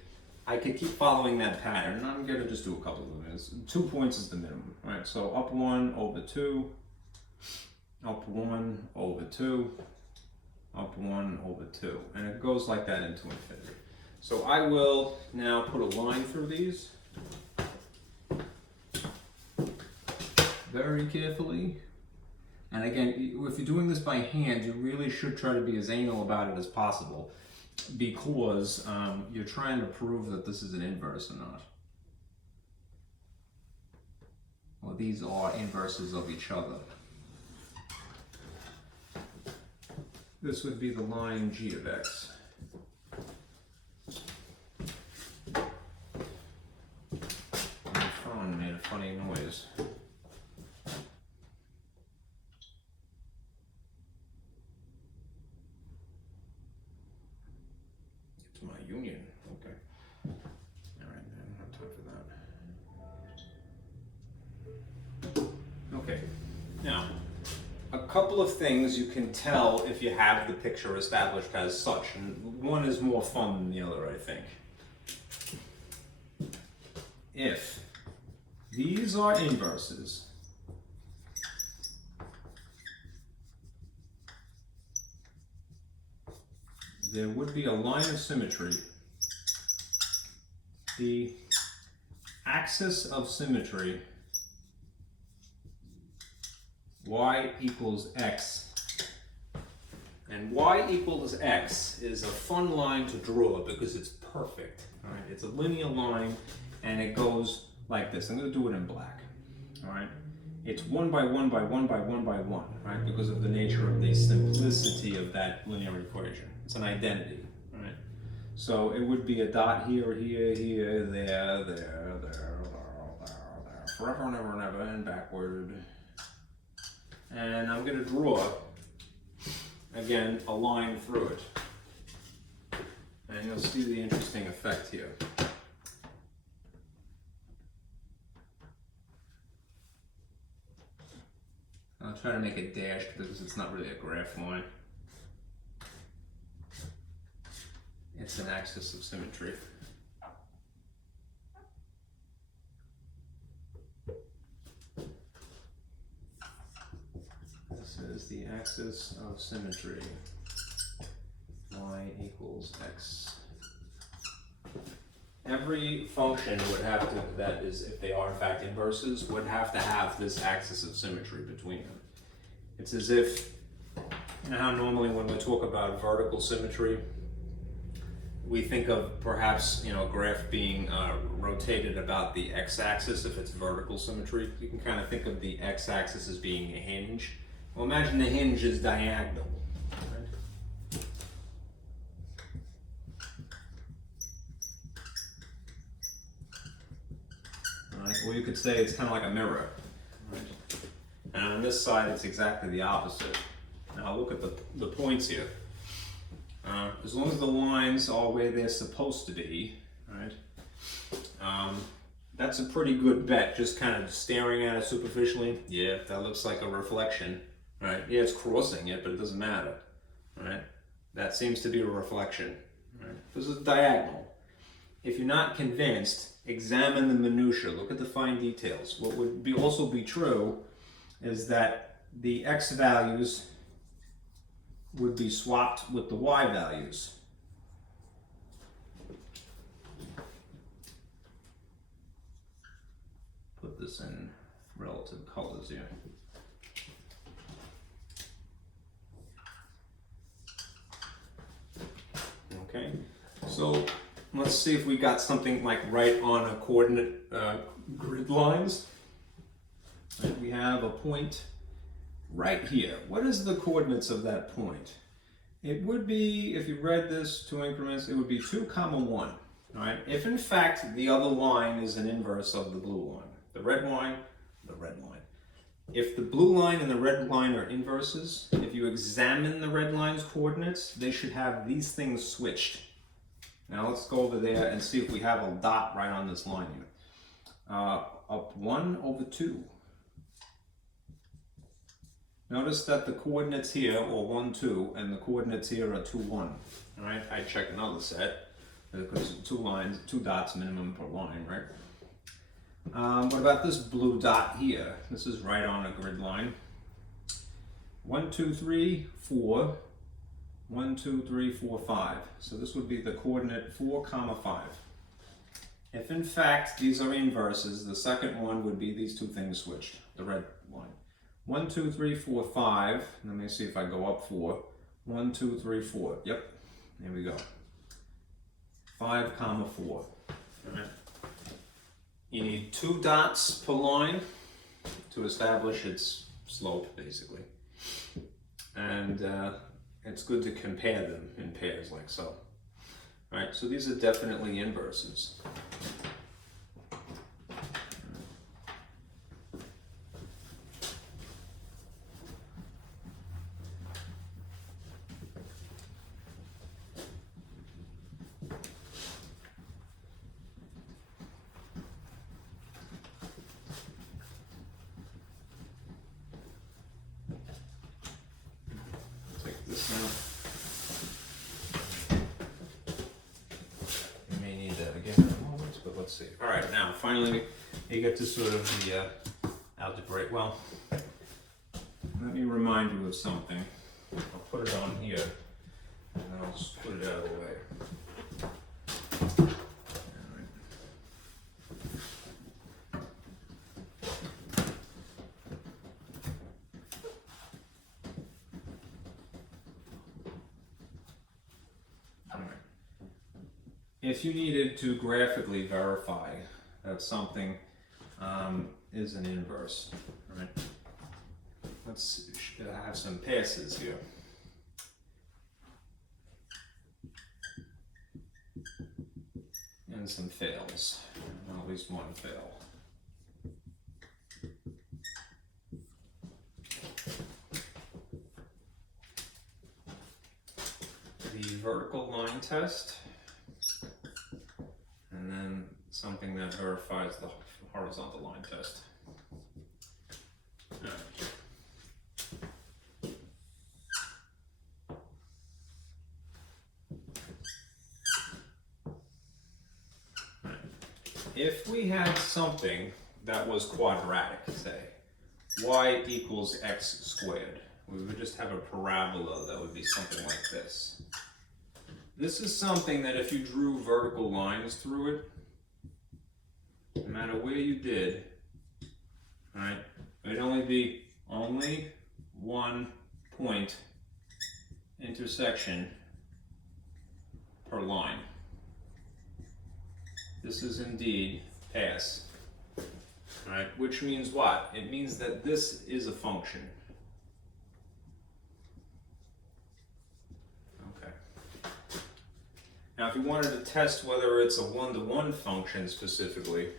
I could keep following that pattern. And I'm going to just do a couple of minutes. 2 points is the minimum. Right? So up 1 over 2, up 1 over 2, up 1 over 2, and it goes like that into infinity. So I will now put a line through these very carefully. And again, if you're doing this by hand, you really should try to be as anal about it as possible because you're trying to prove that this is an inverse or not. Well, these are inverses of each other. This would be the line g of x. union. Okay. All right, I don't have time for that. Okay. Now, a couple of things you can tell if you have the picture established as such, and one is more fun than the other, I think. If these are inverses, there would be a line of symmetry. The axis of symmetry, y equals x, and y equals x is a fun line to draw because it's perfect. All right, it's a linear line, and it goes like this. I'm going to do it in black. All right, it's 1 by 1 by 1 by 1 by 1, right? Because of the nature of the simplicity of that linear equation. It's an identity, right? So it would be a dot here, here, here, there, forever and ever and ever, and backward. And I'm going to draw, again, a line through it. And you'll see the interesting effect here. I'll try to make it dashed because it's not really a graph line. It's an axis of symmetry. This is the axis of symmetry. Y equals x. Every function would have to, that is, if they are in fact inverses, would have to have this axis of symmetry between them. It's as if, you know how normally when we talk about vertical symmetry, we think of perhaps, you know, a graph being rotated about the x-axis if it's vertical symmetry. You can kind of think of the x-axis as being a hinge. Well, imagine the hinge is diagonal. Right? All right, or you could say it's kind of like a mirror. Right? And on this side, it's exactly the opposite. Now look at the points here. As long as the lines are where they're supposed to be, right? That's a pretty good bet, just kind of staring at it superficially. Yeah, that looks like a reflection, right? Yeah, it's crossing it, but it doesn't matter, right? That seems to be a reflection, right? This is diagonal. If you're not convinced, examine the minutiae, look at the fine details. What would also be true is that the x values would be swapped with the y values. Put this in relative colors here. Okay, so let's see if we got something like right on a coordinate grid lines. Right, we have a point right here. What is the coordinates of that point? It would be, if you read this 2 increments, it would be 2, 1. All right. If in fact the other line is an inverse of the blue line, the red line, the red line. If the blue line and the red line are inverses, if you examine the red line's coordinates, they should have these things switched. Now let's go over there and see if we have a dot right on this line here. Up 1 over 2. Notice that the coordinates here are 1, 2, and the coordinates here are 2, 1. All right, I check another set because 2 dots minimum per line, right? What about this blue dot here? This is right on a grid line. 1, 2, 3, 4. 1, 2, 3, 4, 5. So this would be the coordinate 4, 5. If in fact these are inverses, the second one would be these two things switched, the red line. 1, 2, 3, 4, 5. Let me see if I go up 4. 1, 2, 3, 4. Yep, there we go. 5, 4. All right. You need 2 dots per line to establish its slope, basically. And it's good to compare them in pairs like so. All right, so these are definitely inverses. this out. You may need that again in a moment, but let's see. All right, now finally you get to sort of the algebraic. Well, let me remind you of something. I'll put it on here, and then I'll just put it out of the way. If you needed to graphically verify that something is an inverse, right? Let's have some passes here. And some fails, at least one fail. The vertical line test, and then something that verifies the horizontal line test. All right. If we had something that was quadratic, say, y equals x squared, we would just have a parabola that would be something like this. This is something that if you drew vertical lines through it, no matter where you did, right, it would only be one point intersection per line. This is indeed pass, right? Which means what? It means that this is a function. Now, if you wanted to test whether it's a one-to-one function specifically,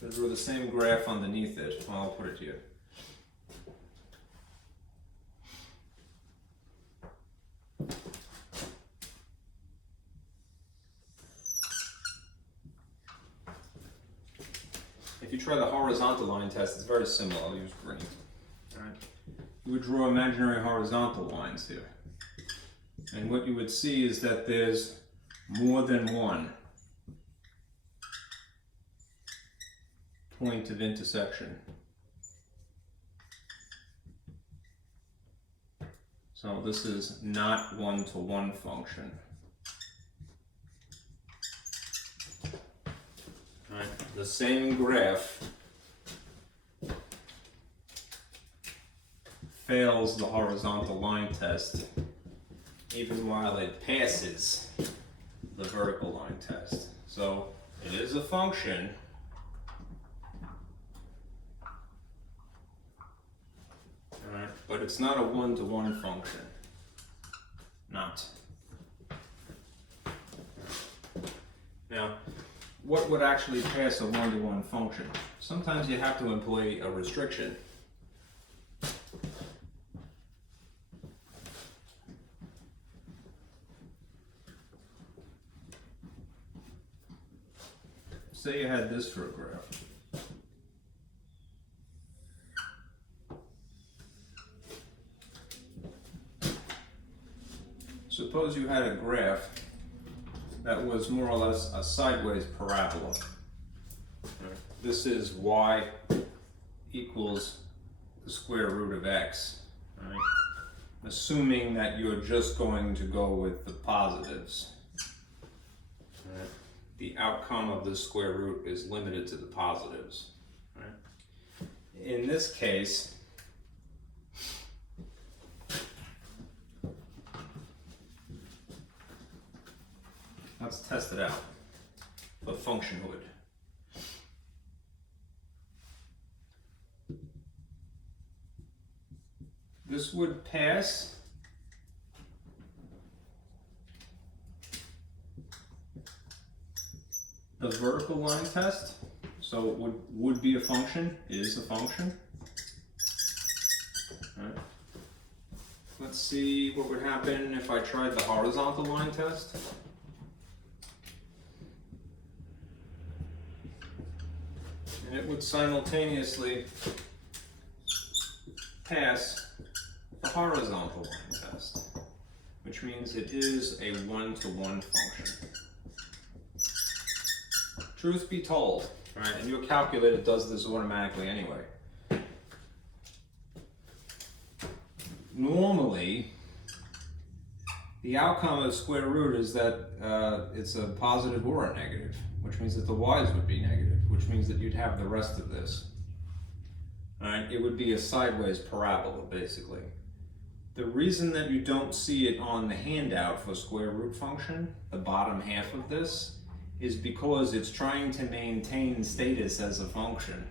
to draw the same graph underneath it, well, I'll put it here. If you try the horizontal line test, it's very similar. I'll use green. All right. You would draw imaginary horizontal lines here. And what you would see is that there's more than one point of intersection. So this is not one-to-one function. All right. The same graph fails the horizontal line test even while it passes the vertical line test. So it is a function, right, but it's not a one-to-one function. Not. Now, what would actually pass a one-to-one function? Sometimes you have to employ a restriction. Say you had this for a graph. Suppose you had a graph that was more or less a sideways parabola. This is y equals the square root of x, right? Assuming that you're just going to go with the positives. Right? The outcome of the square root is limited to the positives. Right? In this case, let's test it out for functionhood. This would pass the vertical line test, so it would be a function, is a function. All right. Let's see what would happen if I tried the horizontal line test. And it would simultaneously pass the horizontal line test. which means it is a one-to-one function. Truth be told, right, and your calculator does this automatically anyway. Normally, the outcome of square root is that it's a positive or a negative, which means that the y's would be negative, which means that you'd have the rest of this. All right, it would be a sideways parabola, basically. The reason that you don't see it on the handout for square root function, the bottom half of this, is because it's trying to maintain status as a function.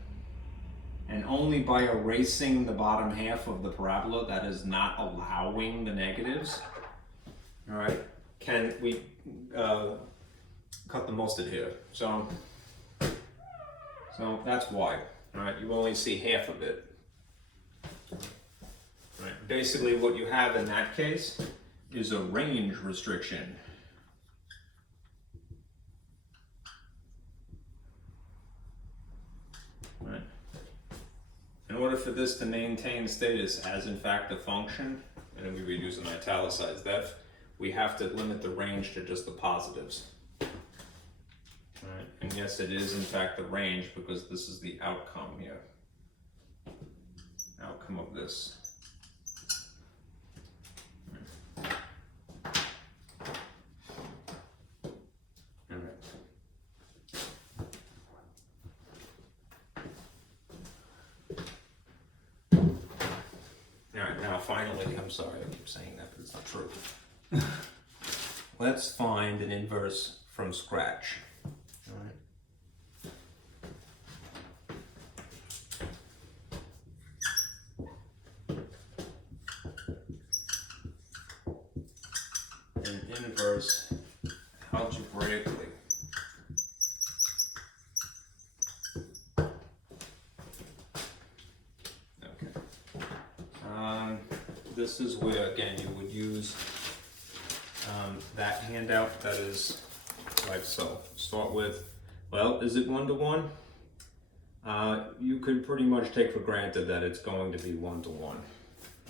And only by erasing the bottom half of the parabola, that is not allowing the negatives, all right, can we cut the mustard here. So that's why, all right, you only see half of it. All right, basically what you have in that case is a range restriction. Right. In order for this to maintain status as in fact a function, and we would use an italicized F, we have to limit the range to just the positives. Right. And yes, it is in fact the range because this is the outcome here. Outcome of this. Finally, I'm sorry I keep saying that, but it's not true. Let's find an inverse from scratch. All right. An inverse algebraically. This is where, again, you would use that handout that is like so. Start with, well, is it one-to-one? You could pretty much take for granted that it's going to be one-to-one.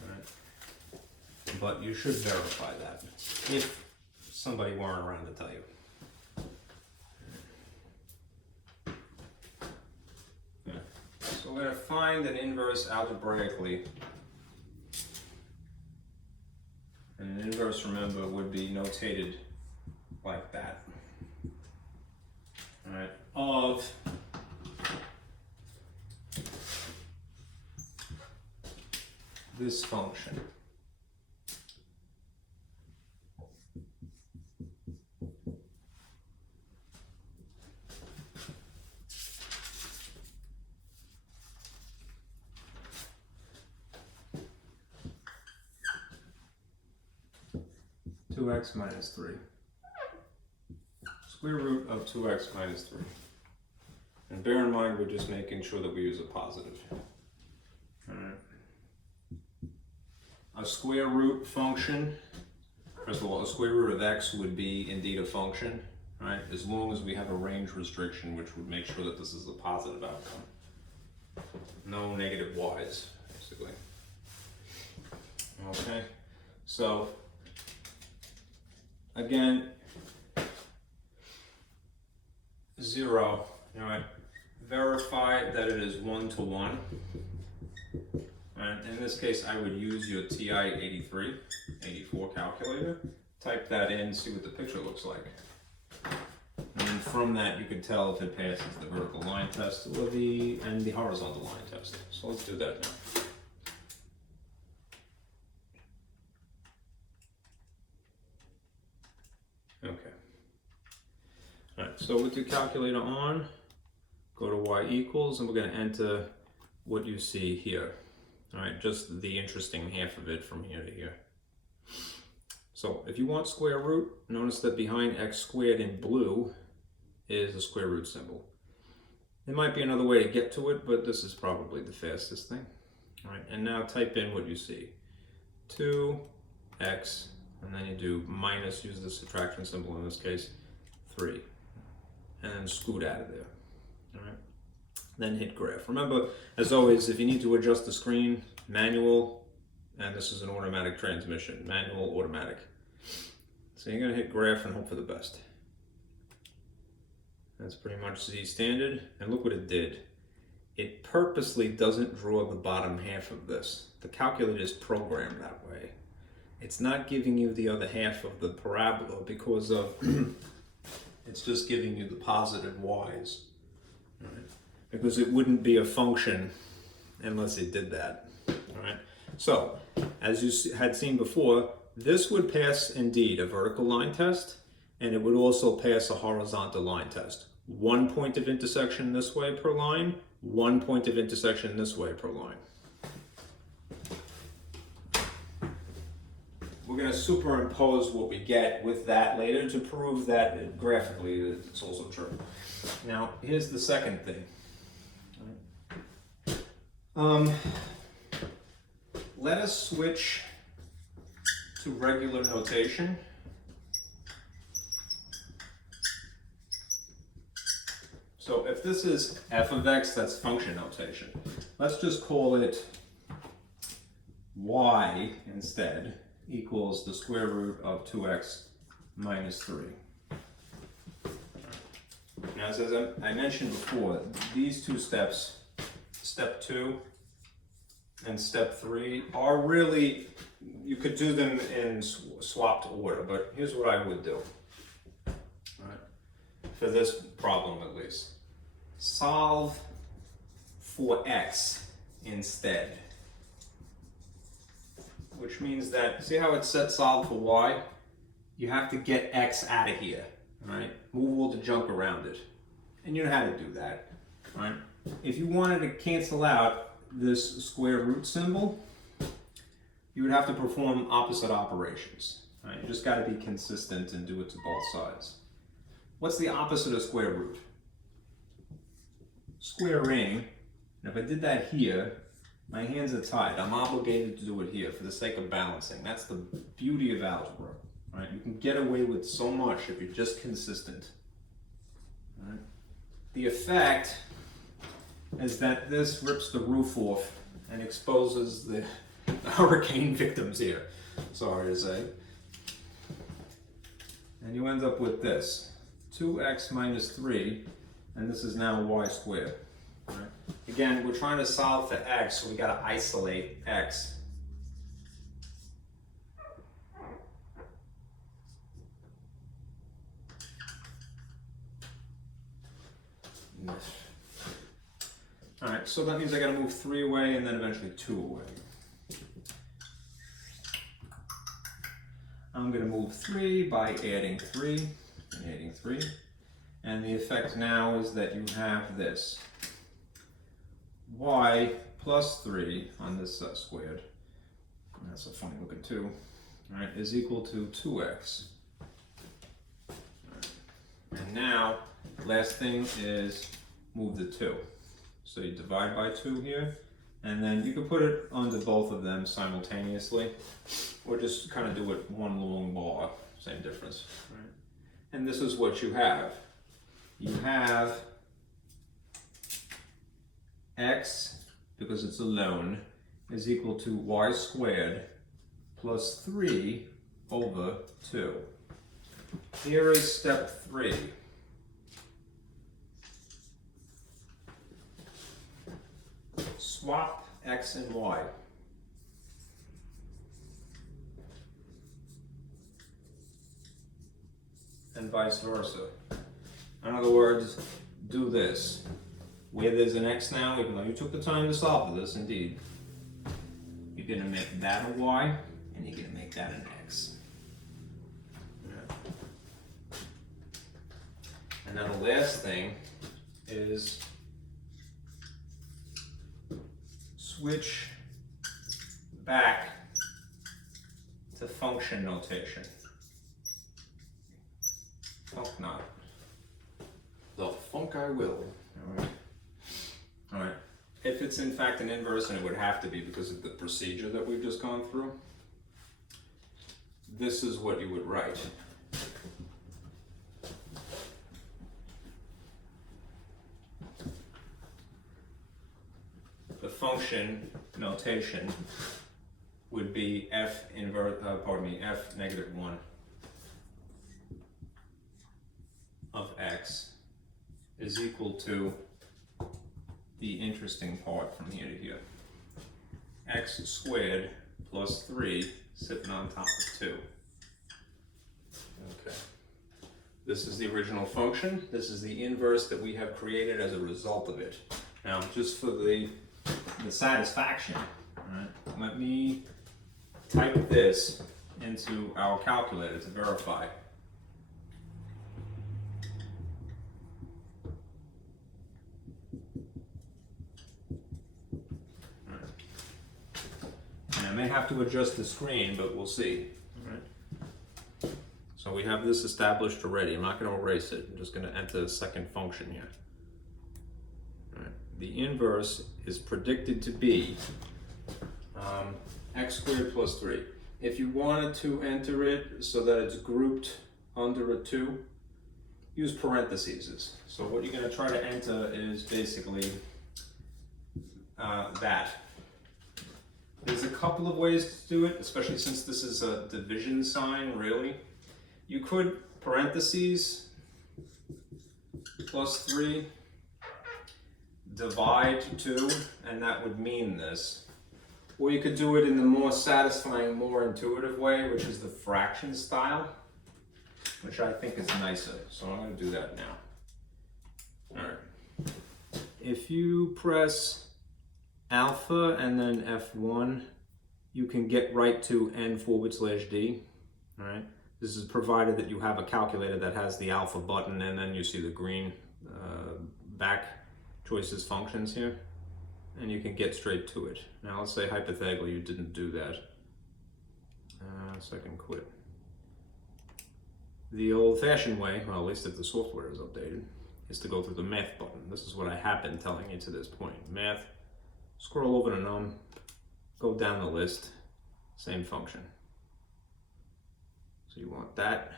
Right? But you should verify that if somebody weren't around to tell you. Yeah. So we're going to find an inverse algebraically. And an inverse, remember, would be notated like that. All right, of this function. X minus 3. Square root of 2x minus 3. And bear in mind, we're just making sure that we use a positive. All right. A square root function, first of all, a square root of x would be indeed a function, right? As long as we have a range restriction, which would make sure that this is a positive outcome. No negative y's, basically. Okay, so again, 0, all right, verify that it is one-to-one. And in this case, I would use your TI-83, 84 calculator. Type that in, see what the picture looks like. And then from that, you can tell if it passes the vertical line test or the horizontal line test. So let's do that now. Okay. All right, so with your calculator on, go to y equals, and we're going to enter what you see here. All right, just the interesting half of it from here to here. So if you want square root, notice that behind x squared in blue is a square root symbol. There might be another way to get to it, but this is probably the fastest thing. All right, and now type in what you see. 2x, and then you do minus, use the subtraction symbol in this case, 3. And then scoot out of there. All right. Then hit graph. Remember, as always, if you need to adjust the screen, manual, and this is an automatic transmission, manual, automatic. So you're gonna hit graph and hope for the best. That's pretty much Z standard, and look what it did. It purposely doesn't draw the bottom half of this. The calculator is programmed that way. It's not giving you the other half of the parabola because of, it's just giving you the positive y's. Right? Because it wouldn't be a function unless it did that. All right. So, as you had seen before, this would pass indeed a vertical line test, and it would also pass a horizontal line test. 1 point of intersection this way per line, 1 point of intersection this way per line. We're going to superimpose what we get with that later to prove that graphically it's also true. Now, here's the second thing. Let us switch to regular notation. So if this is f of x, that's function notation. Let's just call it y instead equals the square root of 2x minus 3. Now, as I mentioned before, these two steps, step 2 and step 3, are really, you could do them in swapped order, but here's what I would do, right? For this problem at least. Solve for x instead. Which means that, see how it said solve for y? You have to get x out of here, right? Move all the junk around it. And you know how to do that, right? If you wanted to cancel out this square root symbol, you would have to perform opposite operations, right? You just got to be consistent and do it to both sides. What's the opposite of square root? Squaring. And if I did that here, my hands are tied. I'm obligated to do it here for the sake of balancing. That's the beauty of algebra, right? You can get away with so much if you're just consistent. Right? The effect is that this rips the roof off and exposes the hurricane victims here, sorry to say. And you end up with this, 2x minus 3, and this is now y squared. Right. Again, we're trying to solve for x, so we got to isolate x. All right, so that means I got to move 3 away and then eventually 2 away. I'm going to move 3 by adding 3 and adding 3. And the effect now is that you have this. Y plus 3 on this squared, and that's a funny looking 2, all right, is equal to 2x. Right. And now, last thing is move the 2. So you divide by 2 here, and then you can put it onto both of them simultaneously, or just kind of do it one long bar, same difference. Right. And this is what you have. You have x, because it's alone, is equal to y squared plus 3 over 2. Here is step 3. Swap x and y. And vice versa. In other words, do this. Where there's an x now, even though you took the time to solve for this, indeed, you're going to make that a y, and you're going to make that an x. Yeah. And then the last thing is switch back to function notation. Funk not. The funk I will. All right. All right. If it's in fact an inverse, and it would have to be because of the procedure that we've just gone through, this is what you would write. The function notation would be f negative 1 of x is equal to the interesting part from here to here. X squared plus 3 sitting on top of 2. Okay. This is the original function. This is the inverse that we have created as a result of it. Now, just for the satisfaction, right, let me type this into our calculator to verify. And I may have to adjust the screen, but we'll see. All right. So we have this established already. I'm not going to erase it. I'm just going to enter the second function here. All right. The inverse is predicted to be x squared plus 3. If you wanted to enter it so that it's grouped under a 2, use parentheses. So what you're going to try to enter is basically that. There's a couple of ways to do it, especially since this is a division sign, really. You could parentheses plus 3 divide 2, and that would mean this. Or you could do it in the more satisfying, more intuitive way, which is the fraction style, which I think is nicer. So I'm going to do that now. All right. If you press alpha and then F1, you can get right to n/d. All right. This is provided that you have a calculator that has the alpha button, and then you see the green back choices functions here, and you can get straight to it. Now let's say hypothetically you didn't do that. So I can quit. The old-fashioned way, well, at least if the software is updated, is to go through the math button. This is what I have been telling you to this point. Math, scroll over to num, go down the list, same function. So you want that.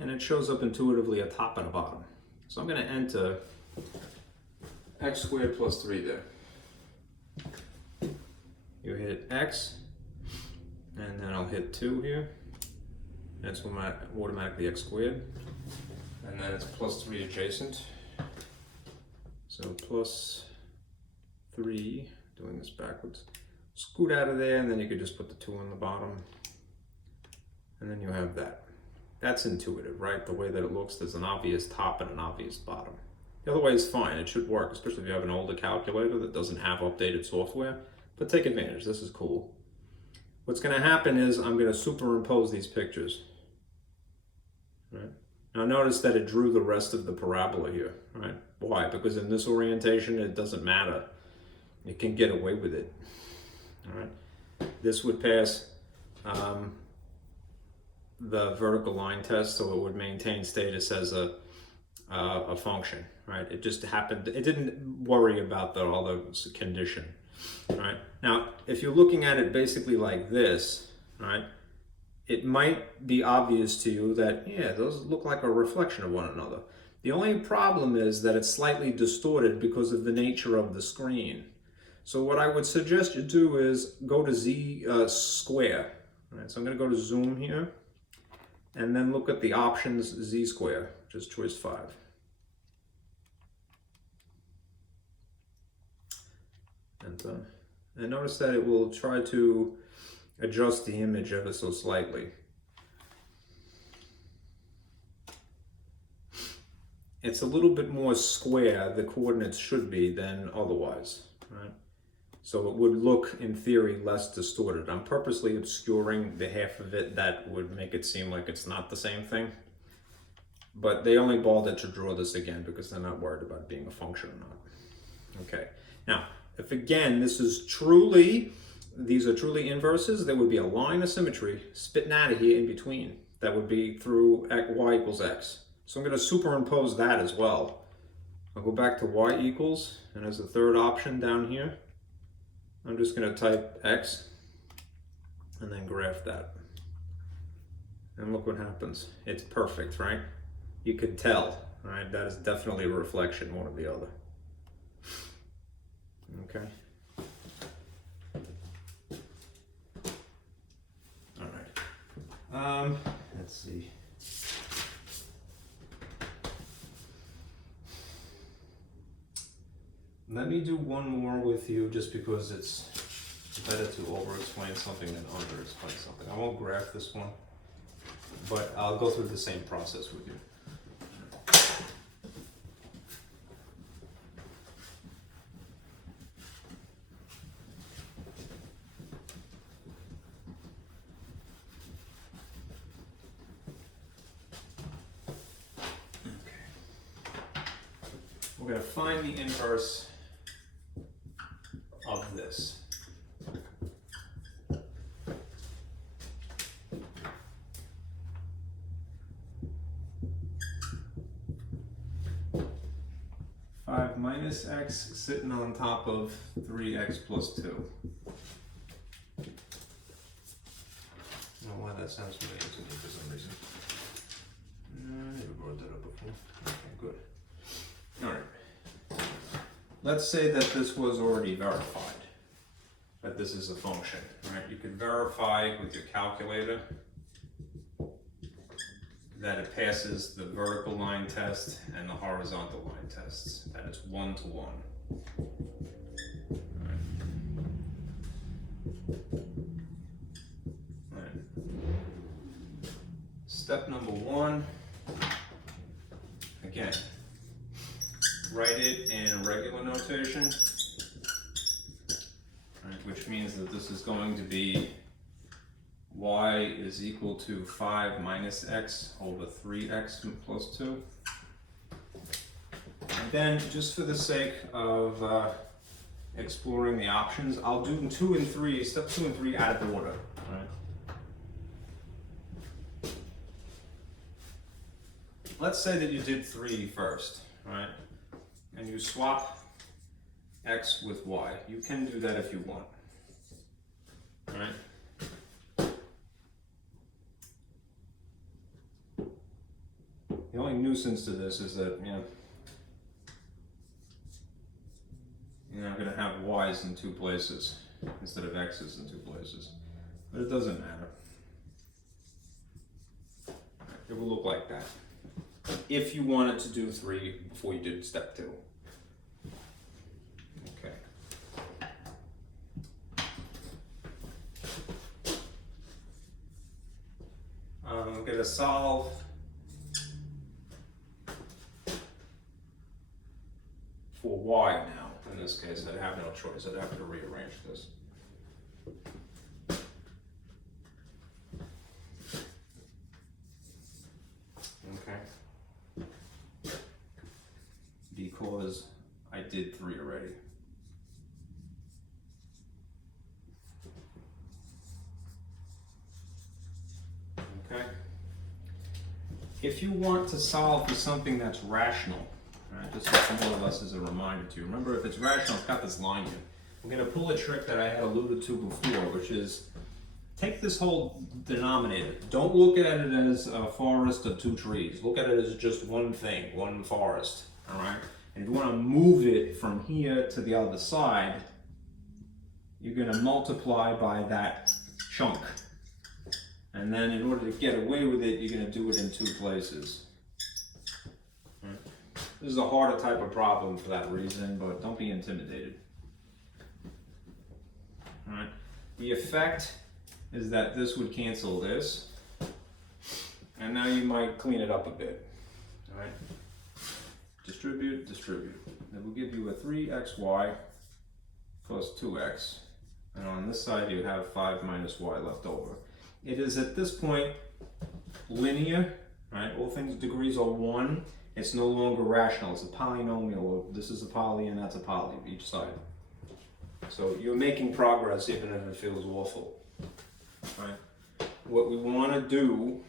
And it shows up intuitively at top and a bottom. So I'm going to enter x squared plus 3 there. You hit x, and then I'll hit 2 here. That's automatically x squared. And then it's plus 3 adjacent. So plus 3, doing this backwards. Scoot out of there, and then you could just put the 2 on the bottom. And then you have that. That's intuitive, right? The way that it looks, there's an obvious top and an obvious bottom. The other way is fine. It should work, especially if you have an older calculator that doesn't have updated software. But take advantage. This is cool. What's going to happen is I'm going to superimpose these pictures. Right? Now notice that it drew the rest of the parabola here. Right? Why? Because in this orientation, it doesn't matter. It can get away with it. All right? This would pass the vertical line test, so it would maintain status as a function, right? It just happened, it didn't worry about the other condition, right? Now, if you're looking at it basically like this, right, it might be obvious to you that, yeah, those look like a reflection of one another. The only problem is that it's slightly distorted because of the nature of the screen. So what I would suggest you do is go to Z square, right? So I'm going to go to zoom here, and then look at the options Z square, which is choice 5. And notice that it will try to adjust the image ever so slightly. It's a little bit more square, the coordinates should be, than otherwise, right? So it would look, in theory, less distorted. I'm purposely obscuring the half of it that would make it seem like it's not the same thing. But they only bothered to draw this again because they're not worried about being a function or not. Okay, now, if again, these are truly inverses, there would be a line of symmetry spitting out of here in between. That would be through y equals x. So I'm going to superimpose that as well. I'll go back to y equals, and as the third option down here, I'm just going to type x and then graph that. And look what happens. It's perfect, right? You can tell, right? That is definitely a reflection, one or the other. Okay. All right. Let's see. Let me do one more with you just because it's better to over-explain something than under-explain something. I won't graph this one, but I'll go through the same process with you. We're going to find the inverse of this. Five minus x sitting on top of 3x plus 2. I don't know why that sounds familiar to me for some reason. I never brought that up before. Okay, good. All right. Let's say that this was already verified, that this is a function, right? You can verify with your calculator that it passes the vertical line test and the horizontal line tests, that it's 1-to-1. All right. Step number 1, again, write it in regular notation, right, which means that this is going to be y is equal to 5 minus x over 3x plus 2. And then, just for the sake of exploring the options, I'll do 2 and 3, step 2 and 3 out of order. Right? Let's say that you did 3 first, right? And you swap x with y. You can do that if you want, right? The only nuisance to this is that, you're not going to have y's in 2 places instead of x's in 2 places, but it doesn't matter. It will look like that if you wanted to do 3 before you did step 2. Okay. I'm going to solve for y now. In this case, I'd have no choice. I'd have to rearrange this. Okay. Because I did 3 already. Okay. If you want to solve for something that's rational, right, just more or less as a reminder to you. Remember, if it's rational, it's got this line here. I'm going to pull a trick that I had alluded to before, which is take this whole denominator. Don't look at it as a forest of 2 trees. Look at it as just one thing, one forest. All right. And if you want to move it from here to the other side, you're going to multiply by that chunk. And then in order to get away with it, you're going to do it in 2 places. All right. This is a harder type of problem for that reason, but don't be intimidated. All right. The effect is that this would cancel this, and now you might clean it up a bit. All right. Distribute, distribute. That will give you a 3xy plus 2x, and on this side you have 5 minus y left over. It is at this point linear, right? All things degrees are 1. It's no longer rational. It's a polynomial. This is a poly and that's a poly each side. So you're making progress even if it feels awful. Right? What we want to do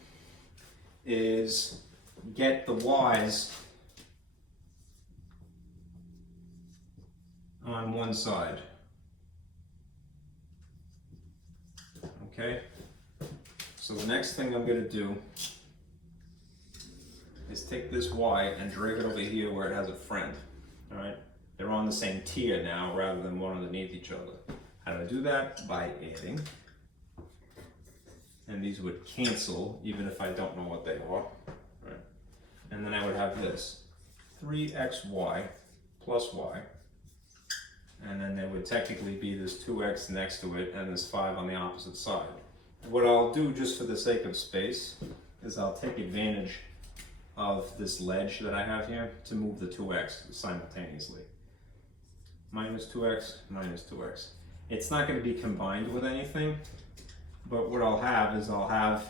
is get the y's on one side. Okay? So the next thing I'm going to do is take this y and drag it over here where it has a friend. All right? They're on the same tier now rather than one underneath each other. How do I do that? By adding. And these would cancel even if I don't know what they are. Right? And then I would have this 3xy plus y and then there would technically be this 2x next to it and this 5 on the opposite side. What I'll do, just for the sake of space, is I'll take advantage of this ledge that I have here to move the 2x simultaneously. Minus 2x, minus 2x. It's not going to be combined with anything, but what I'll have is I'll have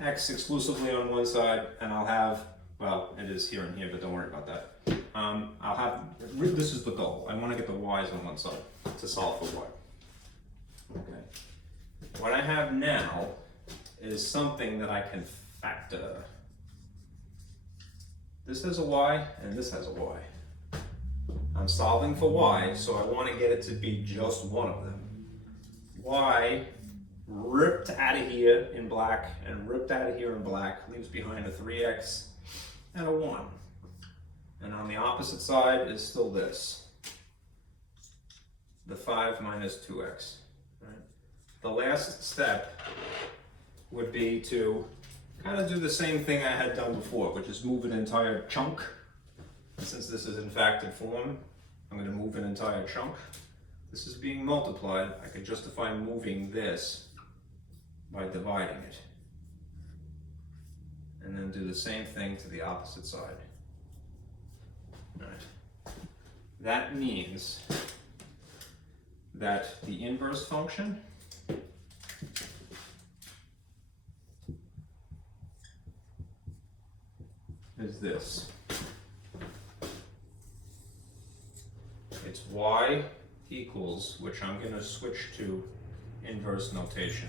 x exclusively on one side, and I'll have, well, it is here and here, but don't worry about that. I'll have, this is the goal. I want to get the y's on one side to solve for y. Okay. What I have now is something that I can factor. This has a y, and this has a y. I'm solving for y, so I want to get it to be just one of them. Y ripped out of here in black and ripped out of here in black leaves behind a 3x and a 1. And on the opposite side is still this, the 5 minus 2x. Right? The last step would be to kind of do the same thing I had done before, which is move an entire chunk. And since this is in factored form, I'm going to move an entire chunk. This is being multiplied. I could justify moving this by dividing it. And then do the same thing to the opposite side. All right. That means that the inverse function is this. It's y equals, which I'm going to switch to inverse notation.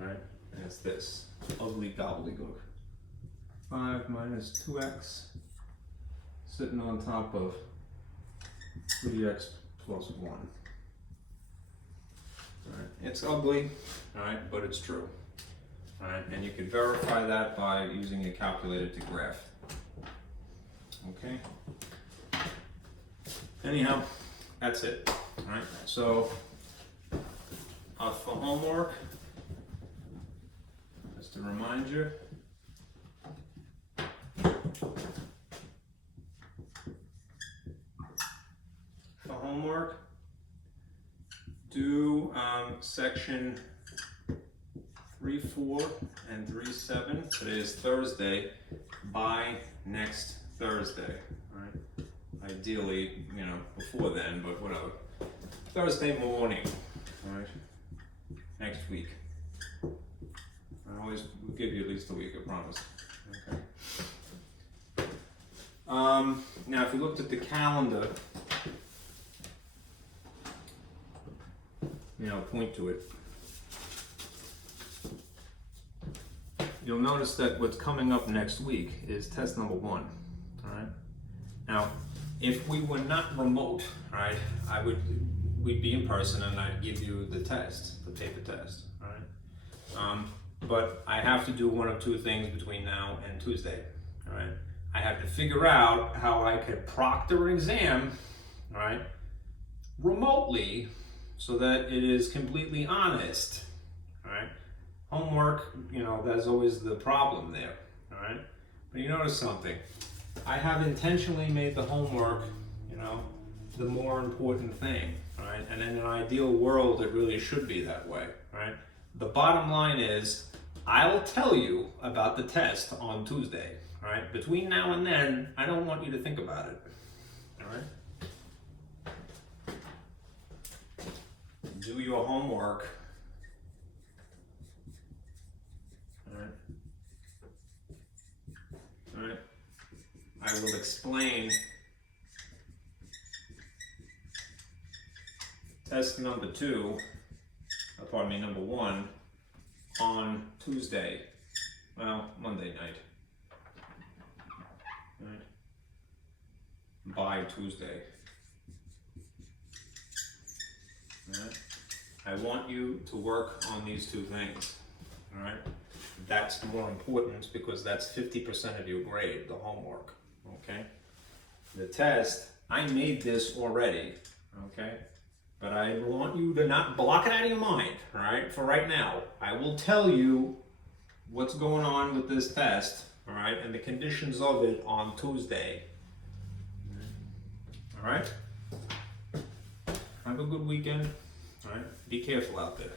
All right, and it's this ugly gobbledygook. 5 minus 2x sitting on top of 3x plus 1. All right, it's ugly, all right, but it's true. All right, and you can verify that by using a calculator to graph. Okay. Anyhow, that's it. All right. So, for homework, just to remind you, do section 3.4 and 3.7. Today is Thursday. By next Thursday. All right. Ideally, you know, before then, but whatever. Thursday morning. All right. Next week. I always will give you at least a week, I promise. Okay. Now, if you looked at the calendar, you know, point to it. You'll notice that what's coming up next week is test number 1. All right. Now, if we were not remote, right, we'd be in person and I'd give you the test, the paper test. All right. But I have to do one of two things between now and Tuesday. All right. I have to figure out how I could proctor an exam, all right, remotely, so that it is completely honest. All right. Homework, you know, that's always the problem there. All right. But you notice something. I have intentionally made the homework, you know, the more important thing. All right. And in an ideal world, it really should be that way. All right. The bottom line is, I'll tell you about the test on Tuesday. All right. Between now and then, I don't want you to think about it. All right. Do your homework. All right. All right. I will explain test number 2, number 1, on Tuesday, well, Monday night. All right. By Tuesday. All right. I want you to work on these two things. All right. That's more important because that's 50% of your grade, the homework. Okay. The test, I made this already. Okay. But I want you to not block it out of your mind. All right. For right now, I will tell you what's going on with this test. All right. And the conditions of it on Tuesday. All right. Have a good weekend. All right. Be careful out there.